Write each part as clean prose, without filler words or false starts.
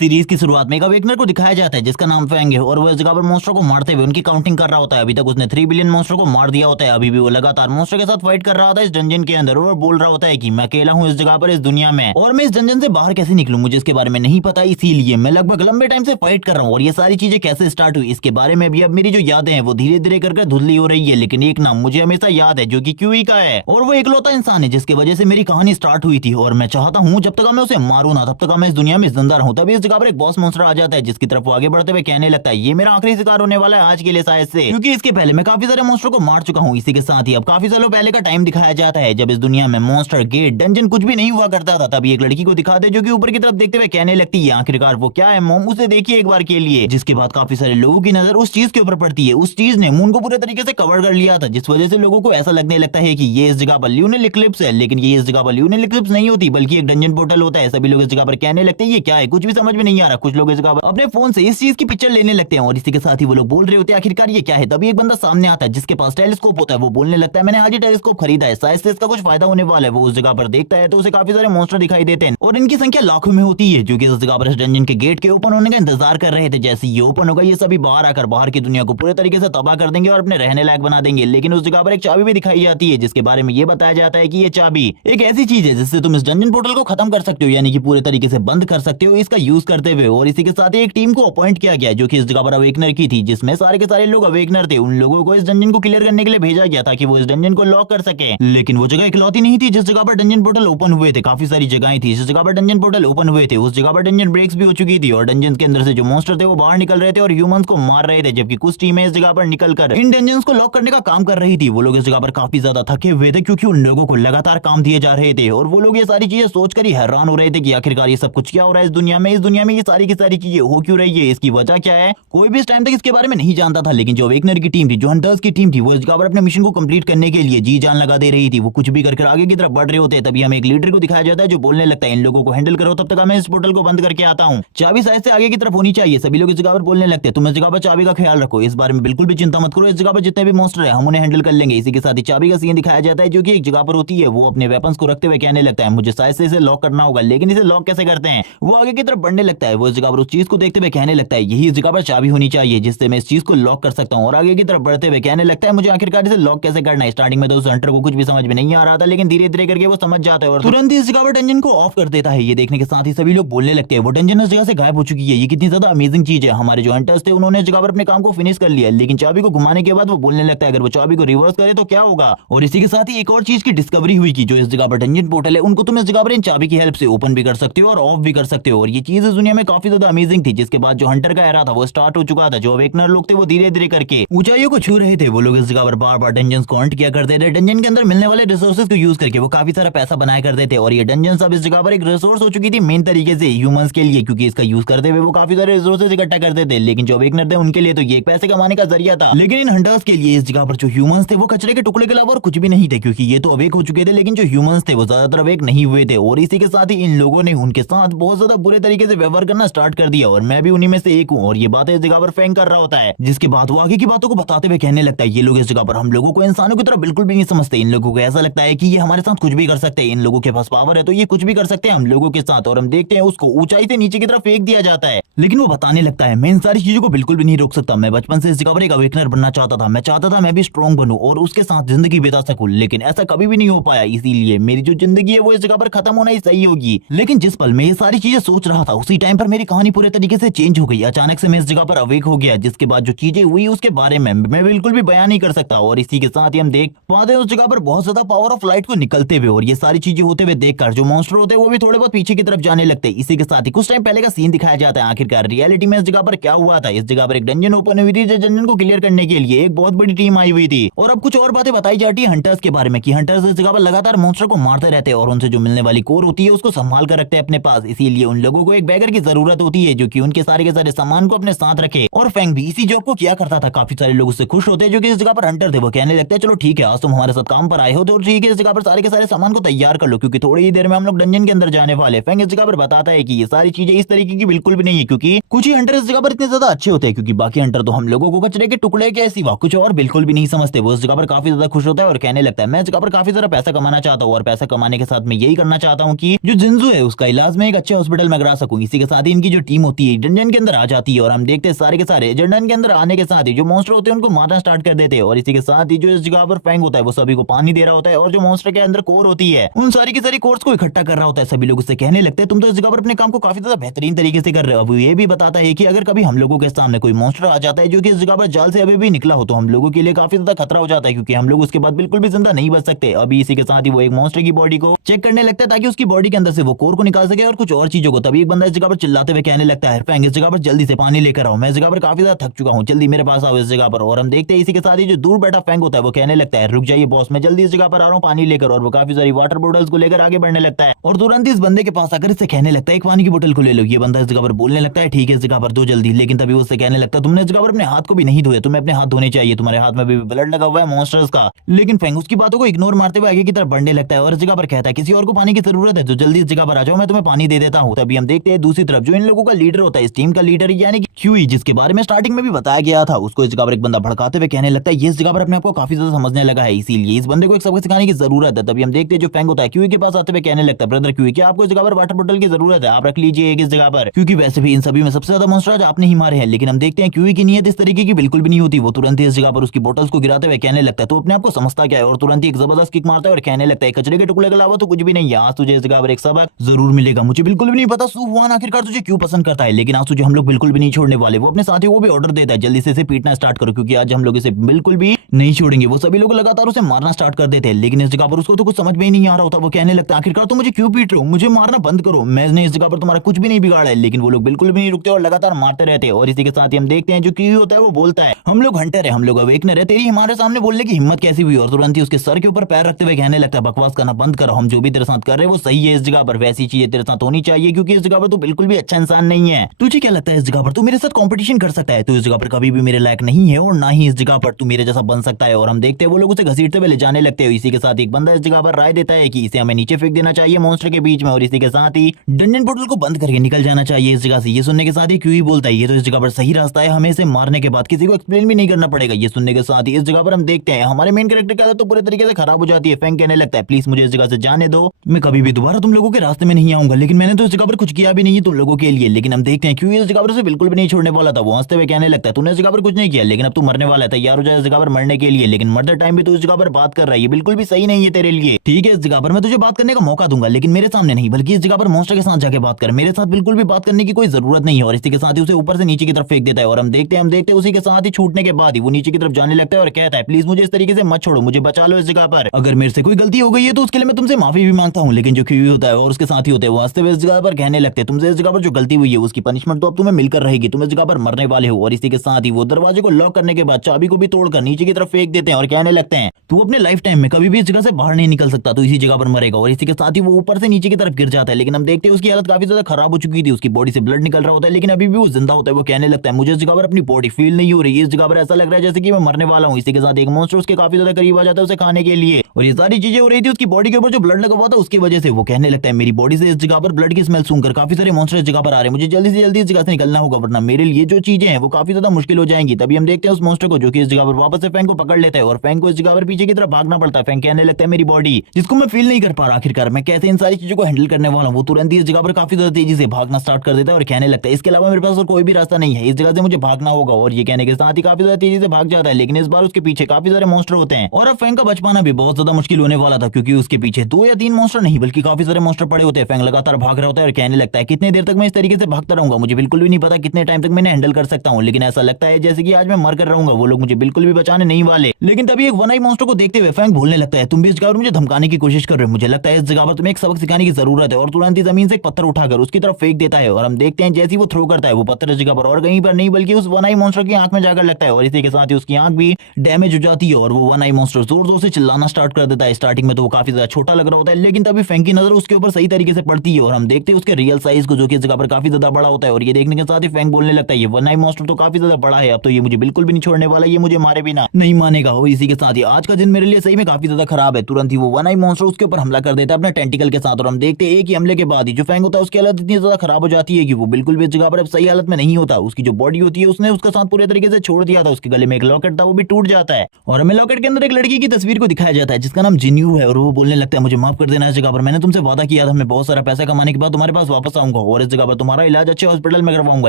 Series की शुरुआत में एक अवेकनर को दिखाया जाता है जिसका नाम फैंग है और वह इस जगह पर मॉन्स्टर को मारते हुए उनकी काउंटिंग कर रहा होता है। अभी तक उसने 3 बिलियन मॉन्स्टर को मार दिया होता है। अभी भी वो लगातार मॉन्स्टर के साथ फाइट कर रहा होता है इस डंजन के अंदर और बोल रहा होता है कि मैं अकेला हूँ इस जगह पर, इस दुनिया में, और मैं इस डंजन से बाहर कैसे निकलूं, मुझे इसके बारे में नहीं पता, इसीलिए मैं लगभग लंबे टाइम से फाइट कर रहा हूँ। और ये सारी चीजें कैसे स्टार्ट हुई इसके बारे में भी अब मेरी जो यादें हैं वो धीरे धीरे करके धुंधली हो रही है, लेकिन एक नाम मुझे हमेशा याद है जो कि क्यूई का है, और वो इकलौता इंसान है जिसकी वजह से मेरी कहानी स्टार्ट हुई थी। और मैं चाहता हूँ जब तक मैं उसे मारूं ना तब तक मैं इस दुनिया में जिंदा रहूं। तभी इस जगह पर एक बॉस मॉन्स्टर आ जाता है जिसकी तरफ वो आगे बढ़ते हुए कहने लगता है ये मेरा आखिरी शिकार होने वाला है आज के लिए शायद से, क्योंकि इसके पहले मैं काफी सारे मॉन्स्टर को मार चुका हूँ। इसी के साथ ही अब काफी सालों पहले का टाइम दिखाया जाता है जब इस दुनिया में मॉन्स्टर गेट डंजन कुछ भी नहीं हुआ करता था। तभी एक लड़की को दिखाते जो कि ऊपर की तरफ देखते हुए कहने लगती है आखिरकार वो क्या है मॉम, उसे देखिए एक बार के लिए। जिसके बाद काफी सारे लोगों की नजर उस चीज के ऊपर पड़ती है। उस चीज ने मून को पूरे तरीके से कवर कर लिया था जिस वजह से लोगों को ऐसा लगने लगता है कि ये इस जगह पर ल्यूनल इक्लिप्स है, लेकिन ये इस जगह पर ल्यूनल इक्लिप्स नहीं होती बल्कि एक डंजन पोर्टल होता है। सभी लोग इस जगह पर कहने लगते हैं ये क्या है, कुछ भी समझ में नहीं आ रहा। कुछ लोग इस जगह पर अपने फोन से इस चीज की पिक्चर लेने लगते हैं और इसी के साथ ही वो लोग बोल रहे होते हैं आखिरकार ये क्या है। तभी एक बंदा सामने आता है जिसके पास टेलीस्कोप होता है। वो बोलने लगता है मैंने आज ही टेलीस्कोप खरीदा है, शायद से इसका कुछ फायदा होने वाला है। वो उस जगह पर देखता है तो उसे काफी सारे मॉन्स्टर दिखाई देते हैं और इनकी संख्या लाखों में होती है जो कि इस जगह पर इस डंजन के गेट के ओपन होने का इंतजार कर रहे थे। जैसे ये ओपन होगा ये सभी बाहर आकर बाहर की दुनिया को पूरे तरीके से तबाह कर देंगे और अपने रहने लायक बना देंगे। लेकिन उस जगह पर एक चाबी भी दिखाई जाती है जिसके बारे में ये बताया जाता है कि ये चाबी एक ऐसी चीज है जिससे तुम इस डंजन पोर्टल को खत्म कर सकते हो, यानी कि पूरे तरीके से बंद कर सकते हो इसका यूज करते हुए। और इसी के साथ ही एक टीम को अपॉइंट किया गया जो कि इस जगह पर अवेकनर की थी, जिसमें सारे के सारे लोग अवेकनर थे। उन लोगों को इस डंजन को क्लियर करने के लिए भेजा गया था कि वो इस डंजन को लॉक कर सके। लेकिन वो जगह इकलौती नहीं थी जिस जगह पर डंजन पोर्टल ओपन हुए थे। काफी सारी जगहें थी जिस जगह पर डंजन पोर्टल ओपन हुए थे उस जगह पर डंजन ब्रेक्स भी हो चुकी थी और डंजन के अंदर से जो मॉन्स्टर थे वो बाहर निकल रहे थे और ह्यूमंस को मार रहे थे, जबकि कुछ टीमें इस जगह पर निकलकर इन डंजन्स को लॉक करने का काम कर रही थी। वो लोग इस जगह पर काफी ज्यादा थके हुए थे क्योंकि उन लोगों को लगातार काम दिए जा रहे थे और वो लोग ये सारी चीजें सोचकर ही हैरान हो रहे थे कि आखिरकार ये सब कुछ क्या हो रहा है इस दुनिया में। इस दुनिया में ये सारी की सारी चीजें हो क्यों रही है, इसकी वजह क्या है, कोई भी इस टाइम तक इसके बारे में नहीं जानता था। लेकिन जो अवेकनर की टीम थी, जो हंटर्स की टीम थी, वो इस जगह पर अपने मिशन को कंप्लीट करने के लिए जी जान लगा दे रही थी। वो कुछ भी करके आगे की तरफ बढ़ रहे होते हैं। तभी हमें एक लीडर को दिखाया जाता है जो बोलने लगता है इन लोगों को हैंडल करो, तब तक मैं इस पोर्टल को बंद करके आता हूँ। चाबी शायद से आगे की तरफ होनी चाहिए। सभी लोग इस जगह पर बोलने लगते हैं तुम इस जगह पर चाबी का ख्याल रखो, इस बारे में बिल्कुल भी चिंता मत करो, इस जगह पर जितने भी मॉन्स्टर है हम उन्हें हैंडल कर लेंगे। इसी के साथ ही चाबी का सीन दिखाया जाता है जो कि एक जगह पर होती है। वो अपने वेपन्स को रखते हुए कहने लगता है मुझे शायद से इसे लॉक करना होगा, लेकिन इसे लॉक कैसे करते हैं। वो आगे की तरफ बढ़ने लगता है। वो इस जगह पर उस चीज को देखते हुए कहने लगता है यही इस जगह पर चाबी होनी चाहिए जिससे मैं इस चीज को लॉक कर सकता हूँ। और आगे की तरफ बढ़ते हुए कहने लगता है मुझे आखिरकार इसे लॉक कैसे करना है। स्टार्टिंग में तो उस हंटर को कुछ भी समझ में नहीं आ रहा था, लेकिन धीरे धीरे करके वो समझ जाता है और तुरंत ही इस जगह पर डंजन को ऑफ कर देता है। ये देखने के साथ ही सभी लोग बोलने लगते हैं वो डंजन इस जगह से गायब हो चुकी है, ये कितनी ज्यादा अमेजिंग चीज है। हमारे जो हंटर्स थे उन्होंने इस जगह पर अपने काम को फिनिश कर लिया, लेकिन चाबी को घुमाने के बाद वो बोलने लगता है अगर वो चाबी को रिवर्स करे तो क्या होगा। और इसी के साथ ही एक और चीज की डिस्कवरी हुई कि जो इस जगह पर डंजन पोर्टल है उनको तुम इस जगह पर इन चाबी की हेल्प से ओपन भी कर सकते हो और ऑफ भी कर सकते हो। और ये चीज इस दुनिया में काफी ज्यादा अमेजिंग थी। जिसके बाद जो हंटर का एरा था वो स्टार्ट हो चुका था। जो अवेकनर लोग थे वो धीरे धीरे करके ऊंचाइयों को छू रहे थे। वो लोग इस जगह पर बार बार डंजन्स को हंट किया करते थे। डंजन के अंदर मिलने वाले रिसोर्सेज को यूज करके वो काफी सारा पैसा बनाया करते थे और ये डंजन अब इस जगह पर एक रिसोर्स हो चुकी थी मेन तरीके से ह्यूमंस के लिए, क्योंकि इसका यूज करते हुए वो काफी सारे रिसोर्सेज इकट्ठा करते थे। लेकिन जो अवेकनर थे उनके लिए तो ये एक पैसे कमाने का जरिया था। लेकिन इन हंटर्स के लिए इस जगह पर जो ह्यूमंस थे वो कचरे के टुकड़े के अलावा और कुछ भी नहीं थे, क्योंकि ये तो अवेक हो चुके थे लेकिन जो ह्यूमंस थे वो ज्यादातर अवेक नहीं हुए थे। और इसी के साथ ही इन लोगों ने उनके साथ बहुत ज्यादा बुरे तरीके से व्यवहार करना स्टार्ट कर दिया और मैं भी उन्हीं में से एक हूँ। और ये बातें इस जगह पर फैंग कर रहा होता है, जिसके बाद वो आगे की बातों को बताते हुए कहने लगता है ये लोग इस जगह पर हम लोगों को इंसानों की तरह बिल्कुल भी नहीं समझते। इन लोगों को ऐसा लगता है कि ये हमारे साथ कुछ भी कर सकते हैं, इन लोगों के पास पावर है तो ये कुछ भी कर सकते हैं हम लोगों के साथ। और हम देखते हैं उसको ऊंचाई से नीचे की तरफ फेंक दिया जाता है। लेकिन वो बताने लगता है मैं इन सारी चीजों को बिल्कुल भी नहीं रोक सकता। मैं बचपन से इस जगह पर एक अवेकनर बनना चाहता था। मैं चाहता था मैं भी स्ट्रॉन्ग बनूं और उसके साथ जिंदगी बिता सकूं, लेकिन ऐसा कभी भी नहीं हो पाया। इसीलिए मेरी जो जिंदगी है वो इस जगह पर खत्म होना ही सही होगी। लेकिन जिस पल मैं ये सारी चीजें सोच रहा था उसी टाइम पर मेरी कहानी पूरे तरीके से चेंज हो गई। अचानक से मैं इस जगह पर अवेक हो गया, जिसके बाद जो चीजें हुई उसके बारे में मैं बिल्कुल भी बयान नहीं कर सकता। और इसी के साथ ही हम देख पाते हैं उस जगह पर बहुत ज्यादा पावर ऑफ लाइट को निकलते हुए और ये सारी चीजें होते हुए देखकर जो मॉन्स्टर होते हैं वो भी थोड़े बहुत पीछे की तरफ जाने लगते हैं। इसी के साथ ही कुछ टाइम पहले का सीन दिखाया जाता है आखिरकार रियलिटी में इस जगह पर क्या हुआ था। इस जगह पर एक डंजन ओपन हुई थी, जो डंजन को क्लियर करने के लिए एक बहुत बड़ी टीम आई हुई थी। और अब कुछ और बातें बताई जाती है हंटर्स के बारे में कि हंटर्स इस जगह पर लगातार मॉन्स्टर को मारते रहते हैं और उनसे जो मिलने वाली कोर होती है उसको संभाल कर रखते हैं अपने पास। इसीलिए उन लोगों को एक बैगर की जरूरत होती है जो कि उनके सारे के सारे सामान को अपने साथ रखे। और फैंग भी इसी जॉब को किया करता था। काफी सारे लोग उससे खुश होते हैं जो कि इस जगह पर हंटर थे। वो कहने लगते हैं चलो ठीक है आज तुम हमारे साथ काम पर आए हो तो ठीक है इस जगह पर सारे के सारे सामान को तैयार कर लो, क्योंकि थोड़ी ही देर में हम लोग डंजन के अंदर जाने वाले। फैंग इस जगह पर बताता है कि ये सारी चीजें इस तरीके की बिल्कुल भी नहीं है, क्योंकि कुछ ही हंटर इस जगह पर इतने ज्यादा अच्छे होते हैं, क्योंकि बाकी हंटर तो हम लोगों को कचरे के टुकड़े के सिवा कुछ और बिल्कुल भी नहीं समझते। वो इस जगह पर काफी ज्यादा खुश होता है और कहने लगता है मैं इस जगह पर काफी सारा पैसा कमाना चाहता हूँ और पैसा कमाने के साथ मैं यही करना चाहता हूँ कि जो जिंजू है उसका इलाज मैं एक अच्छे हॉस्पिटल में करा सकूं। इसी के साथ ही इनकी जो टीम होती है डंजन के अंदर आ जाती है और हम देखते हैं सारे के सारे डंजन के अंदर आने के साथ ही जो मॉन्स्टर होते हैं उनको मारना स्टार्ट कर देते हैं और इसी के साथ ही जो इस जगह पर फैंग होता है वो सभी को पानी दे रहा होता है और जो मॉन्स्टर के अंदर कोर होती है उन सारी की सारी कोर्स को इकट्ठा कर रहा होता है। सभी लोग उससे कहने लगते हैं तुम तो इस जगह पर अपने काम को काफी ज्यादा बेहतरीन तरीके से कर रहे हो। अब ये भी बताता है कि अगर कभी हम लोगों के सामने कोई मॉन्स्टर आ जाता है जो कि इस जगह पर जाल से अभी भी निकला हो तो हम लोगों के लिए काफी ज्यादा खतरा हो जाता है क्योंकि हम लोग उसके बाद बिल्कुल भी जिंदा नहीं बच सकते। अभी इसी के साथ ही वो एक मॉन्स्टर की बॉडी को चेक करने लगता है ताकि उसकी बॉडी के अंदर से वो कोर को निकाल सके और कुछ और चीजों को। तभी एक बंदा इस जगह पर चिल्लाते हुए कहने लगता है फैंग इस जगह पर जल्दी से पानी लेकर आओ, मैं इस जगह पर काफी ज्यादा थक चुका हूँ, जल्दी मेरे पास आओ इस जगह पर। और हम देखते हैं इसी के साथ ही जो दूर बैठा फैंग होता है वो कहने लगता है रुक जाइए बॉस, मैं जल्दी इस जगह पर आ रहा हूँ पानी लेकर। और वो काफी सारी वाटर बॉटल्स को लेकर आगे बढ़ने लगता है और तुरंत इस बंदे के पास आकर इससे कहने लगता है एक पानी की बोतल को ले लो। ये बंदा इस जगह पर बोलने लगता है ठीक है इस जगह पर दो जल्दी, लेकिन तभी उससे कहने लगता है तुमने इस जगह पर अपने हाथ को भी नहीं धोया, तुम्हें अपने हाथ धोने चाहिए, तुम्हारे हाथ में भी ब्लड लगा हुआ है मॉन्स्टर्स का। लेकिन फैंग उसकी बातों को इग्नोर मारते हुए आगे की तरफ बढ़ने लगता है और इस जगह पर कहता है किसी और को पानी की जरूरत है तो जल्दी इस जगह पर आ जाओ, मैं तुम्हें पानी दे देता हूँ। तभी हम देखते हैं दूसरी तरफ जो इन लोगों का लीडर होता है इस टीम का लीडर यानी कि क्यूई, जिसके बारे में स्टार्टिंग में भी बताया गया था, उसको इस जगह पर एक बंदा भड़काते हुए कहने लगता है ये इस जगह पर अपने आप को काफी ज्यादा समझने लगा है इसीलिए इस बंदे को एक सबक सिखाने की जरूरत है। तभी हम देखते हैं जो फैंग होता है क्यूई के पास आते हुए कहने लगता है ब्रदर क्यूई क्या आपको इस जगह पर वाटर बोतल की जरूरत है, आप रख लीजिए एक इस जगह पर, क्योंकि वैसे भी इन सभी में सबसे ज्यादा मॉन्स्टर आज आपने ही मारे हैं। लेकिन हम देखते हैं क्यूई की नीयत इस तरीके की बिल्कुल भी नहीं होती, वो तुरंत ही इस जगह पर उसकी बोतल्स को गिराते हुए कहने लगता है तो अपने आप को समझता क्या है और तुरंत ही एक जबरदस्त किक मारता है और कहने लगता है कचरे के टुकड़े के अलावा तो कुछ भी नहीं है, आज तुझे इस जगह पर एक सबक जरूर मिलेगा। मुझे बिल्कुल भी नहीं पता सुहान आखिरकार तुझे क्यों पसंद करता है, लेकिन आज तुझे हम लोग बिल्कुल भी नहीं छोड़ने वाले। वो अपने साथियों को भी ऑर्डर देता है जल्दी से इसे पीटना स्टार्ट करो क्योंकि आज हम लोग इसे बिल्कुल भी नहीं छोड़ेंगे। वो सभी लोग लगातार उसे मारना स्टार्ट कर देते हैं लेकिन इस जगह पर उसको तो कुछ समझ में ही नहीं आ रहा होता। वो कहने लगता है आखिरकार तुम मुझे क्यों पीट रहे हो, मुझे मारना बंद करो, मैंने इस जगह पर तुम्हारा कुछ भी नहीं बिगाड़ा है। लेकिन वो लोग बिल्कुल भी नहीं रुकते और लगातार मारते रहते हैं। और इसी के साथ ही हम देखते हैं जो क्यूई होता है वो बोलता है हम लोग हंटर है, हम लोग अवेकनर है, तेरी हमारे सामने बोलने की हिम्मत कैसी हुई। और तुरंत ही उसके सर के ऊपर पैर रखते हुए कहने लगता है बकवास करना बंद करो, हम जो भी तेरे साथ कर रहे हैं वो सही है, इस जगह पर वैसी चीजें तेरे साथ होनी चाहिए क्योंकि इस जगह पर तू बिल्कुल भी अच्छा इंसान नहीं है। तुझे क्या लगता है इस जगह पर तू मेरे साथ कंपटीशन कर सकता है, तू इस जगह पर कभी भी मेरे लायक नहीं है और ना ही इस जगह पर तू मेरे जैसा बन सकता है। और हम देखते हैं वो लोग उसे घसीटते हुए ले जाने लगते हैं। इसी के साथ एक बंदा इस जगह पर राय देता है कि इसे हमें नीचे फेंक देना चाहिए मॉन्स्टर के बीच में और इसी के साथ ही डंजन पोर्टल को बंद करके निकल जाना चाहिए इस जगह से। ये सुनने के साथ ही क्यूई बोलता है ये तो इस जगह पर सही रास्ता है, हमें इसे मारने के बाद किसी को एक्सप्लेन भी नहीं करना पड़ेगा। ये सुनने के साथ ही इस जगह पर हम देखते हैं हमारे मेन कैरेक्टर की हालत तो पूरे तरीके से खराब हो जाती है। फैंग कहने लगता है प्लीज मुझे इस जगह से जाने दो, मैं कभी भी दोबारा तुम लोगों के रास्ते में नहीं आऊंगा। लेकिन मैंने तो इस जगह पर कुछ किया भी नहीं है तुम लोगों के लिए। लेकिन हम देखते हैं क्यूई इस जगह पर उसे बिल्कुल भी नहीं छोड़ने वाला था। वो हंसते हुए कहने लगता है तूने इस जगह पर कुछ नहीं किया लेकिन अब तू मरने वाला है, तैयार हो जाए इस जगह पर मरने के लिए। लेकिन मरते टाइम भी तू इस जगह पर बात कर रहा है, ये बिल्कुल भी सही नहीं है तेरे लिए। ठीक है इस जगह पर मैं तुझे बात करने का मौका दूंगा लेकिन मेरे सामने नहीं, बल्कि इस जगह पर मॉन्स्टर के साथ जाके बात कर, मेरे साथ बिल्कुल भी बात करने की कोई जरूरत नहीं है। और इसी के साथ ही उसे ऊपर से नीचे की तरफ फेंक देता है और हम देखते हैं उसी के साथ ही छूटने के बाद ही वो नीचे की तरफ जाने लगता है और कहता है प्लीज मुझे इस तरीके से मत छोड़ो, मुझे बचा लो इस जगह पर, अगर मेरे से कोई गलती हो गई है तो उसके लिए मैं तुमसे माफी भी मांगता हूँ। लेकिन जो क्यूई होता है और उसके साथी होते हैं वो हंसते हुए इस जगह पर कहने लगते हैं तुमसे इस जगह पर जो गलती हुई है उसकी पनिशमेंट तो अब तुम्हें मिलकर रहेगी, तुम इस जगह पर मरने वाले हो। और इसी के साथ ही वो दरवाजे को लॉक करने के बाद चाबी को भी तोड़कर नीचे की तरफ फेंक देते हैं और कहने लगते हैं तू अपने लाइफ टाइम में कभी भी इस जगह से बाहर नहीं निकल सकता, तो इसी जगह पर मरेगा। और इसी के साथ ही वो ऊपर से नीचे की तरफ गिर जाता है। लेकिन हम देखते हैं उसकी हालत काफी ज्यादा खराब हो चुकी थी, उसकी बॉडी से ब्लड निकल रहा होता है लेकिन अभी भी वो जिंदा होता है। वो कहने लगता है मुझे इस जगह पर अपनी बॉडी फील नहीं हो रही है, इस जगह पर ऐसा लग रहा है जैसे कि मैं मरने वाला हूँ। इसी के साथ एक मॉन्स्टर उसके काफी ज्यादा करीब आ जाता है उसे खाने के लिए और ये सारी चीजें हो रही थी उसकी बॉडी के ऊपर जो ब्लड लगा हुआ था उसकी वजह से। वो कहने लगता है मेरी बॉडी से इस जगह पर ब्लड की स्मेल सुनकर काफी सारे मॉन्स्टर इस जगह पर आ रहे हैं, मुझे जल्दी से जल्दी इस जगह से निकलना होगा वरना मेरे लिए जो चीजें हैं वो काफी ज्यादा मुश्किल हो जाएंगी। तभी हम देखते हैं उस मॉन्स्टर को जो कि इस जगह पर वापस से फैंग को पकड़ लेता है और फैंग को इस जगह पर पीछे की तरफ भागना पड़ता है। फैंग कहने लगता है मेरी बॉडी जिसको मैं फील नहीं कर पा रहा, आखिरकार मैं कैसे इन सारी चीजों को हैंडल करने वाला हूँ। वो तुरंत ही इस जगह पर काफी ज्यादा तेजी से भागना स्टार्ट कर देता है और कहने लगता है इसके अलावा मेरे पास और कोई भी रास्ता नहीं है, इस जगह से मुझे भागना होगा। और ये कहने के साथ ही काफी ज्यादा तेजी से भाग जाता है लेकिन इस बार उसके पीछे काफी सारे मॉन्स्टर होते हैं और अब फैंग का बच पाना भी बहुत ज्यादा मुश्किल होने वाला था क्योंकि उसके पीछे 2 या 3 मॉन्स्टर नहीं बल्कि काफी सारे मॉन्स्टर पड़े होते हैं। फैंग लगातार भाग रहा होता है और कहने लगता है कितने देर तक मैं इस तरीके से भागता रहूंगा, मुझे बिल्कुल भी नहीं पता कितने टाइम तक मैंने हैंडल कर सकता हूँ, लेकिन ऐसा लगता है जैसे कि आज मैं मर कर रहूंगा, वो लोग मुझे बिल्कुल भी बचाने नहीं वाले। लेकिन तभी एक वन आई मॉन्स्टर को देखते हुए फैंग बोलने लगता है तुम भी इस जगह पर मुझे धमकाने की कोशिश कर रहे हो, मुझे लगता है इस जगह पर तुम्हें एक सबक सिखाने की जरूरत है। और तुरंत ही जमीन से एक पत्थर उठाकर उसकी तरफ फेंक देता है और हम देखते हैं जैसे ही वो थ्रो करता है वो पत्थर इस जगह पर और कहीं पर नहीं बल्कि उस वन आई मॉन्स्टर की आंख में जाकर लगता है और इसी के साथ ही उसकी आंख भी डैमेज हो जाती है और वो वन आई मॉन्स्टर जोर जोर से चिल्लाना स्टार्ट कर देता है। स्टार्टिंग में तो वो काफी ज्यादा छोटा लग रहा होता है लेकिन तभी फैंग की नजर उसके ऊपर सही तरीके से पड़ती है और हम देखते हैं उसके रियल साइज को जो कि इस जगह पर काफी ज्यादा बड़ा होता है। और ये देखने के साथ ही फैंग बोलने लगता है ये वन आई मॉन्स्टर तो काफी ज्यादा बड़ा है, अब तो ये मुझे बिल्कुल भी नहीं छोड़ने वाला, ये मुझे मारे बिना नहीं मानेगा। और इसी के साथ ही आज का दिन मेरे लिए सही में काफी ज्यादा खराब है। तुरंत ही वो वन आई मॉन्स्टर उसके ऊपर हमला कर देता है अपने टेंटिकल के साथ और हम देखते हैं एक ही हमले के बाद ही जो फैंग होता है उसकी हालत इतनी ज्यादा खराब हो जाती है कि वो बिल्कुल भी इस जगह पर अब सही हालत में नहीं होता। उसकी जो बॉडी होती है उसने उसका साथ पूरे तरीके से छोड़ दिया था, उसके गले में एक लॉकेट था वो भी टूट जाता है और हमें लॉकेट के अंदर एक लड़की की तस्वीर को दिखाया जाता है जिसका नाम जिन्यू है और वो बोलने लगता है मुझे माफ कर देना इस जगह पर, मैंने तुमसे वादा किया था मैं बहुत सारा पैसा कमाने के बाद तुम्हारे पास वापस आऊंगा। करवाऊंगा और इस जगह पर तुम्हारा इलाज अच्छे हॉस्पिटल में करवाऊंगा,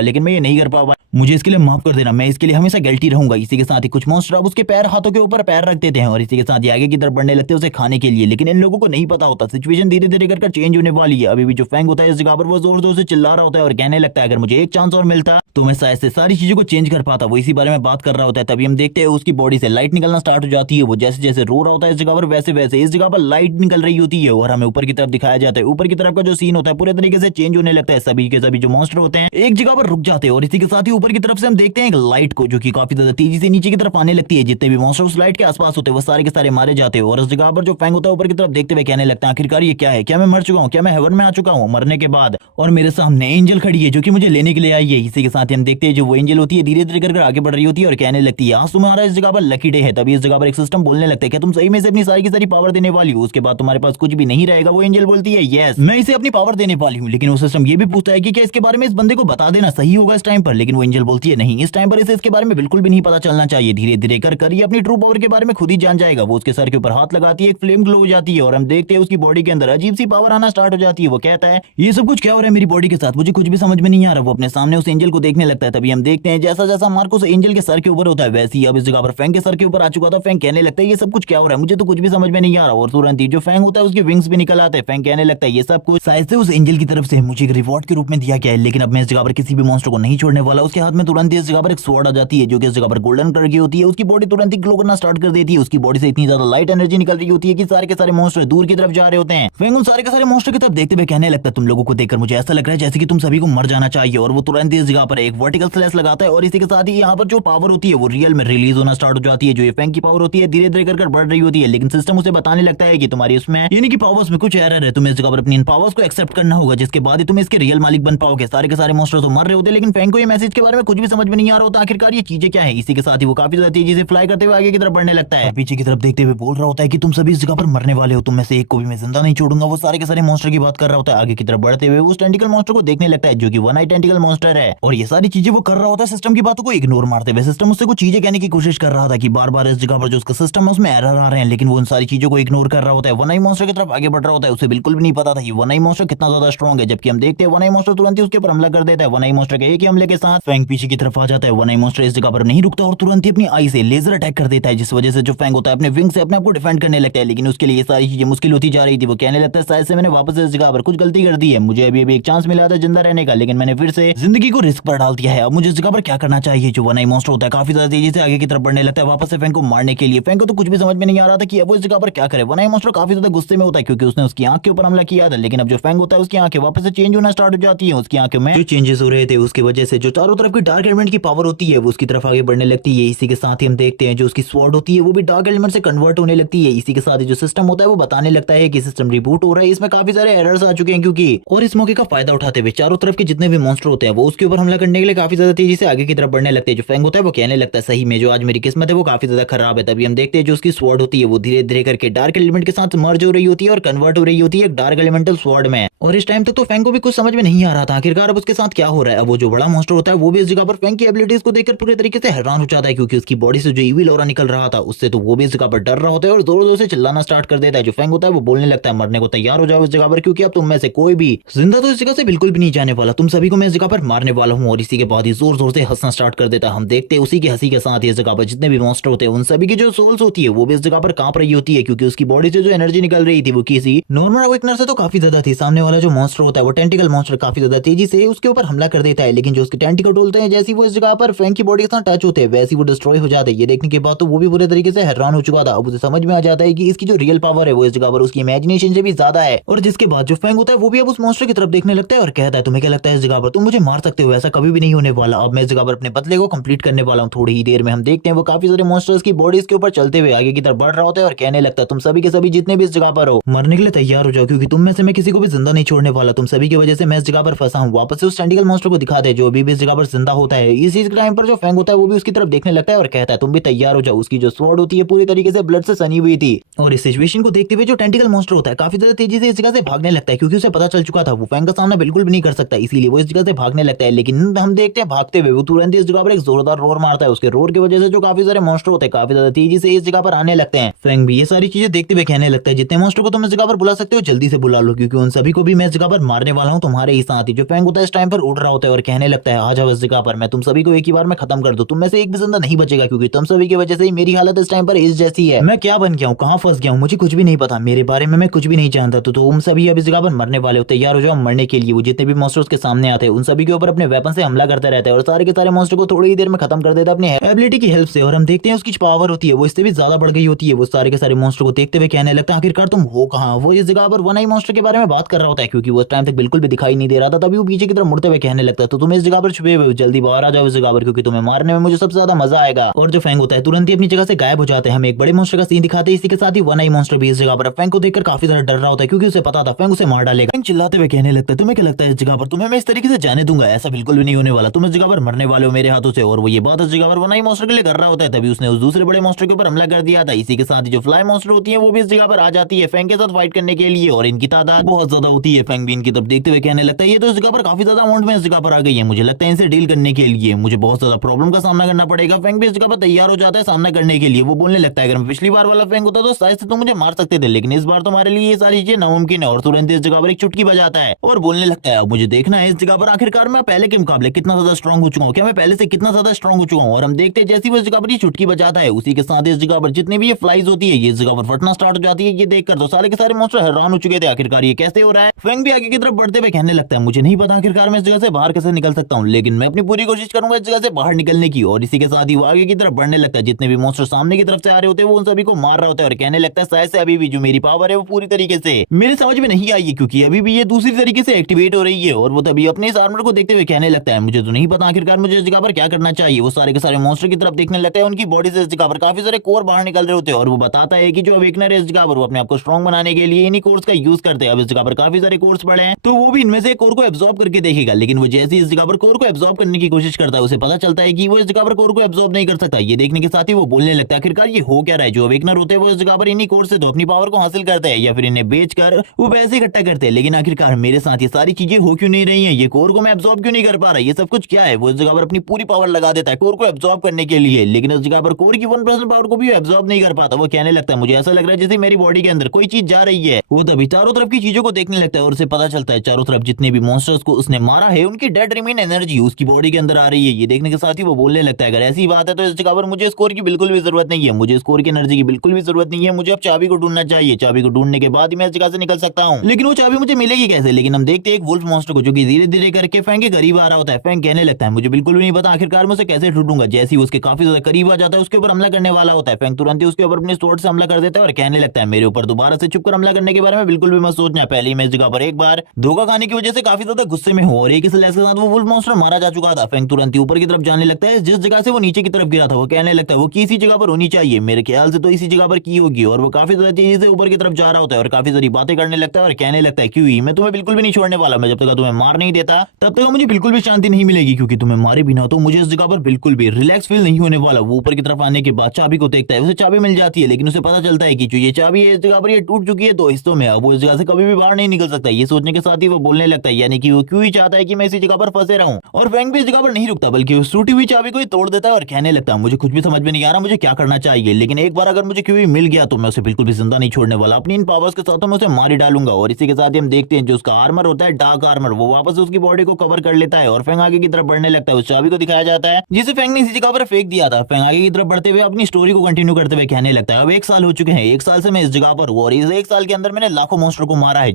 लेकिन मैं ये नहीं कर पाऊंगा, मुझे इसके लिए माफ कर देना, मैं इसके लिए हमेशा गिल्टी रहूंगा। इसी के साथ ही कुछ मॉन्स्टर अब उसके पैर हाथों के ऊपर पैर रख देते हैं और इसी के साथ ही आगे की तरफ बढ़ने लगते हैं उसे खाने के लिए। लेकिन इन लोगों को नहीं पता होता सिचुएशन धीरे धीरे कर चेंज होने वाली है। अभी भी जो फैंग होता है इस जगह पर वो जोर जोर से चिल्ला रहा होता है और कहने लगता है अगर मुझे एक चांस और मिलता तो मैं शायद से सारी चीजों को चेंज कर पाता। वो इसी बारे में बात कर रहा होता है। तभी हम देखते हैं उसकी बॉडी से लाइट निकलना स्टार्ट हो जाती है। वो जैसे जैसे रो रहा होता है इस जगह पर वैसे वैसे इस जगह पर लाइट निकल रही होती है और हमें ऊपर की तरफ दिखाया जाता है। ऊपर की तरफ का जो सीन होता है पूरे तरीके से चेंज होने लगता है। सभी के सभी जो मॉन्स्टर होते हैं एक जगह पर रुक जाते हैं और इसी के साथ ही ऊपर की तरफ से हम देखते हैं एक लाइट को जो कि काफी ज्यादा तेजी से नीचे की तरफ आने लगती है। जितने भी मॉन्स्टर उस लाइट के आसपास होते हैं वो सारे के सारे मारे जाते हैं और उस जगह पर जो फैंग होता है ऊपर की तरफ देखते हुए कहने लगता है आखिरकार ये क्या है, क्या मैं मर चुका हूँ, क्या मैं हेवन में आ चुका हूँ मरने के बाद, और मेरे सामने एंजल खड़ी है जो कि मुझे लेने के लिए आई है। इसी के साथ ही हम देखते हैं जो वो एंजल होती है धीरे धीरे कर आगे बढ़ रही होती है और कहने लगती है आज तुम्हारा इस जगह पर लकी डे है। तभी इस जगह पर एक सिस्टम बोलने लगता है क्या तुम सही में से अपनी सारी की सारी पावर देने वाली हो, उसके बाद तुम्हारे पास कुछ भी नहीं रहेगा। वो एंजल बोलती है यस मैं इसे अपनी पावर देने वाली हूँ, लेकिन वो सिस्टम ये भी पूछता है कि क्या इसके बारे में इस बंदे को बता देना सही होगा इस टाइम पर। लेकिन वो एंजल बोलती है नहीं, इस टाइम पर इसे इसके बारे में बिल्कुल भी नहीं पता चलना चाहिए। धीरे धीरे कर ये अपनी ट्रू पावर के बारे में खुद ही जान जाएगा। वो उसके सर के ऊपर हाथ लगाती है, एक फ्लेम ग्लो हो जाती है और हम देखते हैं उसकी बॉडी के अंदर अजीब सी पावर आना स्टार्ट हो जाती है। वो कहता है ये सब कुछ क्या हो रहा है मेरी बॉडी के साथ, मुझे कुछ भी समझ में नहीं आ रहा। वो अपने सामने उस एंजल को देखने लगता है। तभी हम देखते हैं जैसा जैसा मार्को एंजल के सर के ऊपर होता है वैसे ही अब इस जगह पर फैंग के सर के ऊपर आ चुका था। फैंग कहने लगता है ये सब कुछ क्या हो रहा है, मुझे तो कुछ भी समझ में नहीं आ रहा। और तुरंत ही जो फैंग होता है उसके विंग्स भी निकल आते हैं। फैंग कहने लगता है ये सब कुछ शायद से उस एंजल की तरफ से मुझे एक रिवॉर्ड के रूप में दिया गया है, लेकिन अब मैं इस जगह पर किसी भी मॉन्स्टर को नहीं छोड़ने वाला। उसके हाथ में तुरंत ही इस जगह पर एक स्वॉर्ड आ जाती है जो कि इस जगह पर गोल्डन कलर की होती है। उसकी बॉडी तुरंत ही ग्लो करना स्टार्ट कर देती है। उसकी बॉडी से इतनी ज्यादा लाइट एनर्जी निकल रही होती है कि सारे के सारे मॉन्स्टर दूर की तरफ जा रहे होते हैं। फैंग उन सारे के सारे मॉन्स्टर की तरफ देखते हुए कहने लगता है तुम लोगों को देखकर मुझे ऐसा लग रहा है जैसे कि तुम सभी को मर जाना चाहिए। और वो तुरंत ही इस जगह पर एक वर्टिकल स्लैश लगाता है और इसी के साथ ही यहाँ पर जो पावर होती है वो रियल में रिलीज होना स्टार्ट हो जाती है। जो ये फैंग की पावर होती है धीरे धीरे कर बढ़ रही होती है, लेकिन सिस्टम उसे बताने लगता है कि तुम्हारी उसमें यानी कि पावर्स में कुछ एरर है, तुम्हें इस जगह पर अपनी इन पावर्स को एक्सेप्ट करना होगा जिसके बाद ही तुम इसके रियल मालिक बन पाओगे। सारे के सारे मॉन्स्टर तो मर रहे होते हैं लेकिन फैंग को ये मैसेज के बारे में कुछ भी समझ में नहीं आ रहा होता आखिरकार ये चीजें क्या है। इसी के साथ ही वो काफी ज्यादा तेजी से फ्लाई करते हुए आगे की तरफ बढ़ने लगता है। पीछे की तरफ देखते हुए बोल रहा होता है कि तुम सभी इस जगह पर मरने वाले हो, तुम में से एक को भी मैं जिंदा नहीं छोड़ूंगा। वो सारे के सारे मॉन्स्टर की बात कर रहा होता है। आगे की तरफ बढ़ते हुए उस टेंटिकल मॉन्स्टर को देखने लगता है जो कि वन आई टेंटिकल मॉन्स्टर है और ये सारी चीजें वो कर रहा होता है सिस्टम की बातों को इग्नोर मारते हुए। सिस्टम उससे कुछ चीजें कहने की कोशिश कर रहा था कि बार बार इस जगह पर जो उसका सिस्टम है उसमें एरर आ रहे हैं, लेकिन वो उन सारी चीजों को इग्नोर कर रहा होता है। वन आई मॉन्स्टर की तरफ आगे बढ़ रहा होता है। उसे बिल्कुल भी नहीं पता था कि वन आई मॉन्स्टर कितना ज्यादा स्ट्रॉन्ग है। जबकि हम देखते हैं वन आई मॉन्स्टर तुरंत ही उसके ऊपर हमला कर देता है। वन आई मॉन्स्टर के एक ही हमले के साथ फैंग पीछे की तरफ आ जाता है। वन आई मॉन्स्टर इस जगह पर नहीं रुकता और तुरंत ही अपनी आई से लेजर अटैक कर देता है, जिस वजह से जो फैंग होता है अपने विंग से अपने आप को डिफेंड करने लगता है। लेकिन उसके लिए ये सारी चीजें मुश्किल होती जा रही थी। वो कहने लगता है शायद से मैंने वापस इस जगह पर कुछ गलती कर दी है, मुझे अभी अभी एक चांस मिला था जिंदा रहने का, लेकिन मैंने फिर से जिंदगी को रिस्क पर डाल दिया है। अब मुझे इस जगह पर क्या करना चाहिए। जो वन आई मॉन्स्टर होता है काफी ज्यादा तेजी से आगे की तरफ बढ़ने लगता है वापस से फैंग को मारने के लिए। फैंग को तो कुछ भी समझ में नहीं आ रहा था कि अब वो इस जगह पर क्या करे। वन आई मॉन्स्टर काफी ज्यादा गुस्से में होता है क्योंकि उसने उसकी आंख के ऊपर हमला किया था, लेकिन अब जो फैंग होता है उसकी आंखें वापस से चेंज होना स्टार्ट हो जाती है। उसकी आंखों में जो चेंजेस हो रहे थे उसकी वजह से जो चारों तरफ की डार्क एलिमेंट की पावर होती है वो उसकी तरफ आगे बढ़ने लगती है। इसी के साथ ही हम देखते हैं जो उसकी स्वॉर्ड होती है वो भी डार्क एलिमेंट से कन्वर्ट होने लगती है। इसी के साथ ही जो सिस्टम होता है वो बताने लगता है कि सिस्टम रिबूट हो रहा है, इसमें काफी सारे एरर्स आ चुके हैं क्योंकि और इस मौके का फायदा उठाते हुए चारों तरफ के जितने भी मॉन्स्टर होते हैं वो उसके ऊपर हमला करने के लिए काफी ज्यादा तेजी से आगे की तरफ बढ़ने लगते हैं। जो फैंग होता है वो कहने लगता है सही में जो आज मेरी किस्मत है वो काफी ज्यादा खराब है। तभी हम देखते हैं जो उसकी स्वॉर्ड होती है वो धीरे धीरे करके डार्क एलिमेंट के साथ मर्ज हो रही होती है और कन्वर्ट हो रही होती है एक डार्क एलिमेंटल स्वॉर्ड में। और इस टाइम तक तो फैंग को भी कुछ समझ में नहीं आ रहा था आखिरकार अब उसके साथ क्या हो रहा है। अब वो जो बड़ा मॉन्स्टर होता है वो भी इस जगह पर फैंग की एबिलिटीज को देखकर पूरे तरीके से हैरान हो जाता है क्योंकि उसकी बॉडी से जो इविल ऑरा निकल रहा था उससे तो वो भी इस जगह पर डर रहा होता है और जोर जोर से चिल्लाना स्टार्ट कर देता है। जो फैंग होता है वो बोलने लगता है मरने को तैयार हो जाओ इस जगह पर, क्योंकि अब तुम में से कोई भी जिंदा तो इस जगह से बिल्कुल भी नहीं जाने वाला, तुम सभी को मैं इस जगह पर मारने वाला हूँ। और इसी के बाद ही जोर जोर से हंसना स्टार्ट कर देता है। हम देखते हैं उसी की हंसी के साथ इस जगह पर जितने भी मॉन्स्टर होते हैं उन सभी की जो सोल्स होती है वो भी इस जगह पर कांप रही होती है क्योंकि उसकी बॉडी से जो एनर्जी निकल रही थी वो किसी नॉर्मल अवेकनर से तो काफी ज्यादा थी। सामने वाला जो मॉन्स्टर होता है वो टेंटिकल मॉन्स्टर काफी ज्यादा तेजी से उसके ऊपर हमला कर देता है, लेकिन जो उसके टेंटिकल होते हैं जैसे वो इस जगह पर फैंग की बॉडी के साथ टच होते हैं वैसे वो डिस्ट्रॉय हो जाते हैं। ये देखने के बाद तो वो भी पूरे तरीके से हैरान हो चुका था। अब उसे समझ में आ जाता है कि इसकी जो रियल पावर है वो इस जगह पर उसकी इमेजिनेशन से भी ज्यादा है। और जिसके बाद जो फैंग होता है वो भी अब उस मॉन्स्टर की तरफ देखने लगता है और कहता है तुम्हें क्या लगता है इस जगह पर तुम मुझे मार सकते हो, ऐसा कभी भी नहीं होने वाला। अब मैं इस जगह पर अपने बदले को कंप्लीट करने वाला हूँ। थोड़ी ही देर में हम देखते हैं वो काफी सारे मॉन्स्टर्स की बॉडीज के ऊपर चलते हुए आगे की तरफ बढ़ रहा होता है और कहने लगता है तुम सभी के सभी जितने भी इस जगह पर हो मरने के लिए तैयार हो जाओ क्योंकि तुम में से मैं किसी को भी जिंदा नहीं छोड़ने वाला, तुम सभी की वजह से मैं इस जगह पर फंसा हूँ। वापस से उस टेंटिकल मॉन्स्टर को दिखा दे जो अभी भी इस जगह पर जिंदा होता है। इसी टाइम पर जो फेंग होता है वो भी उसकी तरफ देखने लगता है और कहता है तुम भी तैयार हो जाओ। उसकी जो स्वॉर्ड होती है पूरी तरीके से ब्लड से सनी हुई थी और इस सिचुएशन को देखते हुए जो टेंटिकल मॉन्स्टर होता है काफी ज्यादा तेजी से इस जगह से भागने लगता है, क्योंकि उसे पता चल चुका था वो फेंग का सामना बिल्कुल भी नहीं कर सकता, इसीलिए वो इस जगह से भागने लगता है। लेकिन हम देखते हैं भागते हुए वो तुरंत इस जगह पर एक जोरदार रोर मारता है। उसके रोर की वजह से जो काफी सारे मॉन्स्टर होते हैं काफी ज्यादा तेजी से इस जगह पर आने लगते हैं। फेंग भी ये सारी चीजें देखते हुए कहने लगता है जितने मॉन्स्टर को तुम इस जगह पर बुला सकते हो जल्दी से बुला लो, क्योंकि उन सभी को भी मैं इस जगह पर मारने वाला हूँ तुम्हारे ही साथ ही। जो फेंग होता है इस टाइम पर उड़ रहा होता है और कहने लगता है आ जाओ इस जगह पर, मैं तुम सभी को एक ही बार में खत्म कर दूं, तुम में से एक भी जिंदा नहीं बचेगा, क्योंकि तुम सभी की वजह से ही मेरी हालत इस टाइम पर इस जैसी है। मैं क्या बन गया हूँ, कहाँ फंस गया हूँ, मुझे कुछ भी नहीं पता, मेरे बारे में मैं कुछ भी नहीं जानता। तो तुम सभी अब इस जगह पर मरने वाले हो, तैयार हो जाओ मरने के लिए। वो जितने भी मॉन्स्टर उसके सामने आते हैं उन सभी के ऊपर अपने वेपन से हमला करता रहता है और सारे के सारे मॉन्स्टर को थोड़ी ही देर में खत्म कर देता है अपनी एबिलिटी की हेल्प से। और हम देखते हैं उसकी पावर होती है वो इससे भी ज्यादा बढ़ गई होती है। वो सारे के सारे मॉन्स्टर को देखते हुए कहने लगता है आखिरकार तुम हो कहाँ। वो इस जगह पर वन आई मॉन्स्टर के बारे में बात कर रहा होता है, क्योंकि वो उस टाइम तक बिल्कुल भी दिखाई नहीं दे रहा था। तभी वो पीछे की तरफ मुड़ते हुए कहने लगता है तो तुम इस जगह पर छुपे हुए हो, जल्दी बाहर आ जाओ इस जगह पर, क्योंकि तुम्हें मारने में मुझे सबसे ज्यादा मजा आएगा। और जो फेंग होता है तुरंत ही अपनी जगह से गायब हो जाते हैं। हम एक बड़े मॉन्स्टर का सीन दिखाते हैं, इसी के साथ ही वन आई मॉन्स्टर भी इस जगह पर फेंग को देखकर काफी ज्यादा डर रहा होता है, क्योंकि उसे पता था फेंग उसे मार डालेगा। फेंग चिल्लाते हुए कहने लगता है तुम्हें क्या लगता है इस जगह पर तुम्हें मैं इस तरीके से जाने दूंगा, ऐसा बिल्कुल भी नहीं होने वाला, तुम इस जगह पर मरने वाले हो मेरे हाथों से। और वो ये बात इस जगह पर वन आई मॉन्स्टर के लिए कर रहा होता है। तभी उसने उस दूसरे बड़े मॉन्स्टर के ऊपर हमला कर दिया था। इसी के साथ ही जो फ्लाई मॉन्स्टर होती है वो भी इस जगह पर आ जाती है फेंग के साथ फाइट करने के लिए, और इनकी तादाद बहुत ज्यादा होती है। फेंग भी इनकी तरफ देखते हुए कहने लगता है ये तो इस जगह पर काफी ज्यादा अमाउंट में इस जगह पर आ गई है, मुझे लगता है इनसे डील करने के लिए मुझे बहुत ज्यादा प्रॉब्लम का सामना करना पड़ेगा। फेंग भी इस जगह पर तैयार हो जाता है सामना करने के लिए। वो बोलने लगता है अगर मैं पिछली बार वाला फेंग होता तो शायद से तुम मुझे मार सकते थे, लेकिन इस बार तुम्हारे लिए ये सारी चीजें नामुमकिन है। और तुरंत इस जगह पर एक चुटकी बजाता है और बोलने लगता है अब मुझे देखना है इस जगह पर आखिरकार मैं पहले के मुकाबले कितना ज्यादा स्ट्रांग हो चुका हूँ, क्या मैं पहले से कितना ज्यादा स्ट्रांग हो चुका हूँ। और हम देखते हैं जैसी वो इस जगह पर ये चुटकी बजाता है उसी के साथ इस जगह पर जितनी भी ये फ्लाइज होती है ये इस जगह पर फटना स्टार्ट हो जाती है। ये देखकर तो सारे के सारे मॉन्स्टर हैरान हो चुके थे आखिरकार ये कैसे हो रहा है। फेंग भी आगे की तरफ बढ़ते हुए कहने लगता है मुझे नहीं पता आखिरकार मैं इस जगह से बाहर कैसे निकल सकता हूँ, लेकिन मैं अपनी पूरी कोशिश करूंगा इस जगह से बाहर निकलने की। और इसी के साथ ही वो आगे की तरफ बढ़ने लगता है। जितने भी मॉन्स्टर सामने की तरफ से आ रहे होते हैं वो उन सभी को मार रहा होता है और कहने लगता है शायद से अभी भी जो मेरी पावर है वो पूरी तरीके से मेरे समझ में नहीं आई है, क्योंकि अभी भी ये दूसरी तरीके से एक्टिवेट हो रही है। और वो तभी अपने इस आर्मर को देखते हुए कहने लगता है मुझे तो नहीं पता आखिरकार मुझे इस जगह पर क्या करना चाहिए। वो सारे के सारे मॉन्स्टर की तरफ देखने लगता है, उनकी बॉडी से इस जगह पर काफी सारे कोर बाहर निकल रहे होते हैं। और वो बताता है कि जो अवेकनर है इस जगह पर वो अपने आप को स्ट्रॉन्ग बनाने के लिए इन्हीं कोर्स का यूज करते हैं। अब इस जगह पर काफी सारे कोर्स पड़े हैं तो वो भी इनमें से कोर को एब्जॉर्ब करके देखेगा, लेकिन वो जैसे इस जगह पर कोर को एब्जॉर्ब करने की कोशिश करता है उसे पता चलता है कि वो इस जगह पर कोर को एब्जॉर्ब नहीं कर सकता। ये देखने के साथ ही वो बोलने लगता है आखिरकार ये हो क्या रहा है। जो अवेकनर होते हैं वो इस जगह पर इन्हीं कोर्स से तो अपनी पावर को हासिल करते हैं या फिर इन्हें बेचकर वो पैसे इकट्ठा करते हैं, लेकिन आखिरकार मेरे साथ ये सारी चीजें हो क्यों नहीं रही है, ये कोर को मैं एब्जॉर्ब क्यों नहीं कर पा रहा, ये सब कुछ क्या है। वो इस जगह पर अपनी पूरी पावर लगा देता है कोर को एब्जॉर्ब करने के लिए, लेकिन इस जगह पर कोर की 1% पावर को भी एब्जॉर्ब नहीं कर पाता। वो कहने लगता है मुझे ऐसा लग रहा है जैसे मेरी बॉडी के अंदर कोई चीज जा रही है। वो तभी चारों तरफ की चीजों को देखने लगता है और उसे पता चलता है चारों तरफ जितने भी मॉन्स्टर्स को उसने मारा है उनकी डेड रिमेन एनर्जी उसकी बॉडी के अंदर आ रही है। ये देखने के साथ ही वो बोलने लगता है अगर ऐसी बात है तो इस जगह पर मुझे स्कोर की बिल्कुल भी जरूरत नहीं है, मुझे स्कोर की एनर्जी की बिल्कुल भी जरूरत नहीं है, मुझे अब चाबी को ढूंढना चाहिए, चाबी को ढूंढने के बाद ही मैं इस जगह से निकल सकता हूँ। लेकिन वो चाबी मुझे मिलेगी कैसे। लेकिन हम देखते हैं एक वुल्फ मॉन्स्टर को जो कि धीरे धीरे करके फेंग के करीब आ रहा होता है। फेंग कहने लगता है मुझे बिल्कुल भी नहीं पता आखिरकार मैं उसे कैसे ढूंढूंगा। जैसे ही उसके काफी ज्यादा करीब आ जाता है उसके ऊपर हमला करने वाला होता है। फेंग तुरंत ही उसके ऊपर अपने स्वॉर्ड से हमला कर देता है और कहने लगता है मेरे ऊपर दोबारा से छुपकर हमला करने के बारे में बिल्कुल भी मत सोचना, पहले ही मैं इस जगह पर एक बार धोखा खाने की वजह से काफी ज्यादा गुस्से में हूँ और एक स्लैश के साथ वो वुल्फ मॉन्स्टर मारा जा चुका था। फेंग तुरंत ही ऊपर की तरफ जाने लगता है जिस जगह से वो नीचे की तरफ गिरा था। वो कहने लगता है वो किसी जगह पर होनी चाहिए, मेरे ख्याल से तो इसी जगह पर की होगी। और वो काफी ज्यादा तेजी से ऊपर की तरफ जा रहा होता है और काफी सारी बातें करने लगता है और कहने लगता है क्यों मैं तुम्हें बिल्कुल भी नहीं छोड़ने वाला, मैं जब तक तुम्हें मार नहीं देता तब तक मुझे बिल्कुल भी शांति नहीं मिलेगी, क्योंकि तुम्हें मारे बिना तो मुझे इस जगह पर बिल्कुल भी रिलैक्स फील नहीं होने वाला। वो ऊपर की तरफ आने के बाद चाबी को देखता है, उसे चाबी मिल जाती है, लेकिन उसे पता चलता है कि जो ये चाबी है इस जगह पर ये टूट चुकी है 2 हिस्सों में, अब वो इस जगह से कभी भी बाहर नहीं निकल सकता। ये सोचने के साथ ही वो बोलने लगता है यानी कि वो क्यों ही चाहता है कि मैं इसी जगह पर फंसे रहूं। और फेंग भी इस जगह पर नहीं रुकता बल्कि उस टूटी हुई चाबी को ही तोड़ देता है और कहने लगता है मुझे कुछ भी समझ में नहीं आ रहा मुझे क्या करना चाहिए, लेकिन एक बार अगर मुझे क्यों ही मिल गया तो मैं उसे बिल्कुल भी जिंदा नहीं छोड़ने वाला, अपनी इन पावर्स के साथ तो मैं उसे मार ही डालूंगा। और इसी के साथ ही हम देखते हैं जो उसका आर्मर होता है डार्क आर्मर वो वापस उसकी बॉडी को कवर कर लेता है और फेंग आगे की तरफ बढ़ने लगता है। उस चाबी को दिखाया जाता है जिसे फेंग ने इसी जगह पर फेंक दिया था। फेंग आगे की तरफ बढ़ते हुए अपनी स्टोरी को कंटिन्यू करते हुए कहने लगता है अब 1 साल हो चुके हैं, 1 साल से मैं इस जगह पर हूँ और इस 1 साल के अंदर मैंने लाखों मॉन्स्टर को मारा है,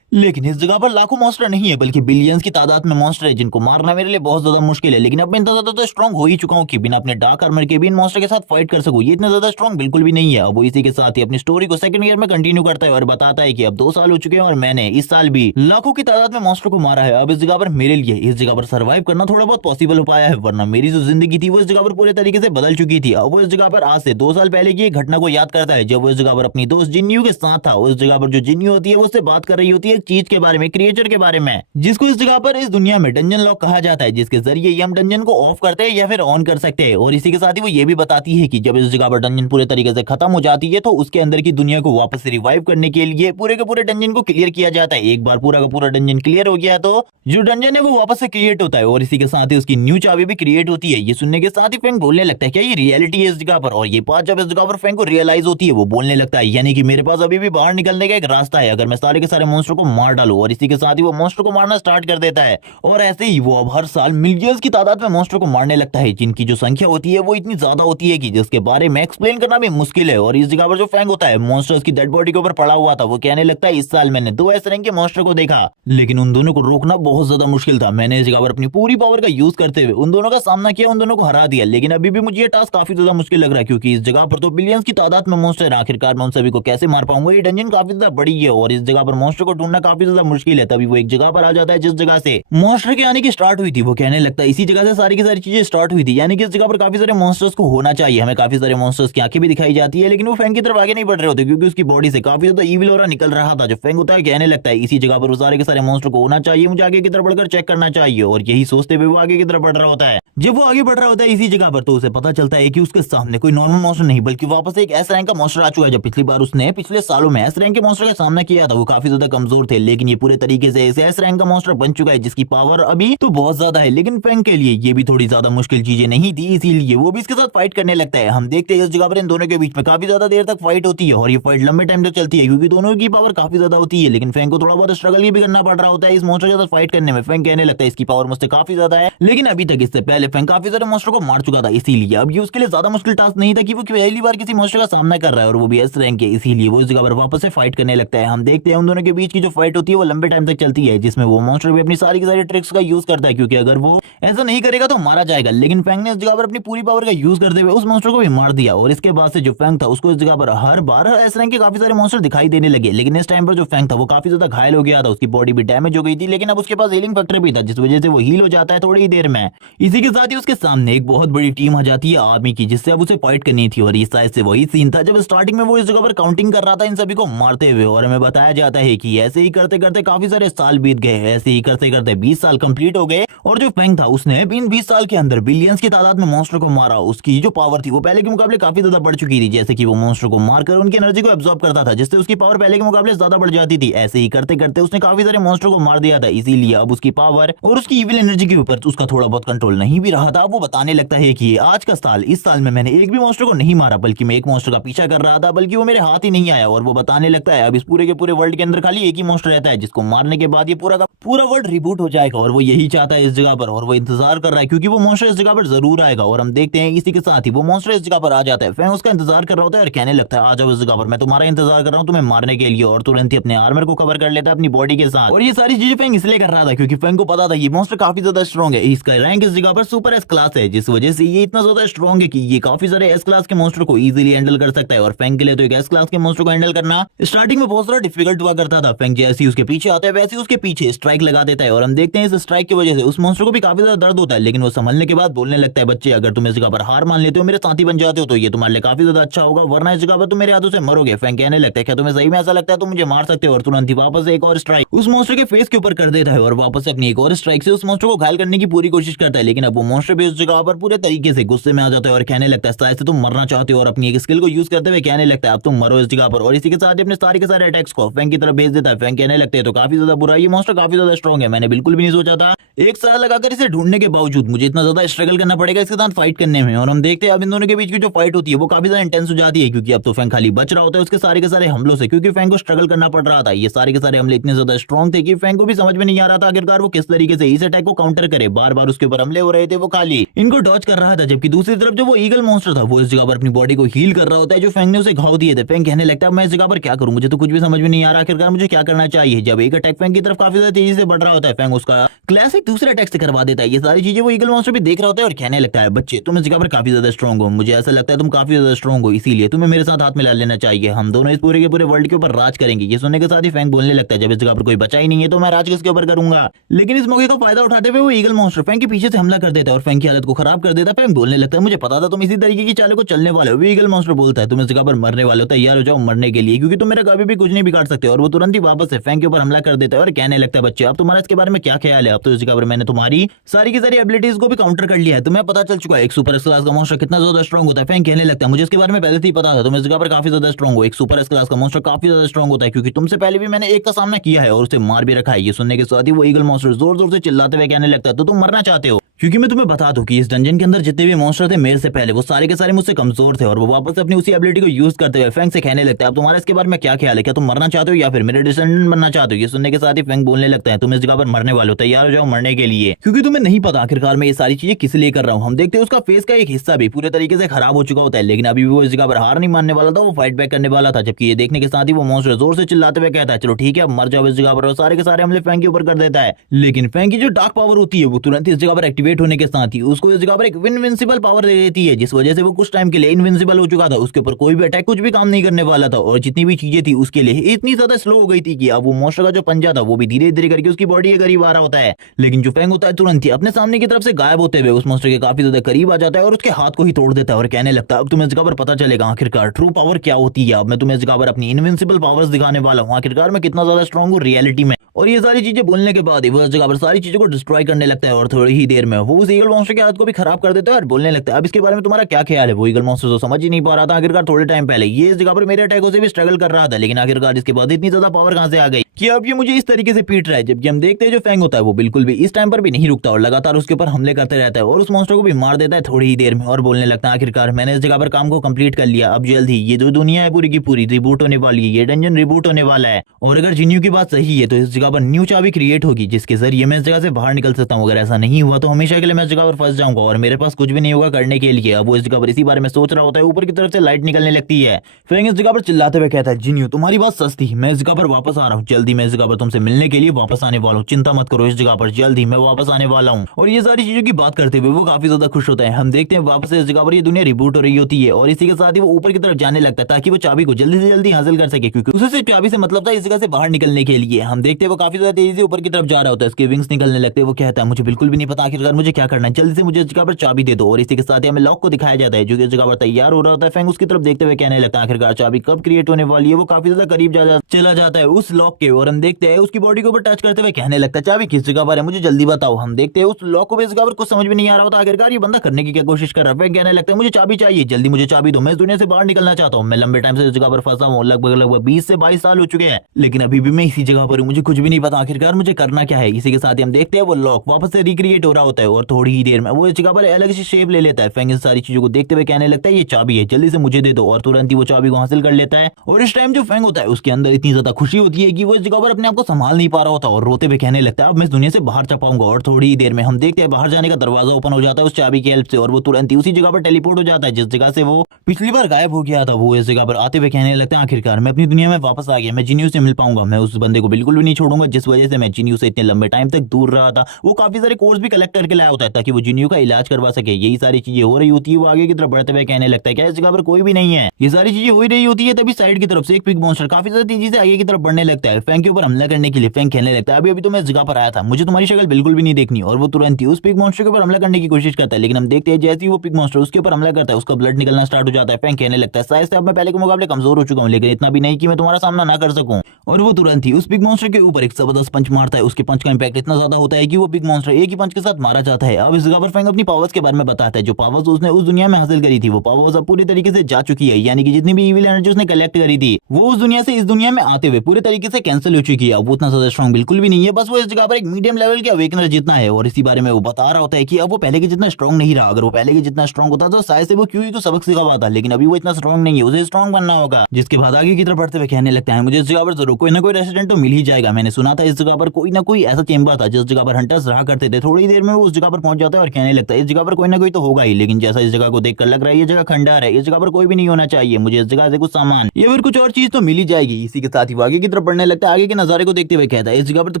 लेकिन इस जगह पर लाखों मॉन्स्टर नहीं है बल्कि बिलियंस की तादाद में मॉन्स्टर है जिनको मारना मेरे लिए बहुत ज्यादा मुश्किल है। लेकिन अब मैं इतना ज्यादा तो स्ट्रॉन्ग हो ही चुका हूँ कि बिना अपने डार्क आर्मर के भी इन मॉन्स्टर के साथ फाइट कर सकूं। ये इतना ज्यादा स्ट्रॉन्ग बिल्कुल भी नहीं है। अब वो इसी के साथ ही अपनी स्टोरी को सेकंड ईयर में कंटिन्यू करता है और बताता है कि अब 2 साल हो चुके हैं और मैंने इस साल भी लाखों की तादाद में मॉन्स्टर को मारा है। अब इस जगह पर मेरे लिए इस जगह पर सर्वाइव करना थोड़ा बहुत पॉसिबल हो पाया है, वरना मेरी जो जिंदगी थी वो इस जगह पर पूरे तरीके से बदल चुकी थी। अब वो इस जगह पर आज से 2 साल पहले की एक घटना को याद करता है जब वो इस जगह पर अपनी दोस्त जिन्नियो के साथ था। उस जगह पर जो जिन्नियो होती है वो उससे बात कर रही होती है चीज के बारे में, क्रिएचर के बारे में, जिसको इस जगह पर इस दुनिया में डंजन लॉक कहा जाता है, जिसके जरिए ये हम डंजन को ऑफ करते हैं या फिर ऑन कर सकते हैं। और इसी के साथ ही वो ये भी बताती है कि जब इस जगह पर डंजन पूरे तरीके से खत्म हो जाती है तो उसके अंदर की दुनिया को वापस रिवाइव करने के लिए पूरे के पूरे डंजन को क्लियर किया जाता है। एक बार पूरा का पूरा डंजन क्लियर हो गया तो जो डंजन है वो वापस से क्रिएट होता है और इसी के साथ ही उसकी न्यू चाबी भी क्रिएट होती है। ये सुनने के साथ ही फैंग बोलने लगता है क्या ये रियलिटी है इस जगह पर। और ये बात जब इस जगह पर फैंग को रियलाइज होती है वो बोलने लगता है यानी कि मेरे पास अभी भी बाहर निकलने का एक रास्ता है अगर मैं सारे के सारे मॉन्स्टर को मार डालूं। और इसी के साथ ही वो मॉन्स्टर को मारना स्टार्ट कर देता है और ऐसे ही वो अब हर साल मिलियंस की तादाद में मॉन्स्टर को मारने लगता है, जिनकी जो संख्या होती है वो इतनी ज्यादा होती है कि जिसके बारे में एक्सप्लेन करना भी मुश्किल है। और इस जगह पर जो फैंग होता है मॉन्स्टर्स की डेड बॉडी के ऊपर पड़ा हुआ था, वो कहने लगता है इस साल मैंने 2 ऐसे रंग के मॉन्स्टर को देखा, लेकिन उन दोनों को रोकना बहुत ज्यादा मुश्किल था। मैंने इस जगह पर अपनी पूरी पावर का यूज करते हुए उन दोनों का सामना किया, उन दोनों को हरा दिया, लेकिन अभी भी मुझे ये टास्क काफी ज्यादा मुश्किल लग रहा है क्योंकि इस जगह पर तो बिलियंस की तादाद में मॉन्स्टर है। आखिरकार मैं उन सभी को कैसे मार पाऊंगा। ये डंजन काफी ज्यादा बड़ी है और इस जगह पर मॉन्स्टर को ढूंढना काफी ज्यादा मुश्किल है। तभी वो एक जगह पर आ जाता है जिस जगह से मॉन्स्टर के आने की स्टार्ट हुई थी। वो कहने लगता है इसी जगह से सारी की सारी चीजें स्टार्ट हुई थी, यानी कि इस जगह पर काफी सारे मॉन्स्टर्स को होना चाहिए। हमें काफी सारे मॉन्स्टर्स की आंखें भी दिखाई जाती है, लेकिन वो फैंग की तरफ आगे नहीं बढ़ रहे होते क्योंकि उसकी बॉडी से काफी ज्यादा ईविल ऑरा निकल रहा था। जो फैंग होता है कहने लगता है इसी जगह पर वो सारे के सारे मॉन्स्टर को होना चाहिए, मुझे आगे की तरफ बढ़कर चेक करना चाहिए। और यही सोचते हुए वो आगे की तरफ बढ़ रहा होता है। जब वो आगे बढ़ रहा होता है इसी जगह पर तो उसे पता चलता है कि उसके सामने कोई नॉर्मल मॉन्स्टर नहीं बल्कि वापस एक एस रैंक का मॉन्स्टर आ चुका है। जब पिछली बार उसने पिछले सालों में एस रैंक के मॉन्स्टर का सामना किया था वो काफी ज्यादा कमजोर थे, लेकिन ये पूरे तरीके से एस रैंक का मॉन्स्टर बन चुका है जिसकी पावर अभी तो बहुत ज्यादा है, लेकिन फैंग के लिए ये भी थोड़ी ज्यादा मुश्किल चीजें नहीं थी, इसीलिए वो भी इसके साथ फाइट करने लगता है। हम देखते हैं इस जगह पर इन दोनों के बीच में काफी ज्यादा देर तक फाइट होती है और ये फाइट लंबे टाइम तक चलती है क्योंकि दोनों की पावर काफी ज्यादा होती है, लेकिन फैंग को थोड़ा बहुत स्ट्रगल भी करना पड़ रहा होता है इस मॉन्स्टर के साथ फाइट करने में। फैंग कहने लगता है इसकी पावर मुझसे काफी ज्यादा है, लेकिन अभी तक इससे पहले फैंग काफी सारे मॉन्स्टर को मार चुका था, इसीलिए अब ये उसके लिए ज्यादा मुश्किल टास्क नहीं था कि वो पहली बार किसी मॉन्स्टर का सामना कर रहा है और वो भी एस रैंक के, इसीलिए वो इस जगह पर वापस से फाइट करने लगता है। हम देखते हैं उन दोनों के बीच की जो फाइट होती है वो लंबे टाइम तक चलती है, जिसमें वो मॉन्स्टर भी अपनी सारी की सारी ट्रिक्स का यूज करता है क्योंकि अगर वो ऐसा नहीं करेगा तो मारा जाएगा। लेकिन फैंग ने इस जगह पर अपनी पूरी पावर का यूज करते हुए उस मॉन्स्टर को भी मार दिया और इसके बाद से जो फैंग था उसको इस जगह पर हर बार एस रैंक के काफी सारे मॉन्स्टर दिखाई देने लगे। लेकिन इस टाइम पर जो फैंग था वो काफी ज्यादा घायल हो गया था, उसकी बॉडी भी डैमेज हो गई थी, लेकिन अब उसके पास हीलिंग फैक्टर भी था जिस वजह से वो हील हो जाता है थोड़ी ही देर में। इसी के साथ ही उसके सामने एक बहुत बड़ी टीम आ जाती है आर्मी की, जिससे अब उसे फाइट करनी थी। और इस साइड से वही सीन था जब स्टार्टिंग में वो इस जगह पर काउंटिंग कर रहा था इन सभी को मारते हुए, और हमें बताया जाता है कि ऐसे ही करते करते काफी सारे साल बीत गए, ऐसे ही करते करते 20 साल कंप्लीट हो गए और जो फैंग था उसने इन 20 साल के अंदर बिलियंस की तादाद में मॉन्स्टर को मारा। उसकी जो पावर थी वो पहले के मुकाबले काफी ज्यादा बढ़ चुकी थी, जैसे कि वो मॉन्स्टर को मारकर उनकी एनर्जी को एब्जॉर्ब करता था जिससे उसकी पावर पहले के मुकाबले ज्यादा बढ़ जाती थी। ऐसे ही करते करते उसने काफी सारे मॉन्स्टर को मार दिया था, इसीलिए अब उसकी पावर और उसकी इविल एनर्जी के ऊपर उसका थोड़ा बहुत कंट्रोल नहीं भी रहा था। वो बताने लगता है कि आज का साल, इस साल में मैंने एक भी मॉन्स्टर को नहीं मारा बल्कि मैं एक मॉन्स्टर का पीछा कर रहा था, बल्कि वो मेरे हाथ ही नहीं आया। और वो बताने लगता है अब इस पूरे के पूरे वर्ल्ड के अंदर खाली एक ही मॉन्स्टर रहता है जिसको मारने के बाद ये पूरा का पूरा वर्ल्ड रिबूट हो जाएगा और वो यही चाहता है इस जगह पर, और वो इंतजार कर रहा है क्योंकि वो मॉन्स्टर इस जगह पर जरूर आएगा। और हम देखते हैं इसी के साथ ही वो मॉन्स्टर इस जगह पर आ जाता है। फैंग उसका इंतजार कर रहा होता है और कहने लगता है आ जाओ इस जगह पर, मैं तुम्हारा इंतजार कर रहा हूँ तुम्हें मारने के लिए। और तुरंत ही अपने आर्मर को कवर कर लेता है अपनी बॉडी के साथ। और ये सारी चीजें फैंग इसलिए कर रहा था क्योंकि फैंग को पता था ये मॉन्स्टर काफी ज्यादा स्ट्रॉन्ग है, इसका रैंक इस जगह पर सुपर एस क्लास है, जिस वजह से ये इतना ज्यादा स्ट्रॉन्ग है कि ये काफी सारे एस क्लास के मॉन्स्टर को इजीली हैंडल कर सकता है। और फैंग के लिए तो एक एस क्लास के मॉन्स्टर को हैंडल करना स्टार्टिंग में बहुत ज्यादा डिफिकल्ट हुआ करता था। फैंग जैसे ही उसके पीछे आता है वैसे ही उसके पीछे स्ट्राइक लगा देता है और हम देखते हैं इस स्ट्राइक की वजह से उस मॉन्स्टर को भी काफी ज्यादा दर्द होता है, लेकिन वो संभलने के बाद बोलने लगता है बच्चे अगर तुम इस जगह पर हार मान लेते हो, मेरे साथी बन जाते हो तो ये तुम्हारे लिए काफी ज्यादा अच्छा होगा, वरना इस जगह पर तुम मेरे हाथों से मरोगे। फैंग कहने लगता है क्या तुम्हें सही में ऐसा लगता है तुम मुझे मार सकते हो? और तुरंत ही वापस एक और स्ट्राइक उस मॉन्स्टर के फेस के ऊपर कर देता है और वापस अपनी एक और स्ट्राइक से उस मॉन्स्टर को घायल करने की पूरी कोशिश करता है। लेकिन अब वो मॉन्स्टर भी उस जगह पर पूरे तरीके से गुस्से में आ जाता है और कहने लगता है शायद से तुम मरना चाहते हो, और अपनी एक स्किल को यूज करते हुए कहने लगता है अब तुम मरो इस जगह पर। और इसी के साथ अपने सारे के सारे अटैक्स को फैंग की तरफ भेज देता है। फैंग कहने लगते हैं तो काफी ज्यादा बुरा, ये मॉन्स्टर काफी ज्यादा स्ट्रॉन्ग है, मैंने बिल्कुल भी नहीं सोचा था एक साल लगाकर इसे ढूंढने के बावजूद मुझे इतना ज्यादा स्ट्रगल करना पड़ेगा इसके साथ फाइट करने में। और हम देखते हैं अब इन दोनों के बीच की जो फाइट होती है वो काफी ज्यादा इंटेंस हो जाती है क्योंकि अब तो फैंग खाली बच रहा होता है उसके सारे के सारे हमलों से, क्योंकि फैंग को स्ट्रगल करना पड़ रहा था। ये सारे के सारे हमले इतने ज्यादा स्ट्रॉन्ग थे कि फैंग को भी समझ में नहीं आ रहा था आखिरकार वो किस तरीके से इस अटैक को काउंटर करे। बार बार उसके ऊपर हमले हो रहे थे, वो खाली इनको डॉज कर रहा था, जबकि दूसरी तरफ जो वो ईगल मॉन्स्टर था वो इस जगह पर अपनी बॉडी को हील कर रहा होता है जो फैंग ने उसे घाव दिए थे। फैंग कहने लगता है मैं इस जगह पर क्या करूं, मुझे तो कुछ भी समझ में नहीं आ रहा आखिरकार मुझे क्या करना चाहिए। जब एक अटैक फैंग की तरफ काफी ज्यादा तेजी से बढ़ रहा होता है फैंग उसका क्लासिक दूसरे अटैक से करवा देता है। ये सारी चीजें वो ईगल मॉन्स्टर भी देख रहा होता है और कहने लगता है बच्चे तुम इस जगह पर काफी ज्यादा स्ट्रॉन्ग हो, मुझे ऐसा लगता है तुम काफी ज्यादा स्ट्रॉन्ग हो, इसीलिए तुम्हें मेरे साथ हाथ मिला लेना चाहिए, हम दोनों इस पूरे के पूरे वर्ल्ड के ऊपर राज करेंगे। ये सुनने के साथ ही फैंग बोलने लगता है जब इस जगह पर कोई बचा ही नहीं है तो मैं राज किसके ऊपर करूंगा। लेकिन इस मौके का फायदा उठाते हुए वो ईगल मॉन्स्टर फैंग के पीछे से हमला कर देता है और फैंग की हालत को खराब कर देता है। फैंग बोलने लगता है मुझे पता था तुम इसी तरीके की चालों को चलने वाले हो। ईगल मॉन्स्टर बोलता है तुम इस जगह पर मरने वाले हो, तैयार हो जाओ मरने के लिए क्योंकि तुम मेरा कभी भी कुछ नहीं बिगाड़ सकते। और वो तुरंत ही वापस से फैंग के ऊपर हमला कर देता है और कहने लगता है बच्चे अब तुम्हारा इसके बारे में क्या ख्याल है। अब तो इस जगह पर मैंने तुम्हारी सारी की सारी एबिलिटीज को भी काउंटर कर लिया है, तुम्हें पता चल चुका है एक सुपर क्लास का मॉन्स्टर कितना ज्यादा स्ट्रॉन्ग होता है। फैंग कहने लगता है मुझे इसके बारे में पहले से ही पता था, तुम इस जगह पर काफी ज्यादा स्ट्रॉन्ग हो। एक सुपर क्लास का मॉन्स्टर काफी ज्यादा स्ट्रॉन्ग होता है क्योंकि तुमसे पहले भी मैंने एक का सामना किया है और उसे मार भी रखा है। ये सुनने के साथ ही वो ईगल मॉन्स्टर जोर जोर से चिल्लाते हुए कहने लगता है तो तुम मरना चाहते हो, क्योंकि मैं तुम्हें बता दूं कि इस डंजन के अंदर जितने भी मॉन्स्टर थे मेरे से पहले वो सारे के सारे मुझसे कमजोर थे और वो वापस अपनी उसी एबिलिटी को यूज करते हुए फैंग से कहने लगता है अब तुम्हारा इसके बारे में क्या ख्याल है, क्या तुम मरना चाहते हो या फिर मेरे डिसेंडेंट बनना चाहते हो। ये सुनने के साथ ही फैंग बोलने लगता है तुम इस जगह पर मरने वाले हो, तैयार हो जाओ मरने के लिए, क्योंकि तुम्हें नहीं पता आखिरकार मैं ये सारी चीजें किस लिए कर रहा हूँ। हम देखते हैं उसका फेस का एक हिस्सा भी पूरे तरीके से खराब हो चुका होता है, लेकिन अभी भी वो इस जगह पर हार नहीं मानने वाला था, वो फाइट बैक करने वाला था। जबकि ये देखने के साथ ही वो मॉन्स्टर जोर से चिल्लाते हुए कहता है चलो ठीक है अब मर जाओ इस जगह पर, और सारे के सारे हमले फैंग के ऊपर कर देता है। लेकिन फैंग की जो डार्क पावर होती है वो तुरंत इस जगह पर एक्टिवेट होने के साथ ही उसको इस जगह पर एक इनविंसिबल पावर दे देती है, जिस वजह से वो कुछ टाइम के लिए इनविंसिबल हो चुका था। उसके ऊपर कोई भी अटैक कुछ भी काम नहीं करने वाला था और जितनी भी चीजें थी उसके लिए इतनी ज्यादा स्लो हो गई थी कि अब वो मॉन्स्टर का जो पंजा था वो भी धीरे धीरे करके उसकी बॉडी के करीब आ रहा होता है। लेकिन जो फैंग होता है तुरंत ही अपने सामने की तरफ से गायब होते हुए उस मॉन्स्टर के काफी ज्यादा करीब आ जाता है और उसके हाथ को ही तोड़ देता है और कहने लगता है अब तुम्हें इस जगह पर पता चलेगा आखिरकार ट्रू पावर क्या होती है। अब मैं तुम्हें इस जगह पर अपनी इनविंसिबल पावर्स दिखाने वाला हूँ, आखिरकार मैं कितना ज्यादा स्ट्रांग हूँ रियलिटी में। और ये सारी चीजें बोलने के बाद वो इस जगह पर सारी चीजों को डिस्ट्रॉय करने लगता है और थोड़ी ही देर में वो उस ईगल मॉन्स्टर के हाथ को भी खराब कर देता है और बोलने लगता है अब इसके बारे में तुम्हारा क्या ख्याल है। वो ईगल मॉन्स्टर तो समझ ही नहीं पा रहा था आखिरकार थोड़े टाइम पहले ये इस जगह पर मेरे अटैकों से भी स्ट्रगल कर रहा था, लेकिन आखिरकार इसके बाद इतनी ज्यादा पावर कहां से आ गई कि अब ये मुझे इस तरीके से पीट रहा है। जबकि हम देखते हैं जो फैंग होता है वो बिल्कुल भी इस टाइम पर भी नहीं रुकता और लगातार उसके ऊपर हमले करते रहता है और उस मॉन्स्टर को भी मार देता है थोड़ी ही देर में और बोलने लगता है आखिरकार मैंने इस जगह पर काम को कंप्लीट कर लिया, अब जल्द ही ये जो दुनिया है पूरी की पूरी रिबूट होने वाली है, ये डंजन रिबूट होने वाला है। और अगर जिन्यू की बात सही है तो इस जगह पर न्यू चाबी क्रिएट होगी जिसके जरिए मैं इस जगह से बाहर निकल सकता हूँ। अगर ऐसा नहीं हुआ तो हमेशा के लिए मैं इस जगह पर फंस जाऊंगा और मेरे पास कुछ भी नहीं होगा करने के लिए। अब वो इस जगह पर इसी बारे में सोच रहा होता है, ऊपर की तरफ से लाइट निकलने लगती है। फैंग इस जगह पर चिल्लाते हुए कहता है जिन्यू तुम्हारी बात सच थी, मैं इस जगह पर वापस आ रहा हूँ, जल्दी मैं इस जगह पर तुमसे मिलने के लिए वापस आने वाला हूँ, चिंता मत करो इस जगह पर जल्द ही मैं वापस आने वाला हूँ। और ये सारी चीजों की बात करते हुए वो काफी ज्यादा खुश होता है। हम देखते हैं वापस इस जगह पर ये दुनिया रिबूट हो रही होती है और इसी के साथ ही वो ऊपर की तरफ जाने लगता है ताकि वो चाबी को जल्दी से जल्दी हासिल कर सके, क्योंकि उसे सिर्फ चाबी से मतलब था इस जगह से बाहर निकलने के लिए। हम देखते हैं वो काफी ज्यादा तेजी से ऊपर की तरफ जा रहा होता है, उसके विंग्स निकलने लगते हैं। वो कहता है मुझे बिल्कुल भी नहीं पता आखिरकार मुझे क्या करना है, जल्दी से मुझे इस जगह पर चाबी दे दो। और इसी के साथ ही हमें लॉक को दिखाया जाता है जो कि इस जगह पर तैयार हो रहा होता है। फैंग उसकी तरफ देखते हुए कहने लगता है आखिरकार चाबी कब क्रिएट होने वाली है। वो काफी ज्यादा करीब चला जाता है उस लॉक के और हम देखते हैं उसकी बॉडी के ऊपर टच करते हुए कहने लगता है चाबी किस जगह पर है मुझे जल्दी बताओ। हम देखते हैं उस लॉक को भी इस जगह पर कुछ समझ में नहीं आ रहा होता आखिरकार ये बंदा करने की क्या कोशिश कर रहा है। फैंग कहने लगता है मुझे चाबी चाहिए, जल्दी मुझे चाबी दो, मैं इस दुनिया से बाहर निकलना चाहता हूँ। मैं लंबे टाइम से इस जगह पर फंसा हूँ, लगभग 20 से 22 साल हो चुके हैं, लेकिन अभी भी मैं इसी जगह पर हूँ, मुझे कुछ भी नहीं पता आखिरकार मुझे करना क्या है। इसी के साथ ही हम देखते हैं वो लॉक वापस से रिक्रिएट हो रहा होता है और थोड़ी ही देर में वो इस जगह पर अलग सी शेप ले लेता है। फैंग इस सारी चीजों को देखते हुए कहने लगता है ये चाबी है, जल्दी से मुझे दे दो। और तुरंत ही वो चाबी को हासिल कर लेता है और इस टाइम जो फैंग होता है उसके अंदर इतनी ज्यादा खुशी होती है कि वो इस जगह पर अपने आप को संभाल नहीं पा रहा होता और रोते हुए कहने लगता है अब मैं इस दुनिया से बाहर जा पाऊंगा। और थोड़ी ही देर में हम देखते हैं बाहर जाने का दरवाजा ओपन हो जाता है उस चाबी की हेल्प से और वो तुरंत ही उसी जगह पर टेलीपोर्ट हो जाता है जिस जगह से वो पिछली बार गायब हो गया था। वो इस जगह पर आते हुए कहने लगता है आखिरकार मैं अपनी दुनिया में वापस आ गया, मैं जिन्यू से मिल पाऊंगा, मैं उस बंदे को बिल्कुल भी नहीं छोड़ूंगा जिस वजह से मैं जिन्यू से इतने लंबे टाइम तक दूर रहा था। वो काफी सारे कोर्स भी कलेक्ट करके लाया होता है ताकि वो जिन्यू का इलाज करवा सके। यही सारी चीजें हो रही होती है। वो आगे की तरफ बढ़ते हुए कहने लगता है क्या इस जगह पर कोई भी नहीं है। ये सारी चीजें हो रही होती है तभी साइड की तरफ से एक पिग मॉन्स्टर काफी ज्यादा तेजी से आगे की तरफ बढ़ने लगता है फैंग के ऊपर हमला करने के लिए। फैंग कहने लगता है अभी अभी तो मैं इस जगह पर आया था, मुझे तुम्हारी शक्ल बिल्कुल भी नहीं देखनी। और वो तुरंत ही उस पिग मॉन्स्टर के ऊपर हमला करने की कोशिश करता है, लेकिन हम देखते हैं जैसे ही वो पिग मॉन्स्टर उसके ऊपर हमला करता है उसका ब्लड निकलना स्टार्ट हो जाता है। फैंग कहने लगता है शायद से अब मैं पहले के मुकाबले कमजोर हो चुका हूँ, लेकिन इतना भी नहीं कि मैं तुम्हारा सामना ना कर सकूं। और वो तुरंत ही उस पिग मॉन्स्टर के ऊपर एक जबरदस्त पंच मारता है। उसके पंच का इंपैक्ट इतना ज्यादा होता है कि वो पिग मॉन्स्टर एक ही पंच के साथ मारा जाता है। अब इस जगह पर फैंग अपनी पावर्स के बारे में बताता है। जो पावर्स उसने उस दुनिया में हासिल करी थी वो पावर्स अब पूरी तरीके से जा चुकी है, यानी कि जितनी भी इविल एनर्जी उसने कलेक्ट करी थी वो उस दुनिया से इस दुनिया में आते हुए पूरे तरीके से कैंसिल हो चुकी है। अब वो उतना ज्यादा स्ट्रॉन्ग बिल्कुल भी नहीं है, बस वो इस जगह पर एक मीडियम लेवल के अवेकनर जितना है। और इसी बारे में वो बता रहा होता है कि अब वो पहले के जितना स्ट्रॉन्ग नहीं रहा। अगर वो पहले के जितना स्ट्रॉन्ग होता तो शायद से वो क्यों ही तो सबक सिखा पाता, लेकिन अभी वो इतना स्ट्रॉन्ग नहीं है, उसे स्ट्रॉन्ग बनना होगा। जिसके बाद आगे की तरफ बढ़ते हुए कहने लगता है मुझे इस जगह पर जरूर कोई ना कोई रेसिडेंट तो मिल ही जाएगा। मैंने सुना था इस जगह पर कोई ना कोई ऐसा चेंबर था जिस जगह पर हंटर्स रहा करते थे। थोड़ी देर में वो उस जगह पर पहुंच जाता है और कहने लगता है इस जगह पर कोई ना कोई तो होगा ही, लेकिन जैसा इस जगह को देखकर लग रहा है ये जगह खंडहर है, इस जगह पर कोई भी नहीं होना चाहिए। मुझे इस जगह से कुछ सामान या फिर कुछ और चीज तो मिल ही जाएगी। इसी के साथ ही वो आगे की तरफ बढ़ने लगता है। आगे के नजारे को देखते हुए कहता है इस जगह पर तो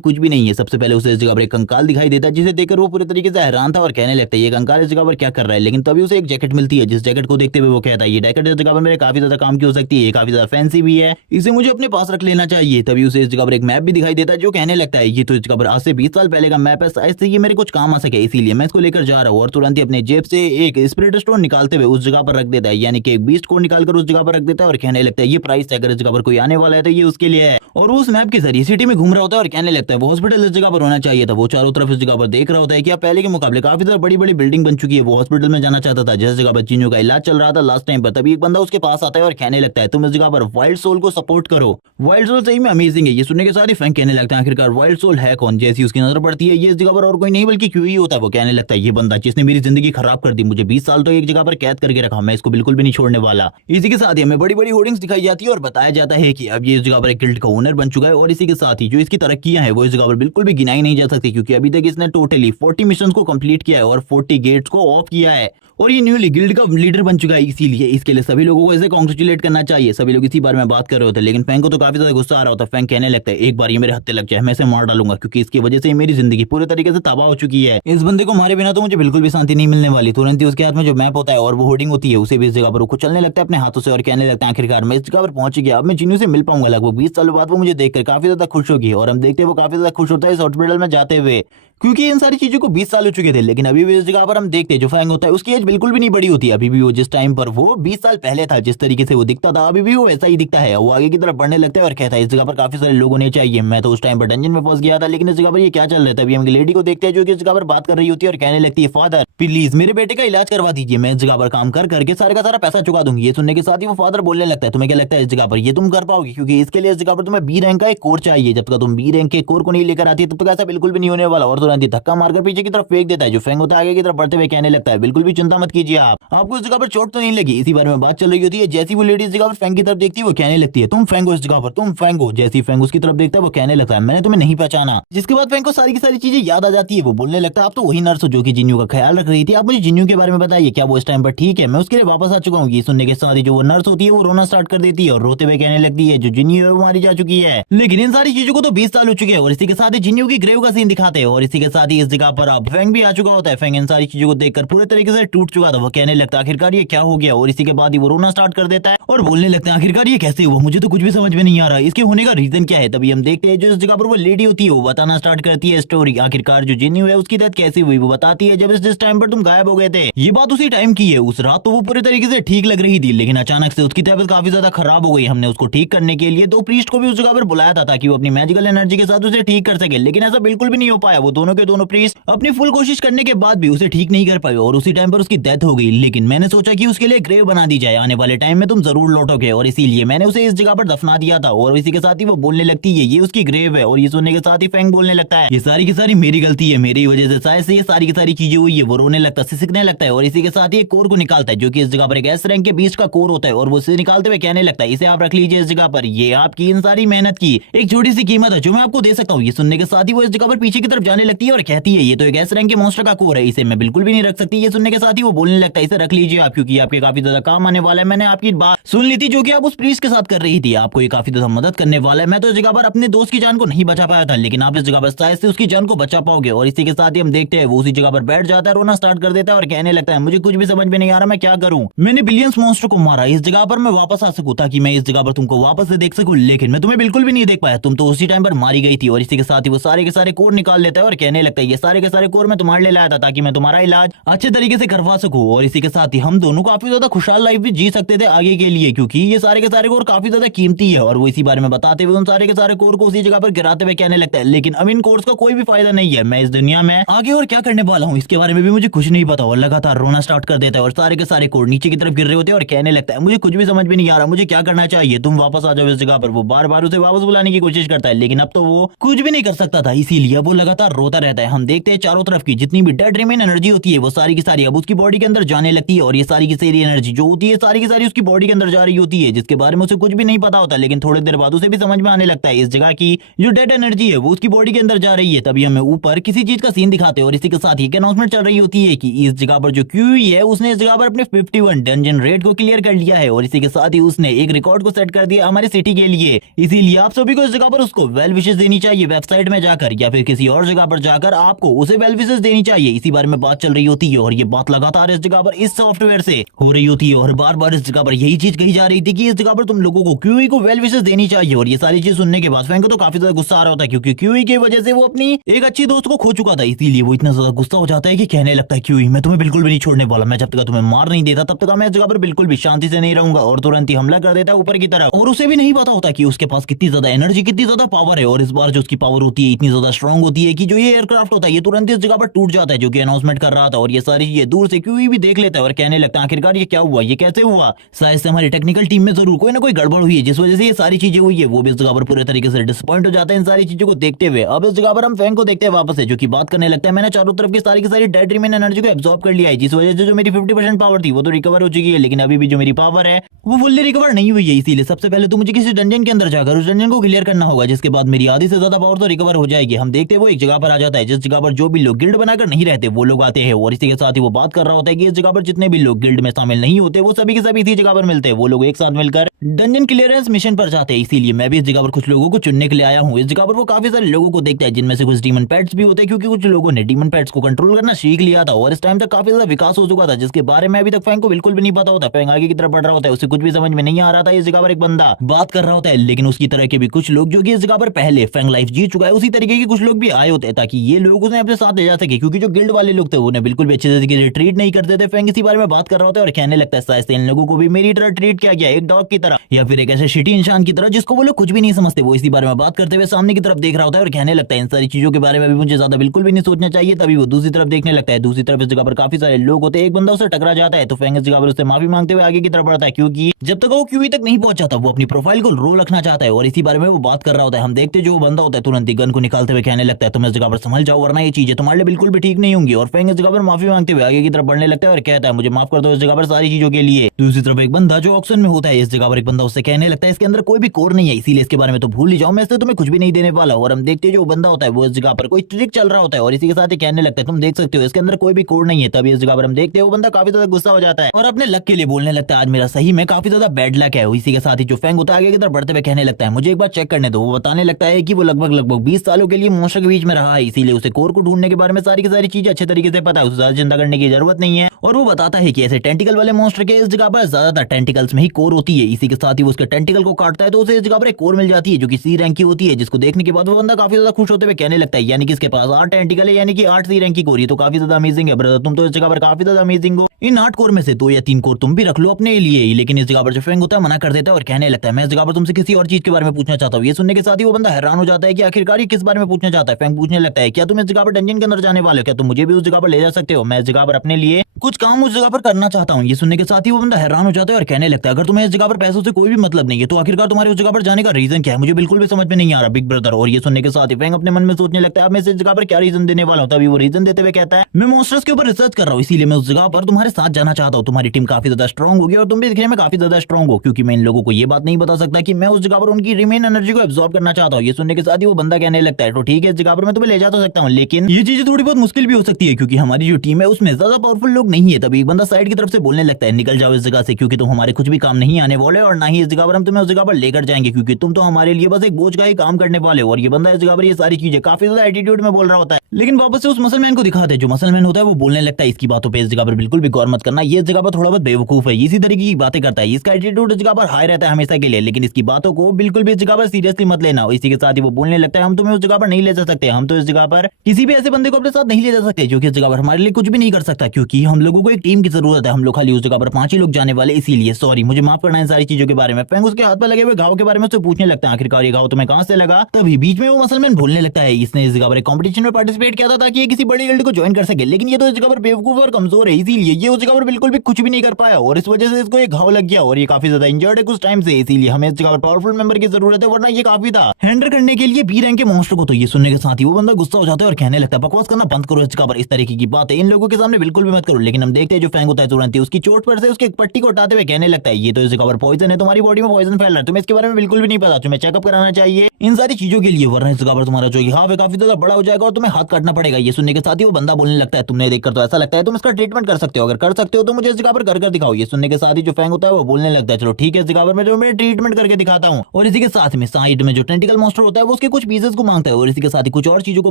कुछ भी नहीं है। सबसे पहले उसे इस जगह पर एक कंकाल दिखाई देता है जिसे देखकर वो पूरे तरीके से हैरान था और कहने लगता है ये कंकाल इस जगह पर क्या कर रहा है। लेकिन तभी उसे एक जैकेट मिलती है जिस जैकेट को देखते हुए वो कहता है ये जैकेट इस जगह पर मेरे काफी ज्यादा काम की हो सकती है, ये काफी ज्यादा फैंसी भी है, इसे मुझे अपने पास रख लेना चाहिए। तभी उसे इस जगह पर एक मैप भी दिखाई देता है जो कहने लगता है ये तो इस जगह पर आज से 20 साल पहले का मैप है, शायद से ये मेरे कुछ काम आ सके। इसीलिए मैं इसको लेकर जा रहा हूँ। और तुरंत ही अपने जेब से एक स्पिरिट स्टोन निकालते हुए उस जगह पर रख देता है, यानी कि एक बीस्ट कोड निकालकर उस जगह पर रख देता है और कहने लगता है ये प्राइस है, अगर इस जगह पर कोई आने वाला है तो ये उसके लिए है। और उस मैप के जरिए सिटी में घूम रहा होता है और कहने लगता है वो हॉस्पिटल इस जगह पर होना चाहिए था। वो चारों तरफ इस जगह पर देख रहा होता है कि अब पहले के मुकाबले काफी ज्यादा बड़ी बड़ी बिल्डिंग बन चुकी है। वो हॉस्पिटल में जाना चाहता था जिस जगह पर चीनियों का इलाज चल रहा था लास्ट टाइम पर। तभी एक बंदा उसके पास आता है और कहने लगता है तुम इस जगह पर वाइल्ड सोल को सपोर्ट करो। वाइल्ड सोल सही में अमेजिंग है। ये सुनने के साथ ही फैंक कहने लगता है आखिरकार वाइल्ड सोल है कौन। जैसी उसकी नजर पड़ती है ये इस जगह पर और कोई नहीं बल्कि क्यू ही होता है। वो कहने लगता है ये बंदा जिसने मेरी जिंदगी खराब कर दी, मुझे 20 साल तो एक जगह पर कैद करके रखा, मैं इसको बिल्कुल भी नहीं छोड़ने वाला। इसी के साथ ही हमें बड़ी बड़ी होर्डिंग्स दिखाई जाती है और बताया जाता है कि अब ये इस जगह पर एक गिल्ड का ओनर बन चुका है। और इसी के साथ ही जो इसकी तरक्कियां हैं वो इस जगह पर बिल्कुल भी गिनाई नहीं जा सकती, क्योंकि अभी तक इसने टोटली 40 मिशंस को कंप्लीट किया है और 40 गेट्स को ऑफ किया है और ये न्यूली गिल्ड का लीडर बन चुका है। इसीलिए इसके लिए सभी लोगों को इसे कांग्रेचुलेट करना चाहिए। सभी लोग इसी बारे में बात कर रहे होते हैं, लेकिन फैंक को तो काफी ज्यादा गुस्सा आ रहा होता है। फैंक कहने लगता है एक बार ये मेरे हत्थे लग जाए मैं इसे मार डालूंगा, क्योंकि इसकी वजह से मेरी जिंदगी पूरे तरीके से तबाह हो चुकी है। इस बंदे को मारे बिना तो मुझे बिल्कुल भी शांति नहीं मिलने वाली। तुरंत ही उसके हाथ में जो मैप होता है और वो होर्डिंग होती है उसे भी इस जगह पर चलने लगता है अपने हाथों से और कहने लगता है आखिरकार मैं इस जगह पर पहुंच गया, अब मैं चिन्नू से मिल पाऊंगा। लगभग 20 सालों बाद वो मुझे देखकर काफी ज्यादा खुश होगी और हम देखते हैं वो काफी ज्यादा खुश होता है इस हॉस्पिटल में जाते हुए, क्योंकि इन सारी चीजों को 20 साल हो चुके थे। लेकिन अभी भी इस जगह पर हम देखते हैं जो फैंग होता है उसकी एज बिल्कुल भी नहीं बड़ी होती है। अभी भी वो जिस टाइम पर वो 20 साल पहले था जिस तरीके से वो दिखता था अभी भी वो वैसा ही दिखता है। वो आगे की तरफ बढ़ने लगता है और कहता है इस जगह पर काफी सारे लोग होने चाहिए। मैं तो उस टाइम पर डंजन में फंस गया था, लेकिन इस जगह पर ये क्या चल रहा था। अभी हम लेडी को देखते हैं जो कि इस जगह पर बात कर रही होती है और कहने लगती है फादर प्लीज मेरे बेटे का इलाज करवा दीजिए, मैं इस जगह पर काम कर करके सारे का सारा पैसा चुका दूंगी। ये सुनने के साथ ही वो फादर बोलने लगता है तुम्हें क्या लगता है इस जगह पर ये तुम कर पाओगे, क्योंकि इसके लिए इस जगह पर तुम्हें बी रैंक का एक कोर चाहिए। जब तक तुम बी रैंक के कोर को नहीं लेकर आती तब तक ऐसा बिल्कुल भी नहीं होने वाला। और तुरंत ही धक्का मारकर पीछे की तरफ फेंक देता है। जो फैंग होता है आगे की तरफ बढ़ते हुए कहने लगता है बिल्कुल भी चिंता मत कीजिए, आपको इस जगह पर चोट तो नहीं लगी। इसी बारे में बात चल रही होती है। जैसी वो लेडी इस जगह पर फैंग की तरफ देखती है वो कहने लगती है तुम फैंग हो इस जगह पर, तुम फैंग हो। जैसी फैंग उसकी तरफ देखता है वो कहने लगता है मैंने तुम्हें नहीं पहचाना। जिसके बाद फैंग को सारी की सारी चीजें याद आ जाती है। वो बोलने लगता है आप तो वही नर्स हो जो कि जिन्नू का ख्याल रख रही थी, आप मुझे जिन्नू के बारे में बताइए क्या वो इस टाइम पर ठीक है, मैं उसके लिए वापस आ चुका हूँ। ये सुनने के साथ ही जो वो नर्स होती है वो रोना स्टार्ट कर देती है और रोते हुए कहने लगती है जो जिन्नू है वो मारी जा चुकी है। लेकिन इन सारी चीजों को तो 20 साल हो चुके हैं। और इसी के साथ ही जिन्नू की ग्रेव का सीन दिखाते हैं और इसी के साथ ही इस जगह पर अब फैंग भी आ चुका होता है। फैंग इन सारी चीजों को देखकर पूरे तरीके से टूट चुका था। वो कहने लगता है आखिरकार ये क्या हो गया। और इसी के बाद ही वो रोना स्टार्ट कर देता है और बोलने लगता है आखिरकार ये कैसे हुआ, मुझे तो कुछ भी समझ में नहीं आ रहा, इसके होने का रीजन क्या है। तभी हम देखते हैं जो इस जगह पर वो लेडी होती है वो बताना स्टार्ट करती है स्टोरी। आखिरकार जो जिन्नू है उसकी डेथ कैसे हुई वो बताती है। जब जिस टाइम पर तुम गायब हो गए थे ये बात उसी टाइम की है। उस रात तो वो पूरे तरीके से ठीक लग रही थी, लेकिन अचानक से उसकी तबीयत काफी ज्यादा खराब हो गई। हमने उसको ठीक करने के लिए 2 प्रीस्ट को भी उस जगह पर बुलाया था ताकि वो अपनी मैजिकल एनर्जी के साथ उसे ठीक कर सके, लेकिन ऐसा बिल्कुल भी नहीं हो पाया। वो दोनों के दोनों प्रीस्ट अपनी फुल कोशिश करने के बाद भी उसे ठीक नहीं कर पाए और उसी टाइम पर उसकी डेथ हो गई। लेकिन मैंने सोचा कि उसके लिए ग्रेव बना दी जाए, आने वाले टाइम में तुम जरूर लौटोगे, और इसीलिए मैंने उसे इस जगह पर दफना दिया था। और इसी के साथ ही वो बोलने लगती है ये उसकी ग्रेव है। और ये सुनने के साथ ही फैंग बोलने लगता है ये सारी की सारी मेरी गलती है, मेरी वजह से शायद से ये सारी की सारी चीजें हुई है। वो रोने लगता है, सिसकने लगता है और इसी के साथ ही एक कोर को निकालता है जो कि इस जगह पर एक एस रैंक के बीच का कोर होता है। और वो इसे निकालते हुए कहने लगता है इसे आप रख लीजिए इस जगह पर, ये आपकी इन सारी मेहनत की एक छोटी सी कीमत है जो मैं आपको दे सकता हूँ। ये सुनने के साथ ही वो इस जगह पर पीछे की तरफ जाने लगती है और कहती है ये तो एक एस रैंक के मॉन्स्टर का कोर है, इसे मैं बिल्कुल भी नहीं रख सकती। ये सुनने के साथ ही वो बोलने लगता है इसे रख लीजिए आप, क्योंकि आपके काफी ज्यादा काम आने वाला है। मैंने आपकी बात सुन ली थी जो कि आप उस प्रीस्ट के साथ कर रही थी, आपको ये काफी ज्यादा मदद करने वाला है। मैं तो इस जगह पर अपने दोस्त की जान को नहीं बचा पाया था, लेकिन आप इस जगह पर शायद से उसकी जान को बचा पाओगे। और इसी के साथ ही हम देखते हैं वो उसी जगह पर बैठ जाता है, रोना स्टार्ट कर देता है और कहने लगता है मुझे कुछ भी समझ में नहीं आ रहा, मैं क्या करूं। मैंने बिलियंस मॉन्स्टर को मारा, इस जगह पर मैं वापस आ सकूं ताकि मैं इस जगह पर तुमको वापस से देख सकूं, लेकिन मैं तुम्हें बिल्कुल भी नहीं देख पाया, तुम तो उसी टाइम पर मारी गई थी। और इसी के साथ ही वो सारे के सारे कोर निकाल लेता है और कहने लगता है ये सारे के सारे कोर मैं तुम्हारे लिए लाया था ताकि मैं तुम्हारा इलाज अच्छे तरीके से करवा सकूं। और इसी के साथ ही हम दोनों काफी ज्यादा खुशहाल लाइफ भी जी सकते थे आगे के लिए, क्योंकि ये सारे के सारे कोर काफी ज्यादा कीमती है। और वो इसी बारे में बताते हुए उन सारे के सारे कोर को उसी जगह पर गिराते हुए कहने लगता है लेकिन अब इन कोर्स का कोई भी फायदा नहीं है, मैं इस दुनिया में आगे और क्या करने वाला हूँ इसके बारे में भी मुझे कुछ नहीं पता। और लगातार रोना स्टार्ट कर देता है और सारे के सारे कोर नीचे की तरफ गिर रहे होते हैं और कहने लगता है मुझे कुछ भी समझ में नहीं आ रहा, मुझे क्या करना चाहिए, तुम वापस आ जाओ इस जगह पर। वो बार बार उसे वापस बुलाने की कोशिश करता है, लेकिन अब तो वो कुछ भी नहीं कर सकता था, इसीलिए वो लगातार रोता रहता है। हम देखते हैं चारों तरफ की जितनी भी डेड रिमेन एनर्जी होती है वो सारी की सारी अब उसकी बॉडी के अंदर जाने लगती है। और ये सारी की सारी एनर्जी जो होती है सारी की सारी उसकी बॉडी के अंदर जा रही होती है, जिसके बारे में उसे कुछ भी नहीं पता होता, लेकिन थोड़ी देर बाद उसे भी समझ में आने लगता है इस जगह की जो डेड एनर्जी है वो उसकी बॉडी के अंदर जा रही है। तभी हमें ऊपर किसी चीज का सीन दिखाते हैं और इसी के साथ ही एक अनाउंसमेंट चल रही होती है कि इस जगह पर जो क्यूई है उसने इस जगह पर अपने 51 डंजन रेड को क्लियर कर लिया है। और इसी के साथ ही उसने एक रिकॉर्ड को सेट कर दिया हमारी सिटी के लिए, इसीलिए आप सभी को इस जगह पर उसको वेल विशेस देनी चाहिए वेबसाइट में जाकर या फिर किसी और जगह पर जाकर आपको उसे वेल विशेस देनी चाहिए, इसी बारे में बात चल रही होती है। और ये बात लगातार इस जगह पर इस सॉफ्टवेयर से हो रही होती है और बार बार इस जगह पर यही चीज कही जा रही थी कि इस जगह पर तुम लोगों को क्यूई को वेल विशेस देनी चाहिए। और ये सारी चीज सुनने के बाद फैंग को तो काफी ज्यादा गुस्सा आ रहा होता है, क्योंकि क्यूई की वजह से वो अपनी एक अच्छी दोस्त को खो चुका था। इसीलिए वो इतना ज्यादा गुस्सा हो जाता है कि कहने लगता है क्यूई मैं तुम्हें बिल्कुल भी नहीं छोड़ने वाला, मैं जब तक तुम्हें मार नहीं देता तब तक मैं इस जगह पर बिल्कुल भी शांति से नहीं रहूंगा। और तुरंत ही हमला कर देता है ऊपर की तरफ। और उसे भी नहीं पता होता कि उसके पास कितनी ज्यादा एनर्जी, कितनी ज्यादा पावर है। और इस बार जो उसकी पावर होती है इतनी ज्यादा स्ट्रांग होती है कि जो ये एयरक्राफ्ट होता है ये तुरंत इस जगह पर टूट जाता है, जो कि अनाउंसमेंट कर रहा था। और ये सारी चीजें दूर से क्यूई भी देख लेता है और कहने लगता है आखिरकार ये क्या हुआ, ये कैसे हुआ, शायद से हमारी टेक्निकल टीम में जरूर कोई ना कोई गड़बड़ हुई है जिस वजह से ये सारी चीजें हुई है। वो भी इस जगह पर पूरे तरीके से डिसअपॉइंट हो जाता है इन सारी चीजों को देखते हुए। अब इस जगह पर हम फैंग को देखते हैं वापस से, जो कि बात करने लगता है मैंने चारों तरफ की सारी डेड रिमेन एनर्जी को एब्जॉर्ब कर लिया है, जिस वजह से जो मेरी 50% पावर थी वो तो रिकवर हो चुकी है, लेकिन अभी भी जो मेरी पावर है वो फुल्ली रिकवर नहीं हुई है। इसीलिए सबसे पहले तो मुझे किसी डंजन के अंदर जाकर उस डंजन को क्लियर करना होगा, जिसके बाद मेरी आधी से ज्यादा पावर तो रिकवर हो जाएगी। हम देखते हैं वो एक जगह पर आ जाता है जिस जगह पर जो भी लोग गिल्ड बनाकर नहीं रहते वो लोग आते हैं। और इसी के साथ ही वो बात कर रहा होता है कि इस जगह पर जितने भी लोग गिल्ड में शामिल नहीं होते वो सभी के सभी इसी जगह पर मिलते हैं। वो लोग एक साथ मिलकर डंजन क्लियरेंस मिशन पर जाते हैं। इसीलिए मैं भी इस जगह पर कुछ लोगों को चुनने के लिए आया हूँ। इस जगह पर वो काफी सारे लोगों को देखता है, जिनमें से कुछ डीमन पेट्स भी होते हैं, क्योंकि कुछ लोगों ने डीमन पेट्स को कंट्रोल करना सीख लिया था और इस टाइम तक काफी ज्यादा विकास हो चुका था, जिसके बारे में अभी तक फैंग को बिल्कुल भी नहीं पता होता। फैंग आगे की तरफ बढ़ रहा होता है, उसे कुछ भी समझ में नहीं आ रहा था। इस जगह पर एक बंदा बात कर रहा होता है, लेकिन उसकी तरह के भी कुछ लोग जो कि इस जगह पर पहले फैंग लाइफ जी चुका है उसी तरीके के कुछ लोग भी आए होते हैं, ताकि ये लोग उन्हें अपने साथ ले जा सके। क्योंकि जो गिल्ड वाले लोग थे उन्हें बिल्कुल भी अच्छे तरीके से ट्रीट नहीं करते थे। फैंग इसी बारे में बात कर रहा होता है और कहने लगता है शायद इन लोगों को भी मेरी तरह ट्रीट किया गया, एक डॉग की तरह या फिर एक ऐसे शिटी इंसान की तरह जिसको वो लोग कुछ भी नहीं समझते। वो इसी बारे में बात करते हुए सामने की तरफ देख रहा होता है और कहने लगता है इन सारी चीजों के बारे में भी मुझे ज्यादा बिल्कुल भी नहीं सोचना चाहिए। तभी वो दूसरी तरफ देखने लगता है, दूसरी तरफ इस जगह पर काफी सारे लोग होते हैं। एक बंदा उसे टकरा जाता है तो फैंग इस जगह पर उससे माफी मांगते हुए आगे की तरफ बढ़ता है, क्योंकि जब तक वो क्यूई तक नहीं पहुंचा था वो अपनी प्रोफाइल को रो रखना चाहता है। और इसी बारे में वो बात कर रहा होता है। हम देखते जो बंदा होता है तुरंत ही गन को निकालते हुए कहने लगता है तुम इस जगह पर संभल जाओ, वरना ये चीजें तुम्हारे लिए बिल्कुल भी ठीक नहीं होंगी। और फैंग इस जगह पर माफी मांगते हुए आगे की तरफ बढ़ने लगता है और कहता है मुझे माफ कर दो इस जगह पर सारी चीजों के लिए। दूसरी तरफ एक बंदा जो ऑक्शन में होता है, इस जगह पर एक बंदा उससे कहने लगता है इसके अंदर कोई भी कोर नहीं है, इसीलिए इसके बारे में तो भूल ही जाओ, मैं इससे तुम्हें कुछ भी नहीं देने वाला। और हम देखते जो बंदा होता है वो इस जगह पर कोई ट्रिक चल रहा होता है और इसी के साथ ही कहने लगता है तुम देख सकते हो इसके अंदर कोई भी कोड नहीं है। तभी इस जगह पर हम देखते हैं वो बंदा काफी ज्यादा गुस्सा हो जाता है और अपने लक के लिए बोलने लगता है आज मेरा सही में काफी ज्यादा बैड लक है। इसी के साथ ही जो फैंग होता है आगे की तरफ बढ़ते हुए कहने लगता है मुझे एक बार चेक करने दो। वो बताने लगता है कि वो लगभग 20 सालों के लिए मॉन्स्टर के बीच में रहा है, इसीलिए उसे कोर को ढूंढने के बारे में सारी की सारी चीजें अच्छे तरीके से पता है, उसे ज्यादा चिंता करने की जरूरत नहीं है। और वो बताता है कि ऐसे टेंटिकल वाले मॉन्स्टर के इस जगह पर ज्यादातर टेंटिकल्स में ही कोर होती है। इसी के साथ ही वो उसके टेंटिकल को काटता है तो उसे इस जगह पर एक कोर मिल जाती है जो कि सी रैंक की होती है, जिसको देखने के बाद वो बंदा काफी ज्यादा खुश होते हुए कहने लगता है यानी कि इसके पास 8 टेंटिकल है, यानी कि 8 सी रैंक की कोर, तो काफी ज्यादा अमेजिंग है ब्रदर, तुम तो इस जगह पर काफी ज्यादा अमेजिंग हो। इन 8 कोर में से 2 या 3 कोर तुम भी रख लो अपने लिए ही। लेकिन इस जगह पर जो फैंग होता है मना कर देता है और कहने लगता है मैं इस जगह पर तुमसे किसी और चीज के बारे में पूछना चाहता हूँ। ये सुनने के साथ ही वो बंदा हैरान हो जाता है कि आखिरकार ये किस बारे में पूछना चाहता है। फैंग पूछने लगता है क्या तुम इस जगह पर डंजन के अंदर जाने वाले हो, क्या तुम मुझे भी उस जगह पर ले जा सकते हो, मैं इस जगह पर अपने लिए कुछ काम उस जगह पर करना चाहता हूँ। ये सुनने के साथ ही वो बंदा हैरान हो जाता है और कहने लगता है अगर तुम्हें इस जगह पर पैसों से कोई भी मतलब नहीं है तो आखिरकार तुम्हारे उस जगह पर जाने का रीजन क्या है, मुझे बिल्कुल भी समझ में नहीं आ रहा बिग ब्रदर। और ये सुनने के साथ ही फैंग अपने मन में सोचने लगता है अब मैं इस जगह पर क्या रीजन देने वाला हूँ। तभी वो रीजन देते हुए कहता है मैं मॉन्स्टर्स के ऊपर रिसर्च कर रहा हूँ, इसीलिए मैं उस जगह पर तुम्हारे साथ जाना चाहता हूँ। तुम्हारी टीम काफी ज्यादा स्ट्रॉन्ग होगी और तुम भी दिखने में काफी ज्यादा स्ट्रॉन्ग हो, क्योंकि मैं इन लोगों को ये बात नहीं बता सकता कि मैं उस जगह पर उनकी रिमेन एनर्जी को एब्जॉर्ब करना चाहता हूँ। ये सुनने के साथ ही वो बंदा कहने लगता है तो ठीक है इस जगह पर मैं तुम्हें ले जा तो सकता हूँ, लेकिन ये चीजें थोड़ी बहुत मुश्किल भी हो सकती है क्योंकि हमारी जो टीम है उसमें ज्यादा पावरफुल लोग नहीं है। तभी एक बंदा साइड की तरफ से बोलने लगता है निकल जाओ इस जगह से, क्योंकि तुम हमारे कुछ भी काम नहीं आने वाले और ना ही इस जगह पर हम तुम्हें उस जगह पर लेकर जाएंगे, क्योंकि तुम तो हमारे लिए बस एक बोझ का ही काम करने वाले हो। और ये बंदा इस जगह पर ये सारी चीजें काफी ज्यादा एटीट्यूड में बोल रहा होता है, लेकिन वापस से उस मसलमैन को दिखाते हैं। जो मसलमैन होता है वो बोलने लगता है इसकी बातों पे इस जगह पर बिल्कुल भी गौर मत करना, ये इस जगह पर थोड़ा बहुत बेवकूफ है, इसी तरीके की बातें करता है, इसका एटीट्यूड इस जगह पर हाई रहता है हमेशा के लिए, लेकिन इसकी बातों को बिल्कुल भी इस जगह पर सीरियसली मत लेना। इसी के साथ ही वो बोलने लगता है हम तुम्हें उस जगह पर नहीं ले जा सकते, हम तो इस जगह पर किसी भी ऐसे बंदे को अपने साथ नहीं ले जा सकते जो कि इस जगह पर हमारे लिए कुछ भी नहीं कर सकता, क्योंकि हम लोगों को एक टीम की जरूरत है, हम लोग खाली उस जगह पर 5 ही लोग जाने वाले, इसीलिए सॉरी मुझे माफ करना इन सारी चीजों के बारे में। फैंग उसके हाथ पर लगे हुए घाव के बारे में उससे पूछने लगता है आखिरकार ये घाव तुम्हें कहां से लगा। तभी बीच में वो मसलमैन बोलने लगता है इसने इस जगह पर एक कंपटीशन में पार्टिसिपेट किया था ताकि ये किसी बड़ी गिल्ड को ज्वाइन कर सके, लेकिन ये तो इस जगह पर बेवकूफ और कमजोर है, इसीलिए ये उस जगह पर बिल्कुल भी कुछ भी नहीं कर पाया और इस वजह से इसको एक घाव लग गया और ये काफी ज्यादा इंजर्ड है कुछ टाइम से, इसीलिए हमें इस जगह पर पावरफुल मेंबर की जरूरत है, वरना ये काफी था हैंडल करने के लिए बी रैंक के मॉन्स्टर को। तो ये सुनने के साथ ही वो बंदा गुस्सा हो जाता है और कहने लगता है बकवास करना बंद करो इस जगह पर, इस तरीके की बात है इन लोगों के सामने बिल्कुल भी मत करो। लेकिन लेकिन हम देखते हैं जो फैंग होता है तुरंत ही उसकी चोट पर से उसके पट्टी को हटाते हुए कहने लगता है ये तो इस जगह पर पॉइजन है, तुम्हारी बॉडी में पॉइजन फैल रहा है, तुम्हें इसके बारे में बिल्कुल भी नहीं पता, तुम्हें चेकअप कराना चाहिए इन सारी चीजों के लिए, वरना इस जगह पर तुम्हारा जो यहाँ पे काफी ज्यादा बड़ा हो जाएगा और तुम्हें हाथ काटना पड़ेगा। ये सुनने के साथ ही वो बंदा बोलने लगता है तुमने देखकर तो ऐसा लगता है तुम इसका ट्रीटमेंट कर सकते हो, अगर कर सकते हो तो मुझे इस जगह पर कर दिखाओ। ये सुनने के साथ ही जो फैंग होता है वो बोलने लगता है चलो ठीक है इस जगह पर मैं तुम्हें ट्रीटमेंट करके दिखाता हूँ। और इसी के साथ में साइड में जो टेंटिकल मॉन्स्टर होता है वो उसके कुछ पीसेस को मांगता है और इसी के साथ ही कुछ और चीजों को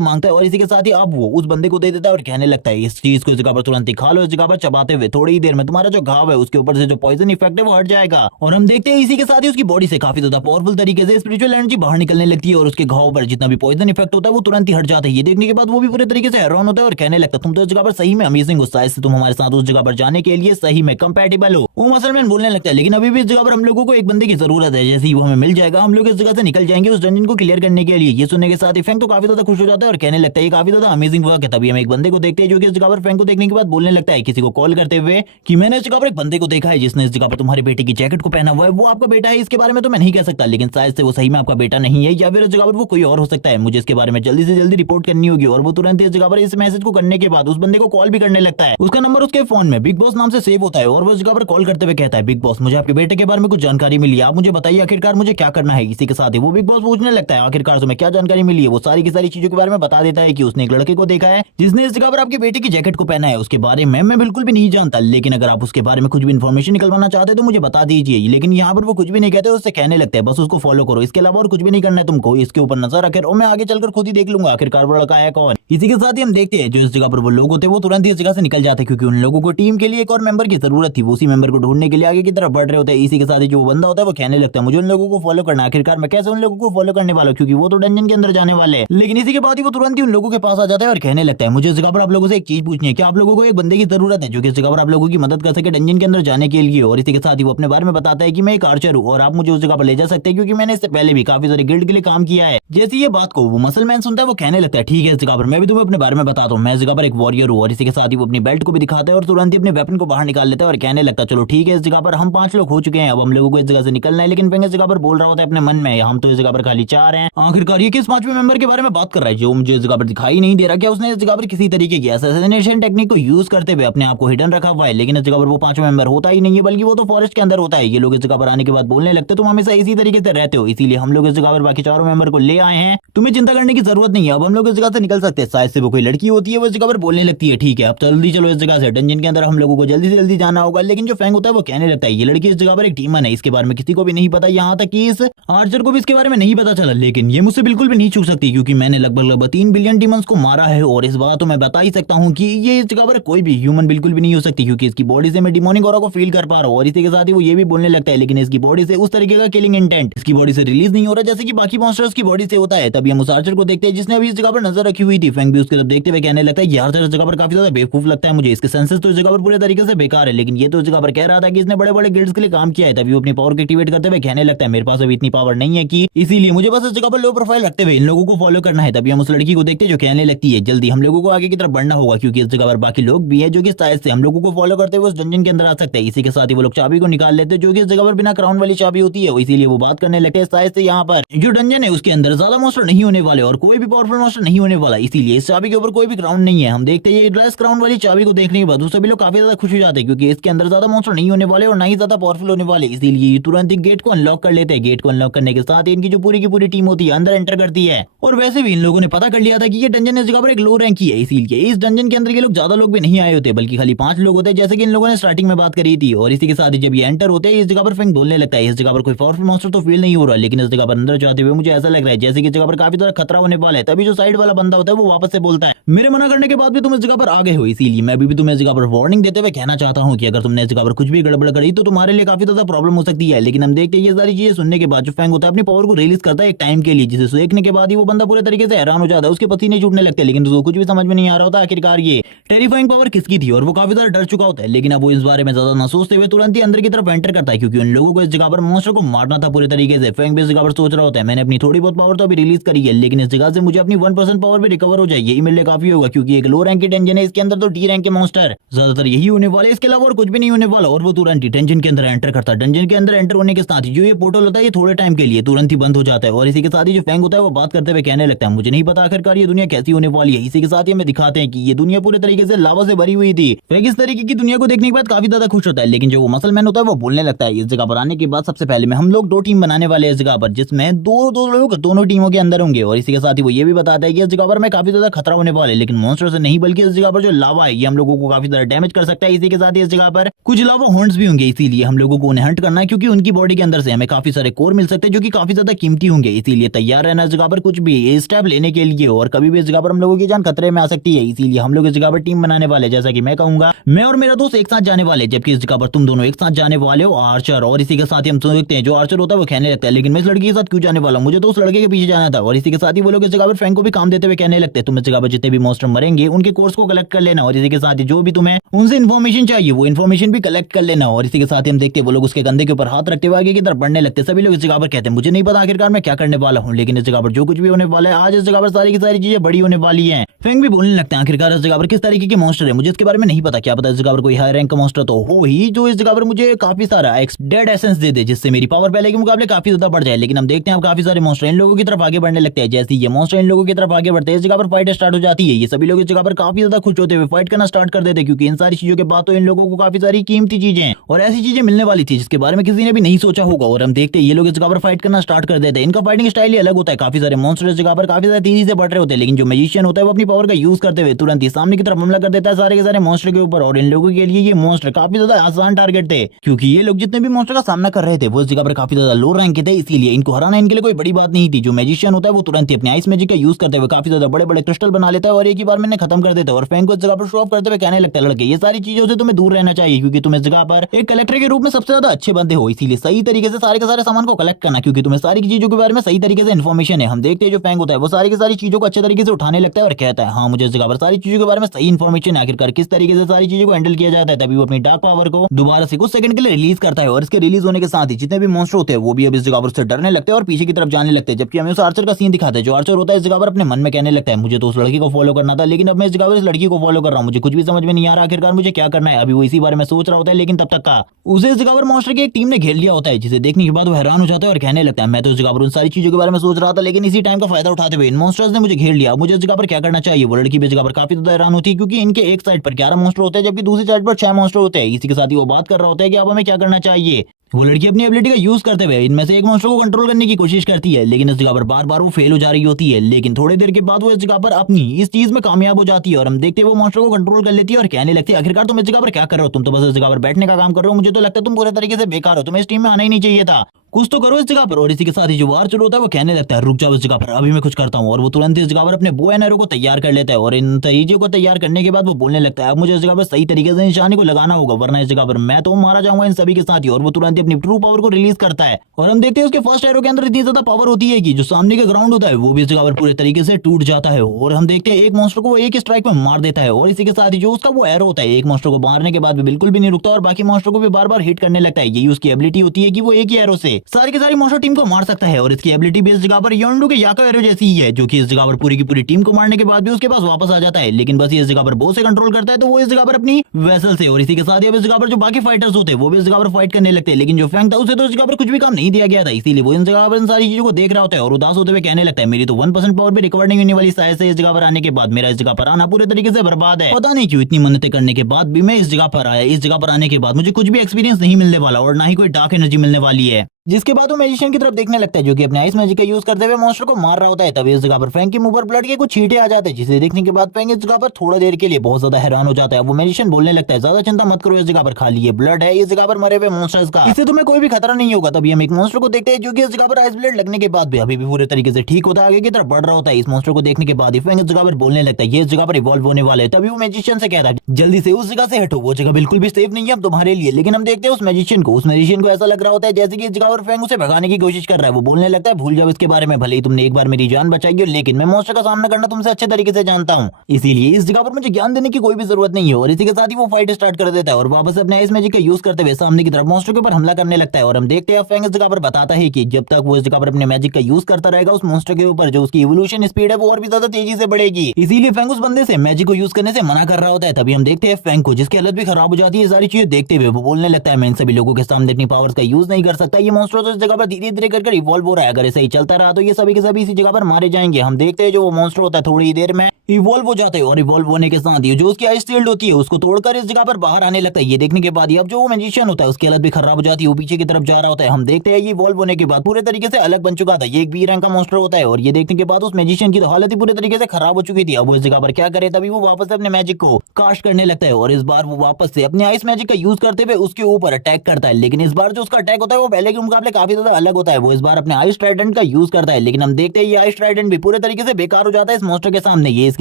मांगता है और इसी के साथ ही अब वो उस बंदे को दे देता है और कहने लगता है इस चीज को इस जगह पर तुरंत ही खा लो, इस जगह पर चबाते हुए थोड़ी ही देर में तुम्हारा जो घाव है उसके ऊपर से जो पॉइजन इफेक्ट है वो हट जाएगा। और हम देखते हैं इसी के साथ ही उसकी बॉडी से काफी ज्यादा पावरफुल तरीके से स्पिरिचुअल एनर्जी बाहर निकलने लगती है और उसके घाव पर जितना भी पॉइजन इफेक्ट होता है वो तुरंत ही हट जाता है। ये देखने के बाद वो भी पूरे तरीके से हैरान होता है और कहने लगता है तुम तो इस जगह पर सही में अमेजिंग हो, शायद से तुम हमारे साथ उस जगह पर जाने के लिए सही में कंपैटिबल हो। वो मसलमैन बोलने लगता है लेकिन अभी भी इस जगह पर हम लोगों को एक बंदे की जरूरत है, जैसे ही वो हमें मिल जाएगा हम लोग इस जगह से निकल जाएंगे उस डंजन को क्लियर करने के लिए। ये सुनने के साथ ही फैंग तो काफी ज्यादा खुश हो जाता है और कहने लगता है ये काफी ज्यादा अमेजिंग वर्क है। तभी हम एक बंदे को देखते हैं जो कि इस जगह पर फैंग को देखने के बाद बोलने लगता है किसी को कॉल करते हुए कि मैंने इस जगह पर एक बंदे को देखा है जिसने इस जगह पर तुम्हारे बेटे की जैकेट को पहना हुआ है, वो आपका बेटा है इसके बारे में तो मैं नहीं कह सकता, लेकिन शायद से वो सही में आपका बेटा नहीं है या फिर इस जगह पर वो कोई और हो सकता है, मुझे इसके बारे में जल्दी से जल्दी रिपोर्ट करनी होगी। और वो तुरंत इस जगह पर इस मैसेज को करने के बाद उस बंदे को कॉल भी करने लगता है। उसका नंबर उसके फोन में बिग बॉस नाम से सेव होता है और वो इस जगह पर कॉल करते हुए कहता है बिग बॉस मुझे आपके बेटे के बारे में कुछ जानकारी मिली है, आप मुझे बताइए आखिरकार मुझे क्या करना है। इसी के साथ ही वो बिग बॉस पूछने लगता है आखिरकार तुम्हें क्या जानकारी मिली है। वो सारी की सारी चीजों के बारे में बता देता है कि उसने एक लड़के को देखा है जिसने इस जगह पर आपके बेटे की जैकेट को पहना है, उसके बारे में मैं बिल्कुल भी नहीं जानता, लेकिन अगर आप उसके बारे में कुछ भी इन्फॉर्मेशन निकलवाना चाहते तो मुझे बता दीजिए। लेकिन यहाँ पर वो कुछ भी नहीं कहते, उससे कहने लगते हैं बस उसको फॉलो करो, इसके अलावा और कुछ भी नहीं करना है तुमको, इसके ऊपर नजर रखे और मैं आगे चलकर खुद ही देख लूंगा आखिरकार वो लड़का है कौन। इसी के साथ ही हम देखते हैं जो इस जगह पर वो लोग होते हैं वो तुरंत ही इस जगह से निकल जाते हैं क्योंकि उन लोगों को टीम के लिए एक और मेंबर की जरूरत थी, वो उसी मेंबर को ढूंढने के लिए आगे की तरफ बढ़ रहे होते हैं। इसी के साथ ही जो बंदा होता है वो कहने लगता है मुझे उन लोगों को फॉलो करना, आखिरकार मैं कैसे उन लोगों को फॉलो करने वाला हूं क्योंकि वो तो डंजन के अंदर जाने वाले हैं। लेकिन इसी के बाद ही वो तुरंत ही उन लोगों के पास आ जाता है और कहने लगता है मुझे इस जगह पर आप लोगों से एक चीज पूछनी है, क्या आप लोगों को एक बंदे की जरूरत है जो कि इस जगह पर आप लोगों की मदद कर सके डंजन के अंदर जाने के लिए। और इसी के साथ ही वो अपने बारे में बताता है कि मैं एक आर्चर हूं और आप मुझे उस जगह पर ले जा सकते हैं क्योंकि मैंने इससे पहले भी काफी सारे गिल्ड के लिए काम किया है। जैसे ये बात को वो मसलमैन सुनता है वो कहने लगता है ठीक है इस जगह पर मैं भी तुम्हें अपने बारे में बताता हूँ, मैं इस जगह पर एक वॉरियर हूँ। और इसी के साथ ही वो अपनी बेल्ट को भी दिखाता है और तुरंत ही अपने वेपन को बाहर निकाल लेता है और कहने लगता है चलो ठीक है इस जगह पर हम 5 लोग हो चुके हैं, अब हम लोगों को इस जगह से निकलना है। लेकिन फैंग इस जगह पर बोल रहा होता है अपने मन में हम तो इस जगह पर खाली 4 हैं, आखिरकार ये किस 5वें मेंबर के बारे में बात कर रहा है जो मुझे इस जगह पर दिखाई नहीं दे रहा, क्या उसने इस जगह पर किसी तरीके की असैसिनेशन टेक्निक को यूज करते हुए अपने आप को हिडन रखा हुआ है। लेकिन इस जगह पर वो 5वां मेंबर होता ही नहीं है बल्कि वो तो फॉरेस्ट के अंदर होता है। ये लोग इस जगह पर आने के बाद बोलने लगते तुम हमेशा इसी तरीके से रहते हो, इसीलिए हम लोग इस जगह पर बाकी 4 मेंबर को ले आए हैं, तुम्हें चिंता करने की जरूरत नहीं है, अब हम लोग इस जगह से निकल सकते हैं। शायद से वो कोई लड़की होती है वो इस जगह पर बोलने लगती है ठीक है अब जल्दी चलो इस जगह से, डंजन के अंदर हम लोगों को जल्दी से जल्दी जाना होगा। लेकिन जो फैंग होता है वो कहने लगता है ये लड़की इस जगह पर एक डीमन है, इसके बारे में किसी को भी नहीं पता, यहाँ तक कि इस आर्चर को भी इसके बारे में नहीं पता चला, लेकिन ये मुझसे बिल्कुल भी नहीं छू सकती क्योंकि मैंने लगभग 3 बिलियन डीमंस को मारा है। और इस बात तो मैं बता ही सकता हूँ कि ये इस जगह पर कोई भी ह्यूमन बिल्कुल भी नहीं हो सकती क्योंकि इसकी बॉडी से मैं डिमोनिक ऑरा को फील कर पा रहा हूँ। और इसी के साथ ही वो ये भी बोलने लगता है लेकिन इसकी बॉडी से उस तरीके का किलिंग इंटेंट इसकी बॉडी से रिलीज नहीं हो रहा जैसे कि बाकी मॉन्स्टर्स की बॉडी से होता है। तभी हम उस आर्चर को देखते हैं जिसने अभी इस जगह पर नजर रखी हुई थी। फैंग भी उसकी तरफ देखते हुए कहने लगता है ये आर्चर इस जगह पर काफी ज्यादा बेवकूफ लगता है मुझे, इसके सेंसेस तो इस जगह पर पूरे तरीके से बेकार है, लेकिन ये तो इस जगह पर कह रहा था कि इसने बड़े बड़े गिल्ड्स के लिए काम किया है। तभी वो अपनी पावर को एक्टिवेट करते हुए कहने लगता है मेरे पास अभी इतनी पावर नहीं है कि इसीलिए मुझे बस इस जगह पर लो प्रोफाइल रखते हुए इन लोगों को फॉलो करना है। तभी हम उस लड़की को देखते हैं जो कहने लगती है जल्दी हम लोगों को आगे की तरफ बढ़ना होगा क्योंकि इस जगह पर बाकी लोग भी है जो कि शायद से हम लोगों को फॉलो करते हुए उस डंजन के अंदर आ सकते हैं। इसी के साथ ही वो लोग चाबी को निकाल लेते हैं जो कि इस जगह पर बिना क्राउन वाली चाबी होती है, इसीलिए वो बात करने लगते हैं शायद से यहाँ पर जो डंजन है उसके अंदर ज्यादा मॉन्स्टर नहीं होने वाले और कोई भी पावरफुल मॉन्स्टर नहीं होने वाला, इसीलिए इस चाबी के ऊपर कोई भी क्राउन नहीं है। हम देखते हैं ये ड्रेस क्राउन वाली चाबी को देखने के बाद सभी लोग काफी ज्यादा खुश हो जाते हैं क्योंकि इसके अंदर ज्यादा मॉन्स्टर नहीं होने वाले और ना ही ज्यादा पावरफुल होने वाले, इसीलिए तुरंत ही गेट को अनलॉक कर लेते हैं। गेट को अनलॉक करने के साथ इनकी जो पूरी की पूरी टीम होती है अंदर एंटर करती है। और वैसे भी इन लोगों ने पता कर लिया था कि ये डंजन इस जगह पर एक लो रैंक की है, इसीलिए इस डंजन के अंदर ये लोग ज्यादा लोग भी नहीं आए होते बल्कि खाली 5 लोग होते हैं जैसे कि इन लोगों ने स्टार्टिंग में बात करी थी। और इसी के साथ ही जब ये एंटर होते हैं इस जगह पर फैंग बोलने लगता है इस जगह पर कोई पावरफुल मॉन्स्टर तो फील नहीं हो रहा, लेकिन इस जगह पर अंदर जाते हुए मुझे ऐसा लग रहा है जैसे कि इस जगह पर काफी ज्यादा खतरा होने वाला है। तभी जो साइड वाला बंदा होता है वो वापस से बोलता है मेरे मना करने के बाद भी तुम इस जगह पर आ गए हो, इसीलिए मैं भी तुम्हें इस जगह पर वार्निंग देते हुए कहना चाहता हूं कि अगर तुमने इस जगह पर कुछ भी गड़बड़ करी तो तुम्हारे लिए काफी ज्यादा प्रॉब्लम हो सकती है। लेकिन हम देखते हैं ये सारी चीजें सुनने के बाद जो फैंग होता है अपनी पावर को रिलीज करता है एक टाइम के लिए, जिसे देखने के बाद ही वो बंदा पूरे तरीके से हैरान हो जाता है, उसके पसीने छूटने लगते हैं। लेकिन उसको कुछ भी समझ में नहीं आ रहा होता आखिरकार ये टेरिफाइंग पावर किसकी थी और वो काफी ज्यादा डर चुका होता है। लेकिन अब वो इस बारे में ज्यादा न सोचते हुए तुरंत ही अंदर की तरफ एंटर करता है क्योंकि उन लोगों को इस जगह पर मॉन्स्टर को मारना था पूरे तरीके से। फैंग भी इस जगह पर सोच रहा होता है मैंने अपनी थोड़ी बहुत पावर तो अभी रिलीज करी है लेकिन इस जगह से मुझे अपनी 1% पावर भी रिकवर हो जाएगी, यही मेरे लिए काफी होगा क्योंकि एक लो रैंक की डंजन है, इसके अंदर तो डी रैंक के मॉन्स्टर ज्यादातर यही होने वाले, इसके अलावा और कुछ भी नहीं होने वाला। और वो तुरंत ही डंजन के अंदर एंटर करता है। डंजन के अंदर एंटर होने के साथ ही जो ये पोर्टल होता है ये थोड़े टाइम के लिए तुरंत ही बंद हो जाता है। और इसी के साथ ही जो फैंग होता है वो बात करते हुए कहने लगता है मुझे नहीं पता आखिरकार ये दुनिया कैसी होने वाली है। इसी के साथ ही हमें दिखाते हैं कि ये दुनिया पूरे तरीके से लावा से भरी हुई होती। फेंग इस तरीके की दुनिया को देखने के बाद काफी ज्यादा खुश होता है, लेकिन जो वो मसलमैन होता है वो बोलने लगता है। इस जगह पर आने के बाद सबसे पहले में हम लोग 2 टीम बनाने वाले हैं इस जगह पर, जिसमें दो लोग दोनों टीमों के अंदर होंगे। और इसी के साथ ही वो ये भी बताता है कि इस जगह पर में काफी ज्यादा खतरा होने वाला है, लेकिन मॉन्स्टर से नहीं बल्कि इस जगह पर जो लावा है ये हम लोगों को काफी ज्यादा डैमेज कर सकता है। इसी के साथ ही इस जगह पर कुछ लावा हॉर्न्स भी होंगे, इसीलिए हम लोगों को उन्हें हंट करना है, क्योंकि उनकी बॉडी के अंदर से हमें काफी सारे कोर मिल सकते हैं जो कि काफी ज्यादा कीमती होंगे। इसीलिए तैयार रहना इस जगह पर कुछ भी स्टेप लेने के लिए, और कभी भी इस जगह पर हम लोगों की जान खतरे में आ सकती है। इसीलिए हम लोग इस जगह पर टीम बनाने वाले, जैसा कि मैं कहूंगा मैं और मेरा दोस्त एक साथ जाने वाले, जबकि इस जगह पर तुम दोनों एक साथ जाने वाले हो आर्चर। और इसी के साथ ही हम देखते हैं जो आर्चर होता है वो कहने लगता है, लेकिन मैं इस लड़की के साथ क्यों जाने वाला हूं, मुझे तो उस लड़के के पीछे जाना था। और इसी के साथ ही वो लोग इस जगह पर फ्रैंक को भी काम देते हुए कहने लगते हैं, तुम इस जगह पर जितने भी मॉन्स्टर मरेंगे उनके कोर्स को कलेक्ट कर लेना, और इसी के साथ ही जो भी तुम्हें उनसे इन्फॉर्मेशन चाहिए वो इन्फॉर्मेशन भी कलेक्ट कर लेना। और इसी के साथ ही हम देखते हैं वो लोग उसके कंधे के ऊपर हाथ रखते हुए आगे की तरफ बढ़ने लगते हैं। सभी लोग इस जगह पर कहते हैं मुझे नहीं पता आखिरकार मैं क्या करने वाला हूँ, लेकिन इस जगह पर जो कुछ भी होने वाला है आज इस जगह पर सारी की सारी चीजें बड़ी होने वाली है। फेंग भी बोलने लगते हैं आखिरकार इस जगह पर किस तरीके के मॉन्स्टर है मुझे इसके बारे में नहीं पता, क्या पता इस जगह पर कोई हाई रैंक का मॉन्स्टर तो हो ही जो इस जगह पर मुझे काफी सारा डेड एसेंस दे दे, जिससे मेरी पावर पहले के मुकाबले काफी ज्यादा बढ़ जाए। लेकिन हम देखते हैं अब काफी सारे मॉन्स्टर इन लोगों की तरफ आगे बढ़ने लगते हैं। जैसे ये मॉन्स्टर इन लोगों की तरफ आगे बढ़ते हैं इस जगह पर फाइट स्टार्ट हो जाती है। ये सभी लोग इस जगह पर काफी ज्यादा खुश होते हुए फाइट करना स्टार्ट कर देते हैं, क्योंकि इन सारी चीजों के बाद तो इन लोगों को काफी सारी कीमती चीजें और ऐसी चीजें मिलने वाली थी जिसके बारे में किसी ने भी नहीं सोचा होगा। और हम देखते हैं ये लोग इस जगह पर फाइट करना स्टार्ट कर देते हैं। इनका फाइटिंग स्टाइल ही अलग होता है, काफी सारे मॉन्स्टर इस जगह पर काफी ज्यादा तेजी से बढ़ रहे होते हैं, लेकिन जो मैजिशियन होता है वो अपनी पावर का यूज करते हुए तुरंत ही सामने की तरफ हमला कर देता है सारे के सारे मॉन्स्टर के ऊपर। और इन लोगों के लिए ये मॉन्स्टर काफी ज्यादा आसान टारगेट थे, क्योंकि ये लोग जितने भी मॉन्स्टर का सामना कर रहे थे वो इस जगह पर काफी ज्यादा लो रैंक के थे, इसीलिए इनको हराना इनके लिए कोई बड़ी बात नहीं थी। जो मैजिशियन होता है वो तुरंत ही अपने आइस मैजिक का यूज करते हुए काफी ज्यादा बड़े बड़े क्रिस्टल बना लेता है और एक ही बार में खत्म कर देता है। और फैंग को इस जगह पर शो ऑफ करते हुए कहने लगता है लड़के ये सारी चीजों से तुम्हें दूर रहना चाहिए, क्योंकि तुम इस जगह पर एक कलेक्टर के रूप में सबसे ज्यादा अच्छे बंदे हो, इसीलिए सही तरीके से सारे के सारे सामान को कलेक्ट करना, क्योंकि तुम्हें सारी चीजों के बारे में सही तरीके से इन्फॉर्मेशन है। हम देखते हैं जो फैंग होता है वो सारी की सारी चीजों को अच्छे तरीके से उठाने लगता है और कहता है हाँ मुझे इस जगह पर सारी चीजों के बारे में सही इन्फॉर्मेशन है, आखिरकार किस तरीके से सारी चीजों को हैंडल किया जाता है। तभी वो अपनी डार्क पावर को दोबारा से कुछ सेकंड के लिए रिलीज करता है, और इसके रिलीज होने के साथ ही जितने भी मॉन्स्टर होते हैं वो भी अब इस जगह पर उससे डरने लगते हैं और पीछे की तरफ जाने लगते हैं। जबकि हमें उस आर्चर का सीन दिखाते हैं, जो आर्चर होता है इस जगह पर अपने मन में कहने लगता है मुझे तो उस लड़की को फॉलो करना था, लेकिन अब मैं इस जगह पर इस लड़की को फॉलो कर रहा हूँ, मुझे कुछ भी समझ में नहीं आ रहा आखिरकार मुझे क्या करना है। अभी वो इसी बारे में सोच रहा होता है, लेकिन तब तक का उसे इस जगह पर मॉन्स्टर की एक टीम ने घेर लिया होता है, जिसे देखने के बाद वो हैरान हो जाता है और कहने लगता है मैं तो इस जगह पर उन सारी चीजों के बारे में सोच रहा था, लेकिन इसी टाइम का फायदा उठाते हुए इन मॉन्स्टर्स ने मुझे घेर लिया, मुझे इस जगह पर क्या करना चाहिए। वो लड़की भी इस जगह पर काफी ज्यादा हैरान होती है, क्योंकि इनके एक साइड पर 11 मॉन्स्टर होते हैं जबकि दूसरी साइड पर 6 मॉन्स्टर होते हैं। इसी के साथ ही वो बात कर रहा होता है कि अब हमें क्या करना चाहिए। वो लड़की अपनी एबिलिटी का यूज करते हुए इनमें से एक मॉन्स्टर को कंट्रोल करने की कोशिश करती है, लेकिन इस जगह पर बार बार वो फेल हो जा रही होती है। लेकिन थोड़ी देर के बाद वो इस जगह पर अपनी इस चीज में कामयाब हो जाती है और हम देखते हैं वो मॉन्स्टर को कंट्रोल कर लेती है और कहने लगती है आखिरकार तुम इस जगह पर क्या कर रहे हो, तुम तो बस इस जगह पर बैठने का काम कर रहे हो, मुझे तो लगता है तुम पूरे तरीके से बेकार हो, तुम्हें इस टीम में आना ही नहीं चाहिए था, कुछ तो करो इस जगह पर। और इसी के साथ ही जो आर्चर होता है वो कहने लगता है रुक जाओ इस जगह पर, अभी मैं कुछ करता हूँ। और वो तुरंत इस जगह पर अपने बो एंड एरो को तैयार कर लेता है और इन चीजों को तैयार करने के बाद वो बोलने लगता है अब मुझे इस जगह पर सही तरीके से निशाने को लगाना होगा, वरना इस जगह पर मैं तो मारा जाऊंगा इन सभी के साथ ही। और वो तुरंत अपनी ट्रू पावर को रिलीज करता है और हम देखते हैं उसके फर्स्ट एरो के अंदर इतनी ज्यादा पावर होती है कि जो सामने का ग्राउंड होता है वो भी इस जगह पर पूरे तरीके से टूट जाता है। और हम देखते हैं एक मॉन्स्टर को वो एक स्ट्राइक में मार देता है और इसी के साथ ही जो उसका वो एरो होता है एक मॉन्स्टर को मारने के बाद भी बिल्कुल भी नहीं रुकता और बाकी मॉन्स्टर को भी बार बार हिट करने लगता है। यही उसकी एबिलिटी होती है कि वो एक ही एरो से सारी की सारी मॉन्स्टर टीम को मार सकता है। और इसकी एबिलिटी भी इस जगह पर योंडू के याको एरो जैसी ही है, जो कि इस जगह पर पूरी की पूरी टीम को मारने के बाद भी उसके पास वापस आ जाता है, लेकिन बस ये इस जगह पर बॉस से कंट्रोल करता है तो वो इस जगह पर अपनी वेसल से। और इसी के साथ ही अब इस जगह पर जो बाकी फाइटर्स होते हैं वो भी इस जगह पर फाइट करने लगते हैं, लेकिन जो फैंग था उसे तो इस जगह पर कुछ भी काम नहीं दिया गया था, इसीलिए वो इन जगह पर इन सारी चीजों को देख रहा होता है और उदास होते हुए कहने लगता है मेरी तो 1% पावर भी रिकवर नहीं होने वाली शायद से इस जगह पर आने के बाद, मेरा इस जगह पर आना पूरे तरीके से बर्बाद है, पता नहीं क्यों इतनी मन्नतें करने के बाद भी मैं इस जगह पर आया, इस जगह पर आने के बाद मुझे कुछ भी एक्सपीरियंस नहीं मिलने वाला और ना ही कोई डार्क एनर्जी मिलने वाली है। जिसके बाद वो मैजिशियन की तरफ देखने लगता है जो कि अपने आइस मैजिक का यूज करते हुए मॉन्स्टर को मार रहा होता है। तभी इस जगह पर फैंग के मुंह पर ब्लड के कुछ छींटे आ जाते हैं, जिसे देखने के बाद फैंग इस जगह पर थोड़ा देर के लिए बहुत ज्यादा हैरान हो जाता है। वो मैजिशियन बोलने लगता है ज्यादा चिंता मत करो, इस जगह पर खाली ये ब्लड है, इस जगह पर मरे हुए मॉन्स्टर्स का, इससे तुम्हें कोई भी खतरा नहीं होगा। तभी हम एक मॉन्स्टर को देखते हैं जो कि इस जगह पर आइस ब्लड लगने के बाद भी अभी भी पूरे तरीके से ठीक होता है, आगे की तरफ बढ़ रहा होता है। इस मॉन्स्टर को देखने के बाद फैंग इस जगह पर बोलने लगता है ये इस जगह पर इवॉल्व होने वाले है। तभी वो मैजिशियन से कहता है जल्दी से उस जगह से हटो, वो जगह बिल्कुल भी सेफ नहीं है अब तुम्हारे लिए। लेकिन हम देखते हैं उस मैजिशियन को ऐसा लग रहा होता है जैसे कि इस जगह पर फैंग उसे भगाने की कोशिश कर रहा है। वो बोलने लगता है भूल जाओ इसके बारे में, भले ही तुमने एक बार मेरी जान बचाई हो, लेकिन मैं मॉन्स्टर का सामना करना तुमसे अच्छे तरीके से जानता हूं, इसीलिए इस जगह पर मुझे ज्ञान देने की कोई भी जरूरत नहीं है। और इसी के साथ ही वो फाइट स्टार्ट कर देता है और वापस अपने आइस मैजिक का यूज करते हुए सामने की तरफ मॉन्स्टर के ऊपर हमला करने लगता है। और हम देखते हैं फैंग इस जगह पर बताता है कि जब तक वो इस जगह पर अपने मैजिक का यूज करता रहेगा उस मॉन्स्टर के ऊपर जो उसकी इवोल्यूशन स्पीड है वो और भी ज्यादा तेजी से बढ़ेगी, इसीलिए फैंग उस बंदे से मैजिक को यूज करने से मना कर रहा होता है। तभी हम देखते हैं फैंग को जिसकी हालत भी खराब हो जाती है सारी चीजें देखते हुए वो बोलने लगता है मैं इन सभी लोगों के सामने अपनी पावर्स का यूज नहीं कर सकता, ये मॉन्स्टर तो इस जगह पर धीरे धीरे कर इवॉल्व हो रहा है। अगर ऐसा ही चलता रहा तो ये सभी के सभी इसी जगह पर मारे जाएंगे। हम देखते हैं जो वो मॉन्स्टर होता है थोड़ी देर में इवॉल्व हो जाते हैं और इवॉल्व होने के साथ ही जो उसकी आइस शील्ड होती है उसको तोड़कर इस जगह पर बाहर आने लगता है। ये देखने के बाद ही अब जो वो मैजिशियन होता है उसकी हालत भी खराब हो जाती है, वो पीछे की तरफ जा रहा होता है। हम देखते हैं ये इवॉल्व होने के बाद पूरे तरीके से अलग बन चुका था। ये एक बी रैंक का मॉन्स्टर होता है और ये देखने के बाद उस मैजिशियन की तो हालत ही पूरे तरीके से खराब हो चुकी थी। अब वो इस जगह पर क्या करे, तभी वो वापस से अपने मैजिक को कास्ट करने लगता है और इस बार वो वापस से अपने आइस मैजिक का यूज करते हुए उसके ऊपर अटैक करता है। लेकिन इस बार जो उसका अटैक होता है वो पहले के मुकाबले काफी ज्यादा अलग होता है। वो इस बार अपने आइस ट्राइडेंट का यूज करता है, लेकिन हम देखते हैं ये आइस ट्राइडेंट भी पूरे तरीके से बेकार हो जाता है इस मॉन्स्टर के सामने। ये इसकी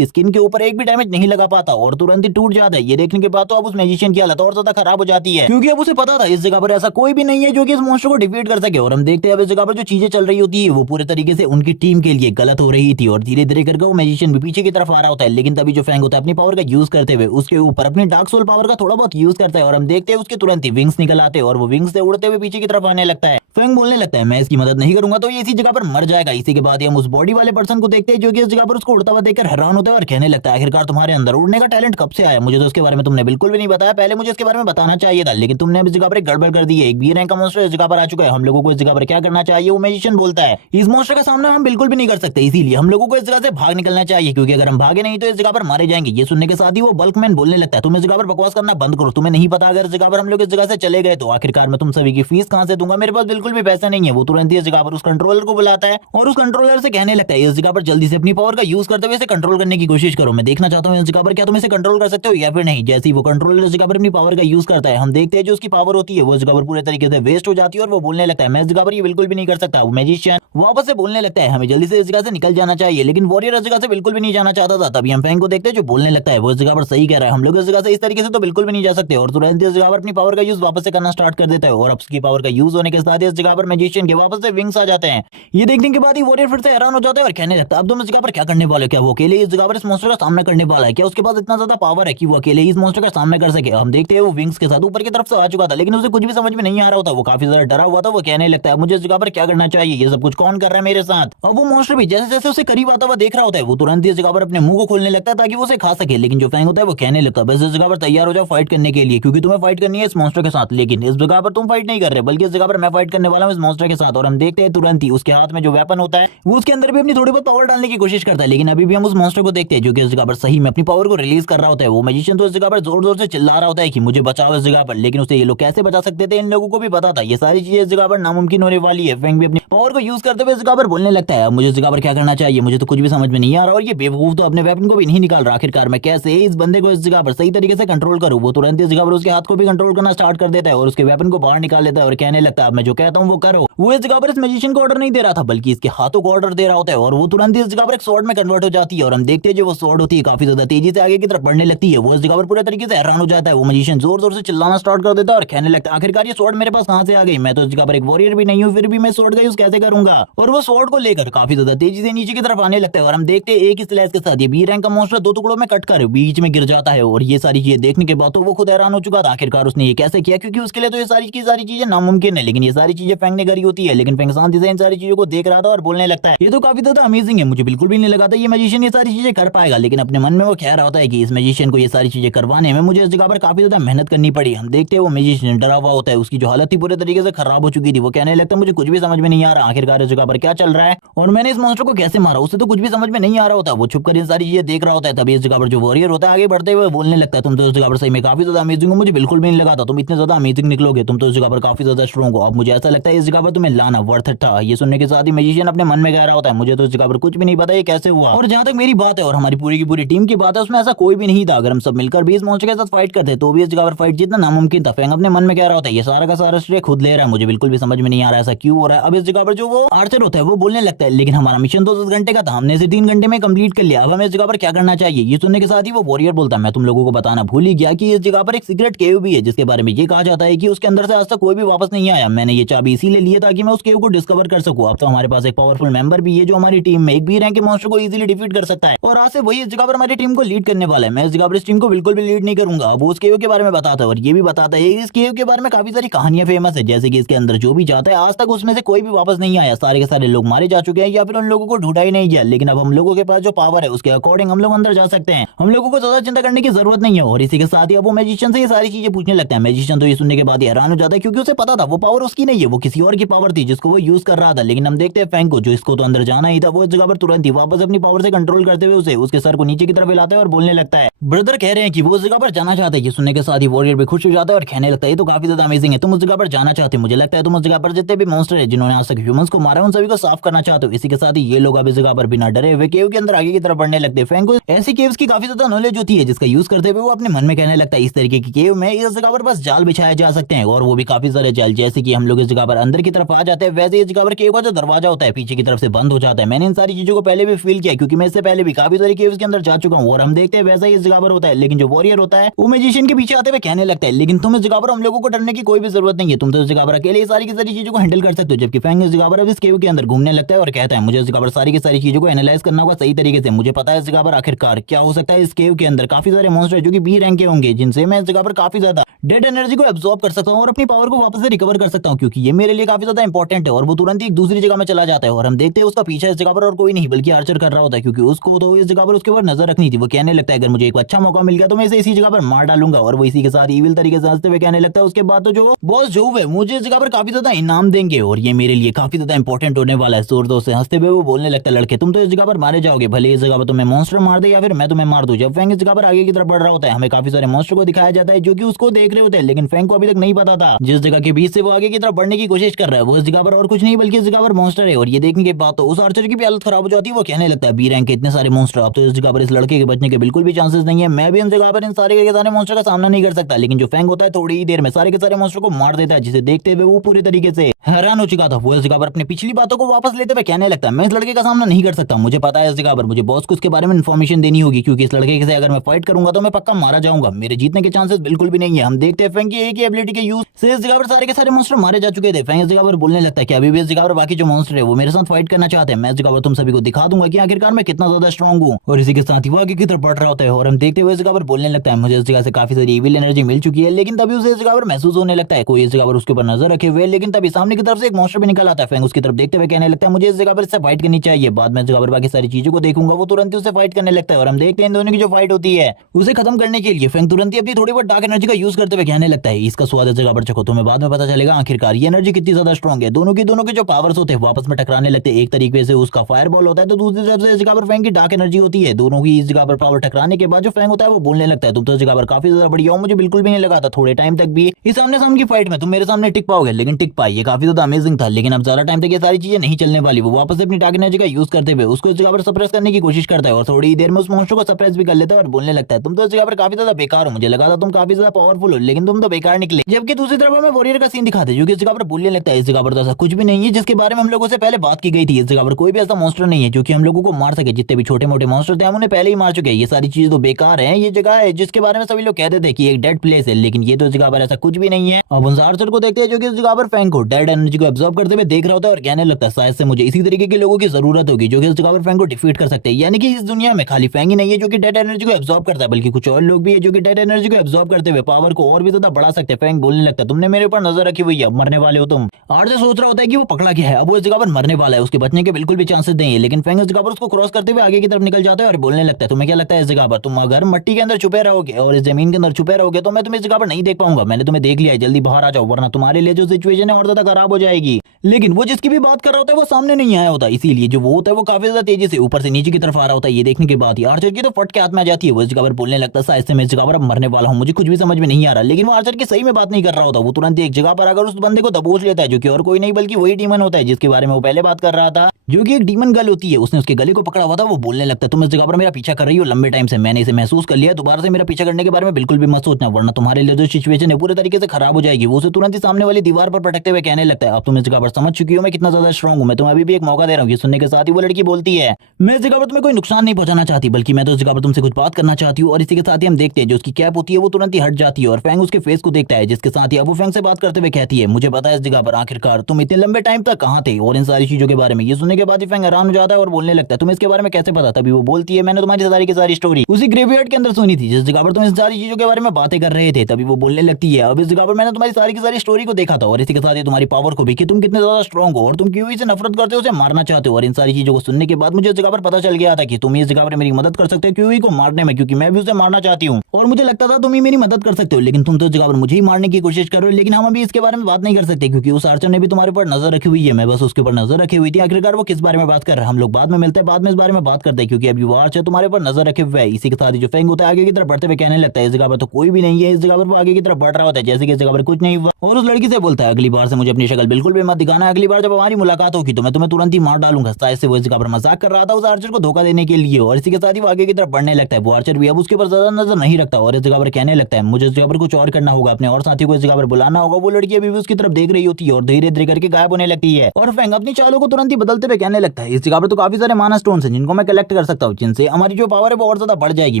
स्किन के ऊपर एक भी डैमेज नहीं लगा पाता और तुरंत ही टूट जाता है। ये देखने के बाद तो अब उस मैजिशियन की हालत और ज्यादा खराब हो जाती है, क्योंकि अब उसे पता था इस जगह पर ऐसा कोई भी नहीं है जो कि इस मॉन्स्टर को डिफीट कर सके। और हम देखते हैं अब इस जगह पर जो चीजें चल रही होती है वो पूरे तरीके से उनकी टीम के लिए गलत हो रही थी और धीरे धीरे करके वो मैजिशियन भी पीछे की तरफ आ रहा होता है। लेकिन तभी जो फैंग होता है अपनी पावर का यूज करते हुए उसके ऊपर अपनी डार्क सोल पावर का थोड़ा बहुत यूज करता है और हम देखते हैं उसके तुरंत ही विंग्स निकल आते हैं और वो विंग्स से उड़ते हुए पीछे की तरफ आने लगता है। फैंग बोलने लगता है मैं इसकी मदद नहीं करूंगा तो ये इसी जगह पर मर जाएगा। इसी के बाद हम उस बॉडी वाले पर्सन को देखते हैं जो कि इस जगह पर उसको उड़ता हुआ देखकर हैरान होता है और कहने लगता है आखिरकार तुम्हारे अंदर उड़ने का टैलेंट कब से आया, मुझे तो इसके बारे में तुमने बिल्कुल भी नहीं बताया। पहले मुझे इसके बारे में बताना चाहिए था, लेकिन तुमने इस जगह पर एक गड़बड़ कर दी है। एक बी रैंक का मॉन्स्टर इस जगह पर आ चुका है, हम लोगों को इस जगह पर क्या करना चाहिए? वो मैजिशियन बोलता है इस मॉन्स्टर का सामना हम बिल्कुल भी नहीं कर सकते, इसीलिए हम लोगों को इस जगह से भाग निकलना चाहिए, क्योंकि अगर हम भागे नहीं तो इस जगह पर मारे जाएंगे। ये सुनने के साथ ही वो बल्कमैन बोलने लगता है तुम इस जगह पर बकवास करना बंद करो, तुम्हें नहीं पता अगर इस जगह पर हम लोग इस जगह से चले गए तो आखिरकार मैं तुम सभी की फीस कहां से दूंगा, मेरे पास बिल्कुल भी पैसा नहीं है। वो तुरंत ही इस जगह पर उस कंट्रोलर को बुलाता है और उस कंट्रोलर से कहने लगता है इस जगह पर जल्दी से अपनी पावर का यूज करते हुए इसे कंट्रोल करने की कोशिश करो। मैं देखना चाहता हूँ इस जगह पर क्या तुम इसे कंट्रोल कर सकते हो या फिर नहीं। जैसे ही वो कंट्रोलर इस जगह पर अपनी पावर का यूज करता है हम देखते हैं जो उसकी पावर होती है वो इस जगह पर पूरे तरीके से वेस्ट हो जाती है और वो बोलने लगता है मैं इस जगह पर ये बिल्कुल भी नहीं कर सकता। वो मैजिशियन वापस से बोलने लगता है हमें जल्दी से इस जगह से निकल जाना चाहिए, लेकिन वॉरियर इस जगह से बिल्कुल भी नहीं जाना चाहता था। तभी हम फैंग को देखते हैं जो बोलने लगता है वो इस जगह पर सही कह रहा है, हम लोग इस जगह से इस तरीके से तो बिल्कुल भी नहीं जा सकते और तुरंत इस जगह पर अपनी पावर का यूज वापस से करना स्टार्ट कर देता है और अब उसकी पावर का यूज होने के साथ इस जगह पर मैजिशियन के वापस से विंग्स आ जाते हैं। ये देखने के बाद ही वॉरियर फिर से हैरान हो जाता है और कहने लगता है अब तुम इस जगह पर क्या करने वाले हो, क्या वो अकेले इस जगह पर इस मॉन्स्टर का सामना करने वाला है, क्या उसके पास इतना ज्यादा पावर है कि वो अकेले इस मॉन्स्टर का सामना कर सके। हम देखते हैं वो विंग्स के साथ ऊपर की तरफ से आ चुका था, लेकिन उसे कुछ भी समझ में नहीं आ रहा होता, वो काफी ज्यादा डरा हुआ था। वो कहने लगता है मुझे इस जगह पर क्या करना चाहिए, ये सब कुछ कौन कर रहा है मेरे साथ। अब वो मॉन्स्टर भी जैसे जैसे उसे करीब आता हुआ देख रहा होता है वो तुरंत इस जगह पर अपने मुंह को खोलने लगता है ताकि वो उसे खा सके। लेकिन जो फैंग होता है वो कहने लगता है बस इस जगह पर तैयार हो जाओ फाइट करने के लिए, क्योंकि तुम्हें फाइट करनी है इस मॉन्स्टर के साथ। लेकिन इस जगह पर तुम फाइट नहीं कर रहे बल्कि इस जगह पर मैं फाइट करने वाला हूँ इस मॉन्स्टर के साथ। और हम देखते हैं तुरंत ही उसके हाथ में जो वेपन होता है वो उसके अंदर भी अपनी थोड़ी बहुत पावर डालने की कोशिश करता है, लेकिन अभी भी हम उस मॉन्स्टर को देखते हैं जो कि इस जगह पर सही में अपनी पावर को रिलीज कर रहा होता है। वो मैजिशियन तो इस जगह पर जोर जोर से चिल्ला रहा होता है कि मुझे बचाओ इस जगह पर, लेकिन उसे ये लोग कैसे बचा सकते थे इन लोगों को भी पता था ये सारी चीजें इस जगह पर नामुमकिन होने वाली है। फैंग भी अपनी पावर को यूज करते हुए इस जगह पर बोलने लगता है मुझे इस जगह पर क्या करना चाहिए, मुझे तो कुछ भी समझ में नहीं आ रहा और ये बेवकूफ तो अपने वेपन को भी नहीं निकाल रहा। आखिरकार मैं कैसे इस बंदे को इस जगह पर सही तरीके से कंट्रोल करूं। वो तुरंत इस जगह पर उसके हाथ को भी कंट्रोल करना स्टार्ट कर देता है और उसके वेपन को बाहर निकाल लेता है और कहने लगता है मैं जो कहता हूं वो करो। वो इस जगह पर इस मैजिशियन को ऑर्डर नहीं दे रहा था बल्कि इसके हाथों को ऑर्डर दे रहा होता है और वो तुरंत इस जगह पर एक स्वॉर्ड में कन्वर्ट हो जाती है। और हम देखते हैं जो वो स्वॉर्ड होती है काफी ज्यादा तेजी से आगे की तरफ बढ़ने लगती है। वो इस जगह पर पूरे तरीके से हैरान हो जाता है। वो मैजिशियन जोर जोर से चिल्लाना स्टार्ट कर देता है और कहने लगता है आखिरकार ये स्वॉर्ड मेरे पास कहां से आ गई, मैं तो इस जगह पर एक वॉरियर भी नहीं हूं फिर भी मैं स्वॉर्ड का यूज कैसे करूंगा। और वो स्वॉर्ड को लेकर काफी ज्यादा तेजी से नीचे की तरफ आने लगता है और हम देखते हैं एक ही स्लैश के साथ ये बी रैंक का मॉन्स्टर दो टुकड़ों में कटकर बीच में गिर जाता है। और ये सारी चीजें देखने के बाद तो वो खुद हैरान हो चुका था आखिरकार उसने ये कैसे किया, क्योंकि उसके लिए तो ये सारी की सारी चीजें नामुमकिन है, लेकिन ये सारी चीजें फैंग ने करी होती है। लेकिन फैंग शांति से इन सारी चीजों को देख रहा था और बोलने लगता है ये तो काफी ज्यादा अमेजिंग है, मुझे बिल्कुल भी नहीं लगा था ये मैजिशियन ये सारी चीजें कर पाएगा। लेकिन अपने मन में वो कह रहा होता है कि इस मैजिशियन को ये सारी चीजें करवाने में मुझे इस जगह पर काफी ज्यादा मेहनत करनी पड़ी। हम देखते हैं वो मैजिशियन डरा हुआ होता है, उसकी जो हालत थी पूरे तरीके से खराब हो चुकी थी। वो कहने लगता है मुझे कुछ भी समझ में नहीं आ रहा आखिरकार इस जगह पर क्या चल रहा है और मैंने इस मॉन्स्टर को कैसे मारा, उसे तो कुछ भी समझ में नहीं आ रहा होता। वो छुप कर इन सारी चीजें देख रहा होता है। तभी इस जगह पर जो वॉरियर होता है आगे बढ़ते हुए बोलने लगता है तुम तो इस जगह पर सही में काफी ज्यादा अमेजिंग हो, मुझे बिल्कुल भी नहीं लगा था तुम इतने ज्यादा अमेजिंग निकलोगे, तुम तो इस जगह पर काफी ज्यादा स्ट्रॉन्ग हो। अब मुझे ऐसा लगता है इस जगह पर तुम्हें लाना वर्थ इट था। ये सुनने के साथ ही मैजिशियन अपने मन में कह रहा होता है मुझे तो इस जगह पर कुछ भी नहीं पता ये कैसे हुआ। और जहां तक मेरी बात है और हमारी पूरी की पूरी टीम की बात है उसमें ऐसा कोई भी नहीं था। अगर हम सब मिलकर भी इस मॉन्स्टर के साथ फाइट करते तो भी इस जगह पर फाइट जीतना नामुमकिन था। फैंग अपने मन में कह रहा होता है ये सारा का सारा श्रेय खुद ले रहा है, मुझे बिल्कुल भी समझ में नहीं आ रहा ऐसा क्यों हो रहा है। अब इस जगह पर जो वो आर्चर होता है वो बोलने लगता है लेकिन हमारा मिशन तो 10 घंटे का था, हमने इसे 3 घंटे में कंप्लीट कर लिया, अब हमें इस जगह पर क्या करना चाहिए। ये सुनने के साथ ही वो वॉरियर बोलता है मैं तुम लोगों को बताना भूल ही गया कि इस जगह पर एक सीक्रेट केव भी है जिसके बारे में ये कहा जाता है कि उसके अंदर से आज तक कोई भी वापस नहीं आया। मैंने ये चाबी इसीलिए ली है ताकि मैं उस केव को डिस्कवर कर सकूं। अब तो हमारे पास एक पावरफुल मेंबर भी है जो हमारी टीम में एक भी रैंक के मॉन्स्टर को इजीली डिफीट कर सकता है और आज से वही इस जगह पर हमारी टीम को लीड करने वाला है। मैं इस जगह पर इस टीम को बिल्कुल भी लीड नहीं करूंगा। अब उस केव के बारे में बताता है और ये भी बताता है इस केव के बारे में काफी सारी कहानियां फेमस है, जैसे कि इसके अंदर जो भी जाता है आज तक उसमें से कोई भी वापस नहीं आया, सारे के सारे लोग मारे जा चुके हैं या फिर उन लोगों को ढूंढा ही नहीं गया। लेकिन अब हम लोगों के पास जो पावर है उसके अकॉर्डिंग हम लोग अंदर जा सकते हैं, हम लोगों को ज्यादा चिंता करने की जरूरत नहीं है। और इसी के साथ ही अब वो मैजिशियन से ये सारी चीजें पूछने लगता है। मैजिशियन तो ये सुनने के बाद ही हैरान हो जाता है क्योंकि उसे पता था वो पावर उसकी नहीं है। नहीं है, वो किसी और की पावर थी जिसको वो यूज कर रहा था। लेकिन हम देखते हैं फैंग को, जो इसको तो अंदर जाना ही था, वो इस जगह पर तुरंत ही वापस अपनी पावर से कंट्रोल करते हुए उसे उसके सर को नीचे की तरफ हिलाता है और बोलने लगता है। ब्रदर कह रहे हैं कि वो उस जगह पर जाना चाहते हैं। ये सुनने के साथ ही वॉरियर भी खुश हो जाता है और कहने लगता है ये तो काफी ज्यादा अमेजिंग है, तुम उस जगह पर जाना चाहते हो। मुझे लगता है तुम उस जगह पर जितने भी मॉन्स्टर है जिन्होंने आज तक ह्यूमंस को मारा उन सभी को साफ करना चाहते हो। इसी के साथ ही ये लोग अब इस जगह पर बिना डरे हुए केव के अंदर आगे की तरफ बढ़ने लगते हैं। फैंग को ऐसी केव्स की काफी ज्यादा नॉलेज होती है जिसका यूज करते हुए वो अपने मन में कहने लगता है इस तरीके की केव में इस जगह पर बस जाल बिछाए जा सकते हैं, और वो भी काफी सारे जाल। जैसे कि हम लोग इस जगह पर अंदर की तरफ आ जाते हैं, वैसे इस जगह पर केव का जो दरवाजा होता है पीछे की तरफ से बंद हो जाता है। मैंने इन सारी चीजों को पहले भी फील किया क्योंकि मैं इससे पहले भी काफी सारी केव्स के अंदर जा चुका हूँ, और हम देखते हैं वैसा ही इस जगह पर होता है। लेकिन जो वॉरियर होता है वो मैजिशियन के पीछे आते हुए कहने लगता है लेकिन तुम इस जगह पर हम लोगों को डरने की कोई भी जरूरत नहीं है, तुम तो इस जगह पर अकेले सारी की सारी चीजों को हैंडल कर सकते हो। जबकि फैंग इस जगह पर अब इस केव के अंदर घूमने लगता है और कहता है मुझे इस जगह पर सारी की सारी चीजों को एनालाइज करना होगा सही तरीके से। मुझे पता है इस जगह पर आखिरकार क्या हो सकता है। इस केव के अंदर काफी सारे मॉन्स्टर है जो कि बी रैंक के होंगे, जिनसे मैं इस जगह पर काफी ज्यादा डेड एनर्जी को एब्जॉर्ब कर सकता हूँ और अपनी पावर को वापस से रिकवर कर सकता हूँ, क्योंकि ये मेरे लिए काफी ज्यादा इंपॉर्टेंट है। और वो तुरंत ही एक दूसरी जगह में चला जाता है और हम देखते हैं उसका पीछा इस जगह पर और कोई नहीं बल्कि आर्चर कर रहा होता है, क्योंकि उसको तो इस जगह पर उसके ऊपर नजर रखनी थी। वो कहने लगता है अगर मुझे एक अच्छा मौका मिल गया तो मैं इसे इसी जगह पर मार डालूंगा, और वो इसी के साथ इविल तरीके से हंसते हुए कहने लगता है उसके बाद तो जो बॉस जो है मुझे इस जगह पर काफी ज्यादा इनाम देंगे और ये मेरे लिए काफी ज्यादा इंपॉर्टेंट होने वाला है। जोर जोर से हंसते हुए वो बोलने लगता है लड़के तुम तो इस जगह पर मारे जाओगे, भले इस जगह पर तुम्हें मॉन्स्टर मार दे या फिर मैं तुम्हें मार दूं। जब फैंग इस जगह पर आगे की तरफ बढ़ रहा होता है हमें काफी सारे मॉन्स्टर को दिखाया जाता है जो कि उसको देख रहे होते हैं, लेकिन फैंग को अभी तक नहीं पता था जिस जगह के बीच से वो आगे की तरफ बढ़ने की कोशिश कर रहा है वो इस जगह पर और कुछ नहीं बल्कि इस जगह पर मॉन्स्टर है। और ये देखने के बाद तो उस आर्चर की भी हालत खराब हो जाती है। वो कहने लगता है बी रैंक के इतने सारे मॉन्स्टर, अब तो इस जगह पर इस लड़के के बचने के बिल्कुल भी चांसेस नहीं है। मैं भी इन जगह पर इन सारे के सारे मॉन्स्टर का सामना नहीं कर सकता। लेकिन जो फैंग होता है थोड़ी ही देर में सारे के सारे मॉन्स्टर को मार देता है, जिसे देखते हुए वो पूरी तरीके से हैरान हो चुका था। वो इस जगह पर अपनी पिछली बातों को वापस लेते हुए कहने लगता है मैं इस लड़के का सामना नहीं कर सकता, मुझे पता है इस जगह पर मुझे बॉस को उसके बारे में इन्फॉर्मेशन देनी होगी, क्योंकि इस लड़के से अगर मैं फाइट करूंगा तो मैं पक्का मारा जाऊंगा, मेरे जीतने के चांसेस बिल्कुल भी नहीं है। हम देखते हैं फैंग की एक ही एबिलिटी के यूज से इस जगह पर सारे के सारे मॉन्स्टर मारे जा चुके थे। फैंग इस जगह पर बोलने लगता है कि अभी भी इस जगह पर बाकी जो मॉन्स्टर है वो मेरे साथ फाइट करना चाहते हैं, मैं इस जगह पर तुम सभी को दिखा दूंगा कि आखिरकार मैं कितना ज्यादा स्ट्रांग हूँ। और इसी के साथ ही वो आगे की तरफ बढ़ रहा होता है और हम देखते हुए इस जगह पर बोलने लगता है मुझे इस जगह से काफी सारी इविल एनर्जी मिल चुकी है। लेकिन तभी उसे इस जगह पर महसूस होने लगता है कोई इस जगह पर उसके ऊपर नजर रखे हुए, लेकिन तभी सामने की तरफ से एक मॉन्स्टर भी निकल आता है। फैंग उसकी तरफ देखते हुए कहने लगता है मुझे इस जगह पर इससे फाइट करनी चाहिए, बाद में इस जगह पर बाकी सारी चीजों को देखूंगा। वो तुरंत ही उससे फाइट करने लगता है और हम देखते हैं इन दोनों की जो फाइट होती है उसे खत्म करने के लिए फैंग तुरंत ही अपनी थोड़ी बहुत डार्क एनर्जी का यूज करते हुए कहने लगता है इसका स्वाद इस जगह पर चखो, तुम्हें बाद में पता चलेगा आखिरकार ये एनर्जी कितनी ज्यादा स्ट्रॉन्ग है। दोनों की जो पावर्स होते हैं आपस में टकराने लगते हैं। एक तरीके से उसका फायर बॉल होता है तो दूसरी तरफ से इस जगह पर फैंग की डार्क एनर्जी होती है। दोनों की इस जगह पर पावर टकराने के बाद जो फैंग होता है वो बोलने लगता है तुम तो इस जगह पर काफी ज्यादा बढ़िया हो, मुझे बिल्कुल भी नहीं लगा था थोड़े टाइम तक भी इस सामने सामने की फाइट में तुम मेरे सामने टिक पाओगे, लेकिन टिक पाई, ये काफी ज्यादा अमेजिंग था। लेकिन अब ज्यादा टाइम तक ये सारी चीजें नहीं चलने वाली। वो वापस से अपनी डार्क एनर्जी का यूज करते हुए उसको इस जगह पर सप्रेस करने की कोशिश करता है और थोड़ी देर में उस मॉन्स्टर को सप्रेस भी कर लेता है और बोलने लगता है तुम तो इस जगह पर काफी ज्यादा बेकार हो, मुझे लगा था तुम काफी ज्यादा पावरफुल हो लेकिन तुम तो बेकार निकले। जबकि दूसरी तरफ हमें वॉरियर का सीन दिखाते जो कि इस जगह पर बोलने लगता है इस जगह पर तो ऐसा कुछ भी नहीं है जिसके बारे में हम लोगों से पहले बात की गई थी। इस जगह पर कोई भी ऐसा मॉन्स्टर नहीं है जो कि हम लोगों को मार सके, जितने भी छोटे मोटे मॉन्स्टर थे हम उन्हें पहले ही मार चुके हैं। ये सारी चीजें तो बेकार है, ये जगह है जिसके बारे में सभी लोग कहते थे कि एक डेड प्लेस है, लेकिन ये तो इस जगह पर ऐसा कुछ भी नहीं है। अब उन आर्चर को देखते हैं जो कि इस जगह पर फैंग को डेड एनर्जी को एब्जॉर्ब करते हुए देख रहा होता है और कहने लगता है शायद से मुझे इसी तरीके के लोगों की जरूरत होगी जो कि इस जगह पर फैंग को डिफीट कर सकते हैं। यानी कि इस दुनिया में खाली फैंग ही नहीं है जो कि डेड एनर्जी को एब्जॉर्ब करता है, बल्कि कुछ और लोग भी है जो कि डेड एनर्जी को एब्जॉर्ब करते हुए पावर को और भी ज्यादा बढ़ा सकते हैं। फैंग बोलने लगता है तुमने मेरे ऊपर नजर रखी हुई है, अब मरने वाले हो तुम। आर्चर सोच रहा होता है कि वो पकड़ा गया है, अब वो इस जगह पर मरने वाला है, उसके बचने के बिल्कुल भी चांसेस नहीं है। लेकिन फैंग इस जगह पर उसको क्रॉस करते हुए आगे की तरफ निकल जाता है और बोलने लगता है तुम्हें क्या लगता है इस जगह पर तुम अगर मिट्टी के अंदर छुपे रहोगे और इस जमीन के अंदर छुपे रहोगे तो मैं तुम्हें इस जगह पर नहीं देख पाऊंगा। मैंने तुम्हें देख लिया है, जल्दी बाहर आ जाओ वरना तुम्हारे लिए जो सिचुएशन है और ज्यादा खराब हो जाएगी। लेकिन वो जिसकी भी बात कर रहा होता है वो सामने नहीं आया होता, इसीलिए जो वो होता है वो काफी ज्यादा तेजी से ऊपर से नीचे की तरफ आ रहा होता है। ये देखने के बाद ही आर्चर की तो फट के हाथ में आ जाती है। वो इस जगह पर बोलने लगता है शायद से मैं इस जगह पर अब मरने वाला हूँ, मुझे कुछ भी समझ में नहीं आ रहा। लेकिन वो आर्चर की सही में बात नहीं कर रहा होता, वो तुरंत एक जगह पर आकर उस बंदे को दबोच लेता है जो कि और कोई नहीं बल्कि वही डीमन होता है जिसके बारे में वो पहले बात कर रहा था, जो कि एक डीमन गर्ल होती है। उसने उसके गले को पकड़ा हुआ था। वो बोलने लगता है तुम इस जगह पर मेरा पीछा कर रही हो लंबे टाइम से, मैंने इसे महसूस कर लिया, दोबारा से मेरा पीछा करने के बारे में बिल्कुल भी मत सोचना वरना तुम्हारे लिए जो सिचुएशन है पूरे तरीके से खराब हो जाएगी। वो उसे तुरंत ही सामने वाली दीवार पर पटकते हुए कहने लगता है अब तुम इस जगह पर समझ चुकी हो मैं कितना ज्यादा स्ट्रांग हूँ, मैं तुम्हें अभी भी एक मौका दे रहा हूँ। ये सुनने के साथ ही वो लड़की बोलती है मैं इस जगह पर तुम्हें कोई नुकसान नहीं पहुंचाना चाहती, बल्कि मैं तो इस जगह पर तुमसे कुछ बात करना चाहती हूँ। और इसी के साथ ही हम देखते हैं जो उसकी कैप होती है वो तुरंत ही हट जाती है और फैंग उसके फेस को देखता है, जिसके साथ ही अब वो फैंग से बात करते हुए कहती है मुझे पता है इस जगह पर आखिरकार तुम इतने लंबे टाइम तक कहाँ थे और इन सारी चीजों के बारे में। ये सुनने के के बाद ही फैंग हैरान हो जाता है और बोलने लगता है तुम्हें इसके बारे में कैसे पता। तभी वो बोलती है मैंने तुम्हारी सारी की सारी स्टोरी उसी ग्रेवयार्ड के अंदर सुनी थी जिस जगह पर तुम इस सारी चीजों के बारे में बातें कर रहे थे। तभी वो बोलने लगती है अब इस जगह पर मैंने तुम्हारी सारी की सारी स्टोरी को देखा था और इसी के साथ ही तुम्हारी पावर को भी कि तुम कितने ज्यादा स्ट्रॉन्ग हो और तुम क्यों इसे नफरत करते हो, उसे मारना चाहते हो। और इन सारी चीजों को सुनने के बाद मुझे इस जगह पर पता चल गया था कि तुम इस जगह पर मेरी मदद कर सकते हो क्यूई को मारने में, क्योंकि मैं भी उसे मारना चाहती हूँ और मुझे लगता था तुम ही मेरी मदद कर सकते हो, लेकिन तुम तो इस जगह पर मुझे ही मारने की कोशिश कर रहे हो। लेकिन हम अभी इसके बारे में बात नहीं कर सकते क्योंकि उस आर्चर ने भी तुम्हारे ऊपर नजर रखी हुई है। मैं बस उसके ऊपर नजर रखी हुई थी, आखिरकार वो किस बारे में बात कर रहा है हम लोग बाद में मिलते हैं, बाद में इस बारे में बात करते हैं क्योंकि अभी वो आर्चर तुम्हारे ऊपर नजर रखे हुए है। इसी के साथ ही जो फैंग होता है आगे की तरफ बढ़ते हुए कहने लगता है इस जगह पर तो कोई भी नहीं है। इस जगह पर वो आगे की तरफ बढ़ रहा होता है जैसे कि इस जगह पर कुछ नहीं हुआ और उस लड़की से बोलता है अगली बार से मुझे अपनी शक्ल बिल्कुल भी मत दिखाना, अगली बार जब हमारी मुलाकात होगी तो मैं तुम्हें तुरंत ही मार डालूंगा। शायद से वो इस जगह पर मजाक कर रहा था उस आर्चर को धोखा देने के लिए और इसी के साथ ही वो आगे की तरफ बढ़ने लगता है। वो आर्चर भी अब उसके ऊपर ज्यादा नजर नहीं रखता और इस जगह पर कहने लगता है मुझे इस जगह पर कुछ और करना होगा, अपने और साथियों को इस जगह पर बुलाना होगा। वो लड़की अभी भी उसकी तरफ देख रही होती है और धीरे धीरे करके गायब होने लगती है और फैंग अपनी चालों को तुरंत ही बदलते हुए कहने लगता है इस जगह पर तो काफी सारे माना स्टोन्स हैं जिनको मैं कलेक्ट कर सकता हूँ, जिनसे हमारी जो पावर है वो और ज्यादा बढ़ जाएगी।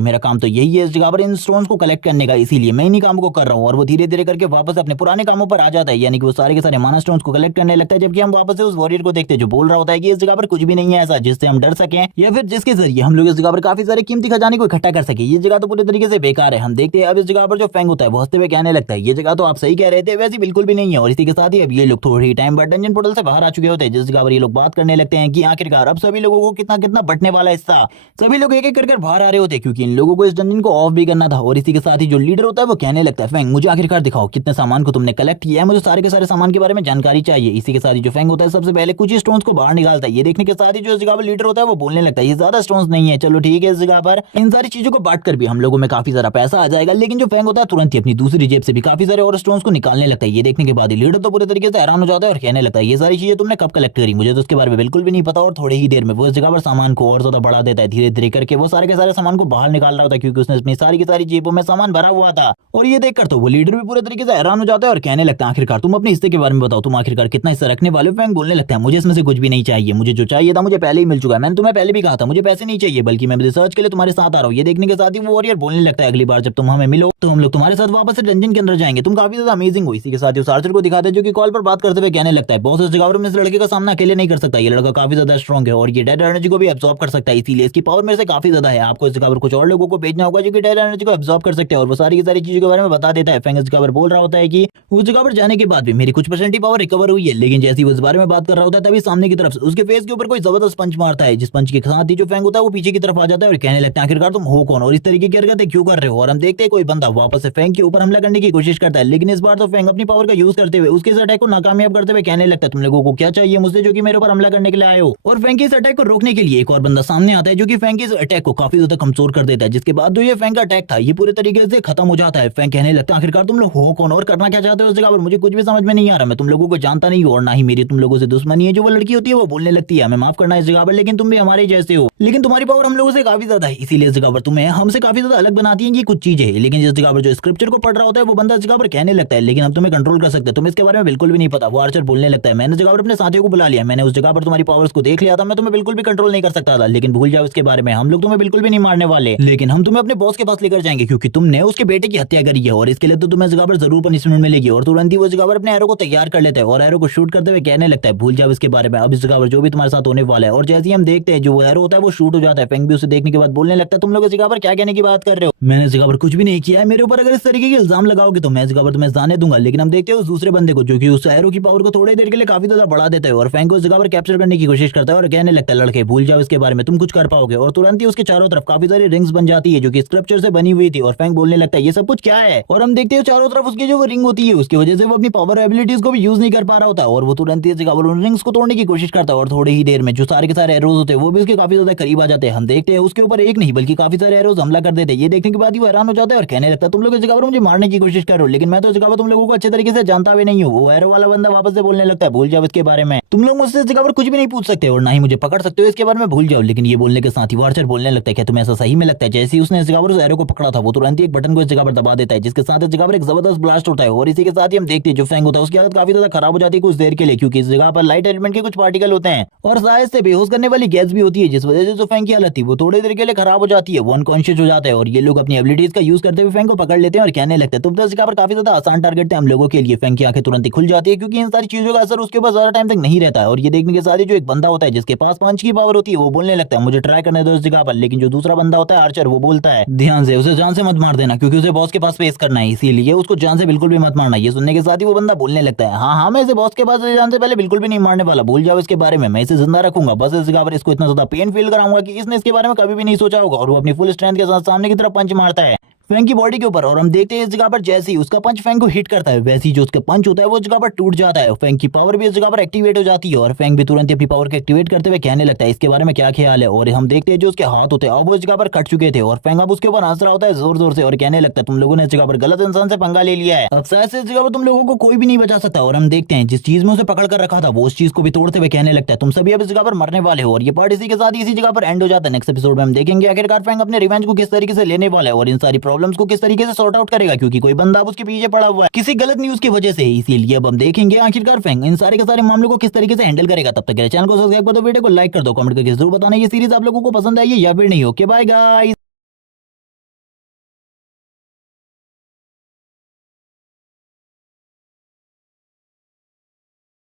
मेरा काम तो यही है इस जगह पर इन स्टोन्स को कलेक्ट करने का, इसीलिए मैं इन्हीं कामों को कर रहा हूँ। और वो धीरे धीरे करके वापस अपने पुराने कामों पर आ जाता है, यानी कि वो सारे के सारे माना स्टोन्स को कलेक्ट करने लगता है। जबकि हम वापस से उस वॉरियर को देखते हैं जो बोल रहा होता है कि इस जगह पर कुछ भी नहीं है ऐसा जिससे हम डर सकें या फिर जिसके जरिए हम लोग इस जगह पर काफी सारे कीमती खजाने को इकट्ठा कर सके। ये जगह तो पूरी तरीके से बेकार है। हम देखते हैं अब इस जगह पर जो फैंग होता है वो हंसते हुए कहने लगता है ये जगह तो आप सही कह रहे थे, वैसे बिल्कुल भी नहीं है। और इसी के साथ ही अब ये लोग थोड़ी ही टाइम बाद डंजन पोर्टल से बाहर आ चुके होते हैं जिस जगह पर ये लोग बात करने लगते हैं कि आखिरकार अब सभी लोगों को कितना कितना बटने वाला हिस्सा। सभी लोग एक एक कर बाहर आ रहे होते हैं क्योंकि इन लोगों को इस डंजन को ऑफ भी करना था। और इसी के साथ ही जो लीडर होता है वो कहने लगता है फैंग मुझे आखिरकार दिखाओ कितने सामान को तुमने कलेक्ट किया है, मुझे सारे के सारे सामान के बारे में जानकारी चाहिए। इसी के साथ ही जो फैंग होता है सबसे पहले कुछ स्टोन्स को बाहर निकालता है। ये देखने के साथ ही जो इस जगह पर लीडर होता है वो बोलने लगता है ये ज्यादा स्टोन्स नहीं है, चलो ठीक है इस जगह पर इन सारी चीजों को बांट कर भी हम लोगों में काफी सारा पैसा आ जाएगा। लेकिन जो फैंग होता है तुरंत ही अपनी दूसरी जेब से भी काफी सारे और स्टोन्स को निकालने लगता है। ये देखने के बाद लीडर तो पूरे तरीके से हैरान हो जाता है और कहने लगता है ये सारी चीजें तुमने कब कलेक्ट करी, मुझे तो इसके बारे में बिल्कुल भी नहीं पता। और थोड़ी ही देर में वो इस जगह पर सामान को और ज्यादा बढ़ा देता है, धीरे धीरे करके वो सारे के सारे सामान को बाहर निकाल रहा होता है क्योंकि उसने अपनी सारी की सारी जेबों में सामान भरा हुआ था। और ये देखकर तो वो लीडर भी पूरे तरीके से हैरान हो जाता है और कहने लगता है आखिरकार तुम अपने हिस्से के बारे में बताओ, तुम आखिरकार कितना हिस्सा रखने वाले हो। फैंग बोलने लगता है मुझे इसमें से कुछ भी नहीं चाहिए, मुझे जो चाहिए था मुझे पहले ही मिल चुका है, मैंने तुम्हें पहले भी कहा था मुझे पैसे नहीं चाहिए बल्कि मैं रिसर्च के लिए तुम्हारे साथ आ रहा हूँ। ये देखने के साथ ही वो वॉरियर बोलने लगता है अगली बार जब तुम हमें मिलो तो हम लोग तुम्हारे साथ वापस से डंजन के अंदर जाएंगे, तुम काफी ज्यादा अमेजिंग हो। इसी के साथ ही उस आर्चर को दिखाते हैं जो कि कॉल पर बात करते हुए कहने लगता है बॉस इस जगह पर मैं इस लड़के का सामना अकेले नहीं कर सकता, ये लड़का काफी ज्यादा स्ट्रॉन्ग है और ये डेड एनर्जी को भी एब्जॉर्ब कर सकता है, इसीलिए इसकी पावर मेरे से काफी ज्यादा है। आपको इस जगह पर कुछ और लोगों को भेजना होगा जो कि डेड एनर्जी को एब्जॉर्ब कर सकते हैं और वो सारी की सारी चीजों के बारे में बता देता है। फैंग इस जगह पर बोल रहा होता है कि उस जगह पर जाने के बाद भी मेरी कुछ परसेंट ही पावर रिकवर हुई है, लेकिन जैसे ही वो इस बारे में बात कर रहा होता है तभी सामने की तरफ उसके फेस के ऊपर कोई जबरदस्त पंच मारता है, जिस पंच के साथ ही जो फैंग होता है वो पीछे की तरफ आ जाता है और कहने लगता है आखिरकार तुम हो कौन और इस तरीके की हरकतें क्यों कर रहे हो। और हम देखते हैं कोई बंदा वापस से फैंग के ऊपर हमला करने की कोशिश करता है, लेकिन इस बार तो फैंग अपनी पावर का यूज करते हुए उसके इस अटैक को नाकामयाब करते हुए कहने लगता है तुम लोगों को क्या चाहिए मुझसे जो कि मेरे ऊपर हमला करने के लिए आए हो। और फैंग के इस अटैक को रोकने के लिए एक और बंदा सामने आता है जो कि फैंग के इस अटैक को काफी ज्यादा कमजोर कर देता है, जिसके बाद जो ये फैंग का अटैक था ये पूरे तरीके से खत्म हो जाता है। फैंग कहने लगता है आखिरकार तुम लोग हो कौन और करना क्या चाहते हो इस जगह पर, मुझे कुछ भी समझ में नहीं आ रहा, मैं तुम लोगों को जानता नहीं हूँ और ना ही मेरी तुम लोगों से दुश्मनी है। जो वो लड़की होती है वो बोलने लगती है हमें माफ करना इस जगह पर, लेकिन तुम भी हमारे जैसे हो, लेकिन तुम्हारी पावर हम लोगों से काफी ज्यादा है, इसीलिए इस जगह पर तुम्हें हमसे काफी ज्यादा अलग बनाती है ये कुछ चीजें है। लेकिन जिस जगह पर जो स्क्रिप्चर को पढ़ रहा होता है वो बंदा इस जगह पर कहने लगता है लेकिन हम तुम्हें कंट्रोल कर सकते हैं, तुम्हें इसके बारे में बिल्कुल भी नहीं पता। वो आर्चर बोलने लगता है मैंने जगह पर अपने साथियों को बुला लिया, मैंने उस जगह पर तुम्हारी पावर्स को देख लिया था, मैं तुम्हें बिल्कुल भी कंट्रोल नहीं कर सकता था, लेकिन भूल जाओ इसके बारे में, हम लोग तुम्हें बिल्कुल भी नहीं मारने वाले, लेकिन हम तुम्हें अपने बॉस के पास लेकर जाएंगे क्योंकि तुमने उसके बेटे की हत्या करी है और इसके लिए तो तुम्हें इस जगह पर जरूर पनिशमेंट मिलेगी। और तुरंत ही वो इस जगह पर अपने एरो को तैयार कर लेता है और एरो को शूट करते हुए कहने लगता है भूल जाओ इसके बारे में, अब इस जगह पर जो भी तुम्हारे साथ होने वाला है। और जैसे ही हम देखते हैं जो वो एरो होता है वो शूट हो जाता है। फैंग भी उसे देखने के बाद बोलने लगता है तुम लोग इस जगह पर क्या कहने की बात कर रहे हो, मैंने इस जगह पर कुछ भी नहीं किया है, मेरे ऊपर अगर इस तरीके के इल्जाम लगाओगे तो मैं इस जगह पर तुम्हें जाने दूंगा। लेकिन हम देखते हैं उस दूसरे बंदे को जो कि उस एरो की पावर को थोड़ी देर के लिए काफी ज्यादा बढ़ा देता है और फैंग को इस जगह पर कैप्चर करने की कोशिश करता है और कहने लगता है लड़के भूल जाओ इसके बारे में, तुम कुछ कर पाओगे। और तुरंत ही उसके चारों तरफ काफी सारी रिंग्स बन जाती है जो कि स्क्रिप्चर से बनी हुई थी और फैंग बोलने लगता है ये सब कुछ क्या है। और हम देखते हैं चारों तरफ उसकी जो रिंग होती है उसकी वजह से वो अपनी पावर एबिलिटीज को भी यूज नहीं कर पा रहा होता और वो तुरंत ही इस जगह पर उन रिंग्स को तोड़ने की कोशिश करता है और थोड़ी ही देर में जो सारे के सारे एरोज होते हैं वो भी उसके काफी ज्यादा करीब आ जाते हैं। हम देखते हैं उसके ऊपर एक नहीं बल्कि काफी सारे एरोज हमला कर देते हैं। ये देखने के बाद ही वो हैरान हो जाता है और कहने लगता है तुम लोग इस जगह पर मुझे मारने की कोशिश कर रहे हो, लेकिन मैं तो इस जगह पर तुम लोगों को अच्छे तरीके से जानता भी नहीं हूँ। वो एरो वाला बंदा वापस से बोलने लगता है भूल जाओ इसके बारे में, तुम लोग मुझसे इस जगह पर कुछ भी नहीं पूछ सकते और ना ही मुझे पकड़ सकते हो, इसके बारे में भूल जाओ। लेकिन ये बोलने के साथ ही वार्चर बोलने लगता है क्या तुम्हें ऐसा सही में लगता है। जैसे ही उसने इस जगह पर उस एरो को पकड़ा था वो तुरंत ही एक बटन को इस जगह पर दबा देता है जिसके साथ इस जगह पर एक जबरदस्त ब्लास्ट होता है। और इसी के साथ ही हम देखते हैं जो फैंग होता है उसकी हालत काफी ज्यादा खराब हो जाती है कुछ देर के लिए क्योंकि इस जगह पर लाइट एलिमेंट के कुछ पार्टिकल होते हैं और शायद से बेहोश करने वाली गैस भी होती है, जिस वजह से जो फैंग की हालत थी वो थोड़ी देर के लिए खराब हो जाती है, वो अनकॉन्शियस हो जाता है। और ये लोग अपनी एबिलिटीज का यूज करते हुए फैंग को पकड़ लेते हैं और कहने लगते हैं तुम तो इस जगह पर काफी ज्यादा आसान टारगेट थे हम लोगों के लिए। फैंग की आंखें तुरंत ही खुल जाती है क्योंकि इन सारी चीजों का असर उसके ऊपर ज्यादा टाइम तक नहीं रहता है। और ये देखने के साथ ही जो एक बंदा होता है जिसके पास पंच की पावर होती है वो बोलने लगता है मुझे ट्राई करने दो इस जगह पर, लेकिन जो दूसरा बंदा होता है आर्चर वो बोलता है ध्यान से उसे जान से मत मार देना क्योंकि उसे बॉस के पास फेस करना है, इसीलिए उसको जान से बिल्कुल भी मत मारना। ये सुनने के साथ ही वो बंदा बोलने लगता है हाँ हाँ मैं इसे बॉस के पास जान से पहले बिल्कुल भी नहीं मारने वाला, भूल जाओ इसके बारे में, मैं इसे जिंदा रखूंगा, बस इस जगह पर इसको इतना ज्यादा पेन फील कराऊंगा कि इसने इसके बारे में कभी भी नहीं सोचा होगा। और वो अपनी फुल स्ट्रेंथ के साथ सामने की तरफ पंच मारता है फैंग की बॉडी के ऊपर और हम देखते हैं इस जगह पर जैसे ही उसका पंच फैंग को हिट करता है वैसे ही जो उसका पंच होता है वो इस जगह पर टूट जाता है। फैंग की पावर भी इस जगह पर एक्टिवेट हो जाती है और फैंग भी तुरंत ही अपनी पावर को एक्टिवेट करते हुए कहने लगता है इसके बारे में क्या ख्याल है। और हम देखते हैं जो उसके हाथ होते हैं अब वो इस जगह पर कट चुके थे और फैंग अब उसके ऊपर हंस रहा होता है जोर जोर से और कहने लगता है तुम लोगों ने इस जगह पर गलत इंसान से पंगा ले लिया है, अब शायद से इस जगह पर तुम लोगों को कोई भी नहीं बचा सकता। और हम देखते हैं जिस चीज में उसे पकड़ कर रखा था वो उस चीज को भी तोड़ते हुए कहने लगता है तुम सभी अब इस जगह पर मरने वाले हो। और ये पार्ट इसी के साथ इसी जगह पर एंड हो जाता है। नेक्स्ट एपिसोड में हम देखेंगे आखिरकार फैंग अपने रिवेंज को किस तरीके से लेने वाला है और इन सारी प्रॉब्लम्स को किस तरीके से सॉर्ट आउट करेगा क्योंकि कोई बंदा अब उसके पीछे पड़ा हुआ है किसी गलत न्यूज की वजह से। इसीलिए अब हम देखेंगे आखिरकार फैंग इन सारे के सारे मामलों को किस तरीके से हैंडल करेगा। तब तक चैनल को सब्सक्राइब कर दो, वीडियो को लाइक कर दो, कमेंट करके जरूर बताना ये सीरीज आप लोगों को पसंद आई है या फिर नहीं। Okay bye guys.